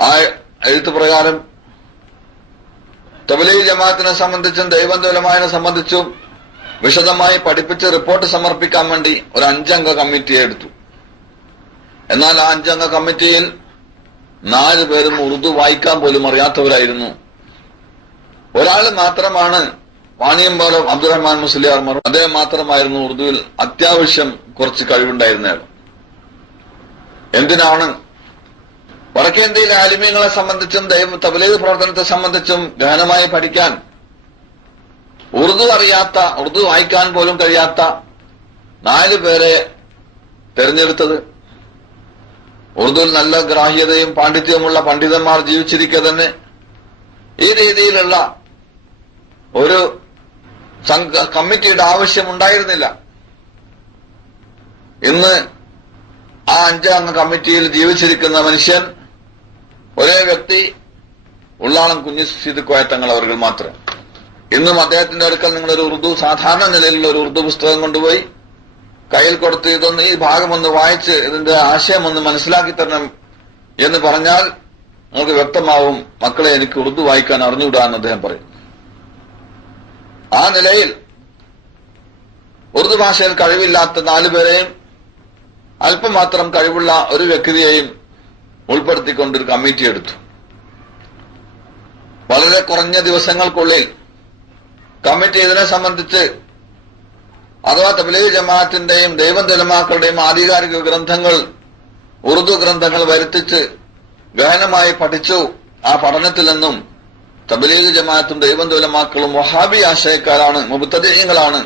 ആ എഴുത്ത് പ്രകാരം തബ്ലീഗ് ജമാഅത്തിനെ സംബന്ധിച്ചും ദൈവബന്ധ ഉലമായെ സംബന്ധിച്ചും വിശദമായി പഠിപ്പിച്ച് റിപ്പോർട്ട് സമർപ്പിക്കാൻ വേണ്ടി ഒരു 5 അംഗ കമ്മിറ്റിയെ എടുത്തു. എന്നാൽ ആ 5 അംഗ കമ്മിറ്റിയിൽ 4 പേരും ഉറുദു വായിക്കാൻ പോലും അറിയാത്തവരായിരുന്നു. ഒരാൾ മാത്രമാണ് വാണിയമ്പാലം അബ്ദുറഹ്മാൻ മുസ്ലിയാർ. അദ്ദേഹം മാത്രമായിരുന്നു ഉറുദുവിൽ അത്യാവശ്യം കുറച്ച് കഴിവുണ്ടായിരുന്നയാൾ. എന്തിനാണ് വടക്കേന്ത്യയിലെ ആലിമീങ്ങളെ സംബന്ധിച്ചും തബ്ലീഗ് പ്രവർത്തനത്തെ സംബന്ധിച്ചും ഗഹനമായി പഠിക്കാൻ ഉറുദു വായിക്കാൻ പോലും കഴിയാത്ത 4 പേരെ തെരഞ്ഞെടുത്തത്? ഉറുദുവിൽ നല്ല ഗ്രാഹ്യതയും പാണ്ഡിത്യവുമുള്ള പണ്ഡിതന്മാർ ജീവിച്ചിരിക്കെ തന്നെ ഈ രീതിയിലുള്ള ഒരു കമ്മിറ്റിയുടെ ആവശ്യമുണ്ടായിരുന്നില്ല. ഇന്ന് ആ 5 അംഗ കമ്മിറ്റിയിൽ ജീവിച്ചിരിക്കുന്ന മനുഷ്യൻ ഒരേ വ്യക്തി ഉള്ളാളം കുഞ്ഞു സിദ്ദിഖ് അവർ മാത്രം. ഇന്നും അദ്ദേഹത്തിന്റെ അടുക്കൽ നിങ്ങളൊരു ഉറുദു സാധാരണ നിലയിലുള്ള ഒരു ഉറുദു പുസ്തകം കൊണ്ടുപോയി കയ്യിൽ കൊടുത്ത് ഇതൊന്ന് ഈ ഭാഗം ഒന്ന് വായിച്ച് ഇതിന്റെ ആശയം ഒന്ന് മനസ്സിലാക്കി തരണം എന്ന് പറഞ്ഞാൽ നിങ്ങൾക്ക് വ്യക്തമാവും, മക്കളെ എനിക്ക് ഉറുദു വായിക്കാൻ അറിഞ്ഞുകൂടാ എന്ന് അദ്ദേഹം പറയും. ആ നിലയിൽ ഉറുദു ഭാഷയിൽ കഴിവില്ലാത്ത 4 പേരെയും അല്പം മാത്രം കഴിവുള്ള ഒരു വ്യക്തിയെയും ഉൾപ്പെടുത്തിക്കൊണ്ടൊരു കമ്മിറ്റി എടുത്തു. വളരെ കുറഞ്ഞ ദിവസങ്ങൾക്കുള്ളിൽ കമ്മിറ്റി ഇതിനെ സംബന്ധിച്ച് അഥവാ തബ്ലീഗ് ജമാഅത്തിന്റെയും ദൈവം ഉലമാക്കളുടെയും ആധികാരിക ഗ്രന്ഥങ്ങൾ, ഉറുദു ഗ്രന്ഥങ്ങൾ വരുത്തിച്ച് ഗഹനമായി പഠിച്ചു. ആ പഠനത്തിൽ നിന്നും തബ്ലീഗ് ജമാഅത്തും ദൈവം ഉലമാക്കളും വഹാബി ആശയക്കാരാണ്, മുബ്തദിഈങ്ങളാണ്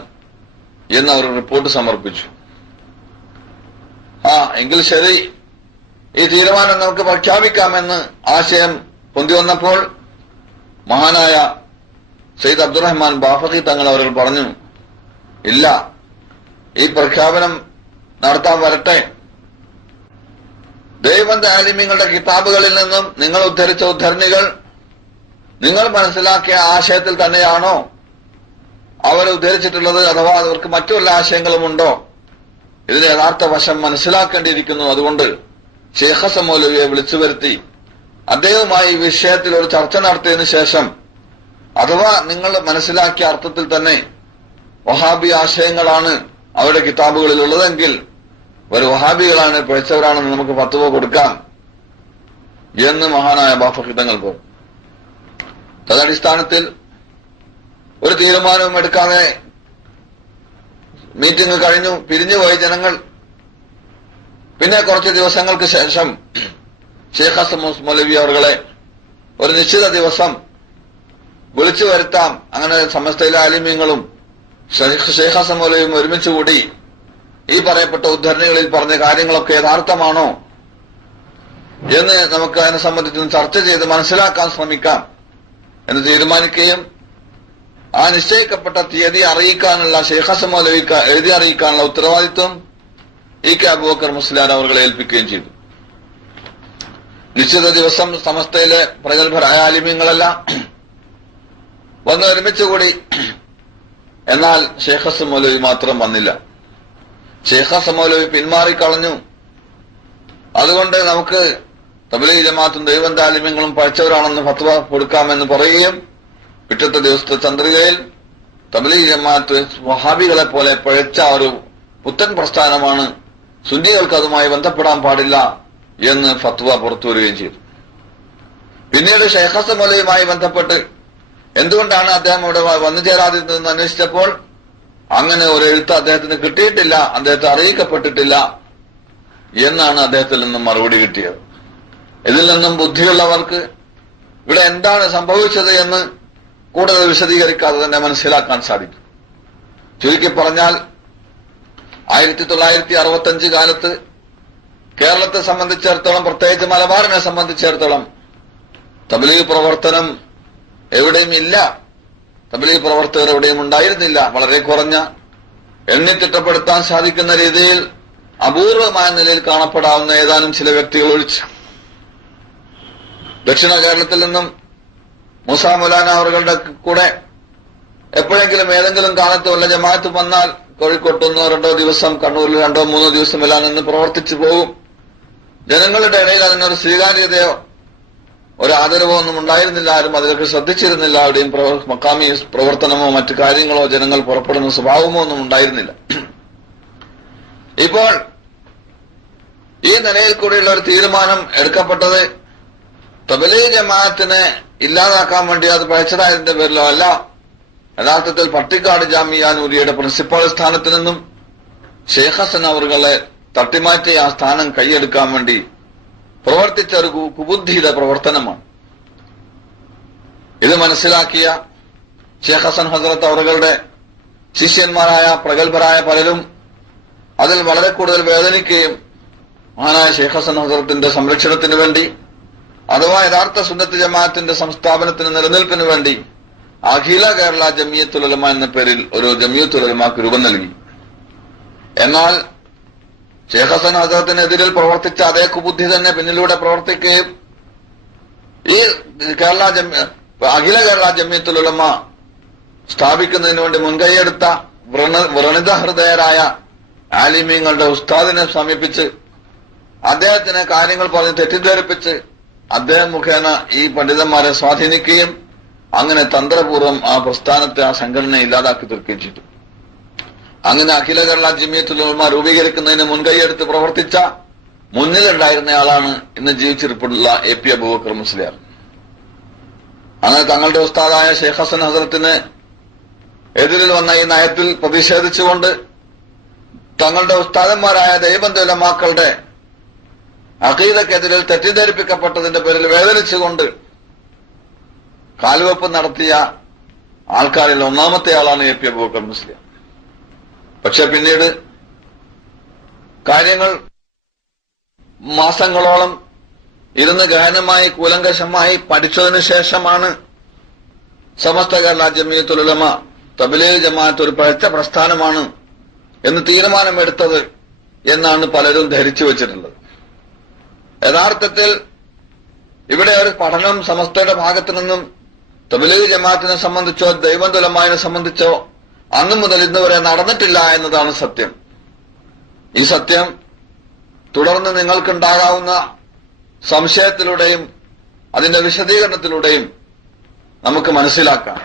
എന്ന് അവർ റിപ്പോർട്ട് സമർപ്പിച്ചു. എങ്കിൽ ശരി, ഈ തീരുമാനം നമുക്ക് പ്രഖ്യാപിക്കാമെന്ന് ആശയം പൊന്തി വന്നപ്പോൾ മഹാനായ സയ്യിദ് അബ്ദുറഹ്മാൻ ബാഫഖി തങ്ങൾ അവർ പറഞ്ഞു, ഇല്ല, ഈ പ്രഖ്യാപനം നടത്താൻ വരട്ടെ. ദൈവന്റെ ആലിമീങ്ങളുടെ കിതാബുകളിൽ നിന്നും നിങ്ങൾ ഉദ്ധരിച്ച ഉദ്ധരണികൾ നിങ്ങൾ മനസ്സിലാക്കിയ ആശയത്തിൽ തന്നെയാണോ അവർ ഉദ്ധരിച്ചിട്ടുള്ളത്, അഥവാ അവർക്ക് മറ്റു വല്ല ആശയങ്ങളുമുണ്ടോ? ഇതിന്റെ യഥാർത്ഥ വശം മനസ്സിലാക്കേണ്ടിയിരിക്കുന്നു. അതുകൊണ്ട് ശൈഖ് ഹസൻ മൗലവിയെ വിളിച്ചു വരുത്തി അദ്ദേഹവുമായി ഈ വിഷയത്തിൽ ഒരു ചർച്ച നടത്തിയതിനു ശേഷം, അഥവാ നിങ്ങൾ മനസ്സിലാക്കിയ അർത്ഥത്തിൽ തന്നെ വഹാബി ആശയങ്ങളാണ് അവരുടെ കിതാബുകളിൽ ഉള്ളതെങ്കിൽ ഒരു വഹാബികളാണ്, പിഴച്ചവരാണെന്ന് നമുക്ക് ഫത്വ കൊടുക്കാം എന്ന് മഹാനായ ബാഫഖി തങ്ങൾ പറഞ്ഞു. തദടിസ്ഥാനത്തിൽ ഒരു തീരുമാനവും എടുക്കാതെ മീറ്റിംഗ് കഴിഞ്ഞു, പിരിഞ്ഞുപോയി ജനങ്ങൾ. പിന്നെ കുറച്ച് ദിവസങ്ങൾക്ക് ശേഷം ശൈഖ് ഹസൻ മൗലവി അവരുടെ ഒരു നിശ്ചിത ദിവസം വിളിച്ചു വരുത്താം, അങ്ങനെ സമസ്തയിലെ ആലിമീങ്ങളും ശൈഖ് ഹസൻ മൗലവിയും ഒരുമിച്ച് കൂടി ഈ പറയപ്പെട്ട ഉദ്ധരണികളിൽ പറഞ്ഞ കാര്യങ്ങളൊക്കെ യഥാർത്ഥമാണോ എന്ന് നമുക്ക് അതിനെ സംബന്ധിച്ച് ചർച്ച ചെയ്ത് മനസ്സിലാക്കാൻ ശ്രമിക്കാം എന്ന് തീരുമാനിക്കുകയും ആ നിശ്ചയിക്കപ്പെട്ട തീയതി അറിയിക്കാനുള്ള ശൈഖ് ഹസൻ മൗലവിക്ക് എഴുതി അറിയിക്കാനുള്ള ഉത്തരവാദിത്വം കെ അബൂബക്കർ മുസ്ലിയാർ അവരെ ഏൽപ്പിക്കുകയും ചെയ്തു. നിശ്ചിത ദിവസം സമസ്തയിലെ പ്രഗത്ഭരായ ആലിമീങ്ങളെല്ലാം വന്ന് ഒരുമിച്ചുകൂടി. എന്നാൽ ശൈഖ് ഹസൻ മൗലവി മാത്രം വന്നില്ല. ശൈഖ് ഹസൻ മൗലവി പിന്മാറിക്കളഞ്ഞു. അതുകൊണ്ട് നമുക്ക് തബ്ലീഗ് ജമാഅത്തും ദൈവം ആലിമീങ്ങളും പഴച്ചവരാണെന്ന് ഫത്വ കൊടുക്കാമെന്ന് പറയുകയും പിറ്റത്തെ ദിവസത്തെ ചന്ദ്രികയിൽ തബ്ലീഗ് ജമാഅത്ത് വഹാബികളെ പോലെ പഴച്ച ഒരു പുത്തൻ പ്രസ്ഥാനമാണ്, സുന്നികൾക്ക് അതുമായി ബന്ധപ്പെടാൻ പാടില്ല എന്ന് ഫത്വ പുറത്തുവരികയും ചെയ്തു. പിന്നീട് ശൈഖ് ഹസൻ മൗലവിയുമായി ബന്ധപ്പെട്ട് എന്തുകൊണ്ടാണ് അദ്ദേഹം ഇവിടെ വന്നു ചേരാതിരുന്നതെന്ന് അന്വേഷിച്ചപ്പോൾ അങ്ങനെ ഒരു എഴുത്ത് അദ്ദേഹത്തിന് കിട്ടിയിട്ടില്ല, അദ്ദേഹത്തെ അറിയിക്കപ്പെട്ടിട്ടില്ല എന്നാണ് അദ്ദേഹത്തിൽ നിന്നും മറുപടി കിട്ടിയത്. ഇതിൽ നിന്നും ബുദ്ധിയുള്ളവർക്ക് ഇവിടെ എന്താണ് സംഭവിച്ചത് എന്ന് കൂടുതൽ വിശദീകരിക്കാതെ തന്നെ മനസ്സിലാക്കാൻ സാധിക്കും. ചുരുക്കി പറഞ്ഞാൽ 1965 കാലത്ത് കേരളത്തെ സംബന്ധിച്ചിടത്തോളം, പ്രത്യേകിച്ച് മലബാറിനെ സംബന്ധിച്ചിടത്തോളം തബ്ലീഗ് പ്രവർത്തനം എവിടെയും ഇല്ല. തബ്ലീഗ് പ്രവർത്തകർ എവിടെയും ഉണ്ടായിരുന്നില്ല. വളരെ കുറഞ്ഞ, എണ്ണിത്തിട്ടപ്പെടുത്താൻ സാധിക്കുന്ന രീതിയിൽ അപൂർവമായ നിലയിൽ കാണപ്പെടാവുന്ന ഏതാനും ചില വ്യക്തികൾ ഒഴിച്ച് ദക്ഷിണ കേരളത്തിൽ നിന്നും മൂസാ മൗലാന അവരുടെ കൂടെ എപ്പോഴെങ്കിലും ഏതെങ്കിലും കാലത്ത് വല്ല ജമാഅത്ത് വന്നാൽ കോഴിക്കോട്ട് 1-2 ദിവസം, കണ്ണൂരിൽ 2-3 ദിവസം എല്ലാം നിന്ന് പ്രവർത്തിച്ചു പോകും. ജനങ്ങളുടെ ഇടയിൽ അതിനൊരു സ്വീകാര്യതയോ ഒരു ആദരവോ ഒന്നും ഉണ്ടായിരുന്നില്ല. ആരും അതിലൊക്കെ ശ്രദ്ധിച്ചിരുന്നില്ല. അവിടെയും മക്കാമി പ്രവർത്തനമോ മറ്റു കാര്യങ്ങളോ ജനങ്ങൾ പുറപ്പെടുന്ന സ്വഭാവമോ ഒന്നും ഉണ്ടായിരുന്നില്ല. ഇപ്പോൾ ഈ നിലയിൽ കൂടിയുള്ള ഒരു തീരുമാനം എടുക്കപ്പെട്ടത് തബ്ലീഗ് ജമാഅത്തിനെ ഇല്ലാതാക്കാൻ വേണ്ടി അത് പഴച്ചതായതിന്റെ പേരിലോ അല്ല. യഥാർത്ഥത്തിൽ പട്ടിക്കാട് ജാമിയ നൂരിയുടെ പ്രിൻസിപ്പൽ സ്ഥാനത്ത് നിന്നും ശൈഖ് ഹസൻ അവറുകളെ തട്ടിമാറ്റി ആ സ്ഥാനം കൈയെടുക്കാൻ വേണ്ടി പ്രവർത്തിച്ച ഒരു കുബുദ്ധിയുടെ പ്രവർത്തനമാണ്. ഇത് മനസ്സിലാക്കിയ ശൈഖ് ഹസൻ ഹസ്രത്ത് അവറുകളുടെ ശിഷ്യന്മാരായ പ്രഗത്ഭരായ പലരും അതിൽ വളരെ കൂടുതൽ വേദനിക്കുകയും മഹാനായ ശൈഖ് ഹസൻ ഹസ്രത്തിന്റെ സംരക്ഷണത്തിന് വേണ്ടി, അഥവാ യഥാർത്ഥ സുന്നത്ത് ജമാഅത്തിന്റെ സംസ്ഥാപനത്തിന് നിലനിൽപ്പിന് വേണ്ടി അഖില കേരള ജമിയത്തുൽ ഉലമ എന്ന പേരിൽ ഒരു ജമിയത്തുൽ ഉലമാക്ക് രൂപം നൽകി. എന്നാൽ ഷേഖ് ഹസൻ ഹസരത്തിനെതിരിൽ പ്രവർത്തിച്ച അതേ കുബുദ്ധി തന്നെ പിന്നിലൂടെ പ്രവർത്തിക്കുകയും ഈ അഖില കേരള ജമിയത്തുൽ ഉലമ സ്ഥാപിക്കുന്നതിന് വേണ്ടി മുൻകൈയെടുത്ത വ്രണിത ഹൃദയരായ ആലിമീങ്ങളുടെ ഉസ്താദിനെ സമീപിച്ച് അദ്ദേഹത്തിന് കാര്യങ്ങൾ പറഞ്ഞ് തെറ്റിദ്ധരിപ്പിച്ച് അദ്ദേഹം മുഖേന ഈ പണ്ഡിതന്മാരെ സ്വാധീനിക്കുകയും അങ്ങനെ തന്ത്രപൂർവ്വം ആ പ്രസ്ഥാനത്തെ, ആ സംഘടനയെ ഇല്ലാതാക്കി തീർക്കുകയും ചെയ്തു. അങ്ങനെ അഖില കേരള ജമിയത്തുൽ ഉലമ രൂപീകരിക്കുന്നതിന് മുൻകൈയെടുത്ത് പ്രവർത്തിച്ച മുന്നിലുണ്ടായിരുന്നയാളാണ് ഇന്ന് ജീവിച്ചിരിപ്പുള്ള AP അബൂബക്കർ മുസ്ലിയാർ. അങ്ങനെ തങ്ങളുടെ ഉസ്താദായ ഷേഖ് ഹസൻ ഹസരത്തിന് എതിരിൽ വന്ന ഈ നയത്തിൽ പ്രതിഷേധിച്ചുകൊണ്ട് തങ്ങളുടെ ഉസ്താദന്മാരായ ദൈവബന്ധ ഉലമാക്കളുടെ അഖീദക്കെതിരിൽ തെറ്റിദ്ധരിപ്പിക്കപ്പെട്ടതിന്റെ പേരിൽ വേദനിച്ചുകൊണ്ട് കാൽവെപ്പ് നടത്തിയ ആൾക്കാരിൽ ഒന്നാമത്തെ ആളാണ് AP അബൂബക്കർ മുസ്ലിയാർ. പക്ഷെ പിന്നീട് കാര്യങ്ങൾ മാസങ്ങളോളം ഇരുന്ന് ഗഹനമായി കൂലങ്കഷമായി പഠിച്ചതിനു ശേഷമാണ് സമസ്ത കേരള ജമിയത്തുൽ ഉലമ തബ്ലീഗ് ജമാഅത്ത് ഒരു പഴച്ച പ്രസ്ഥാനമാണ് എന്ന് തീരുമാനമെടുത്തത് എന്നാണ് പലരും ധരിച്ചു വച്ചിട്ടുള്ളത്. യഥാർത്ഥത്തിൽ ഇവിടെ ഒരു പഠനം സമസ്തയുടെ ഭാഗത്തു നിന്നും തബ്ലീഗ് ജമാഅത്തിനെ സംബന്ധിച്ചോ ദൈവബന്ധ ഉലമായെ സംബന്ധിച്ചോ അന്നു മുതൽ ഇന്നുവരെ നടന്നിട്ടില്ല എന്നതാണ് സത്യം. ഈ സത്യം തുടർന്ന് നിങ്ങൾക്കുണ്ടാകാവുന്ന സംശയത്തിലൂടെയും അതിന്റെ വിശദീകരണത്തിലൂടെയും നമുക്ക് മനസ്സിലാക്കാം.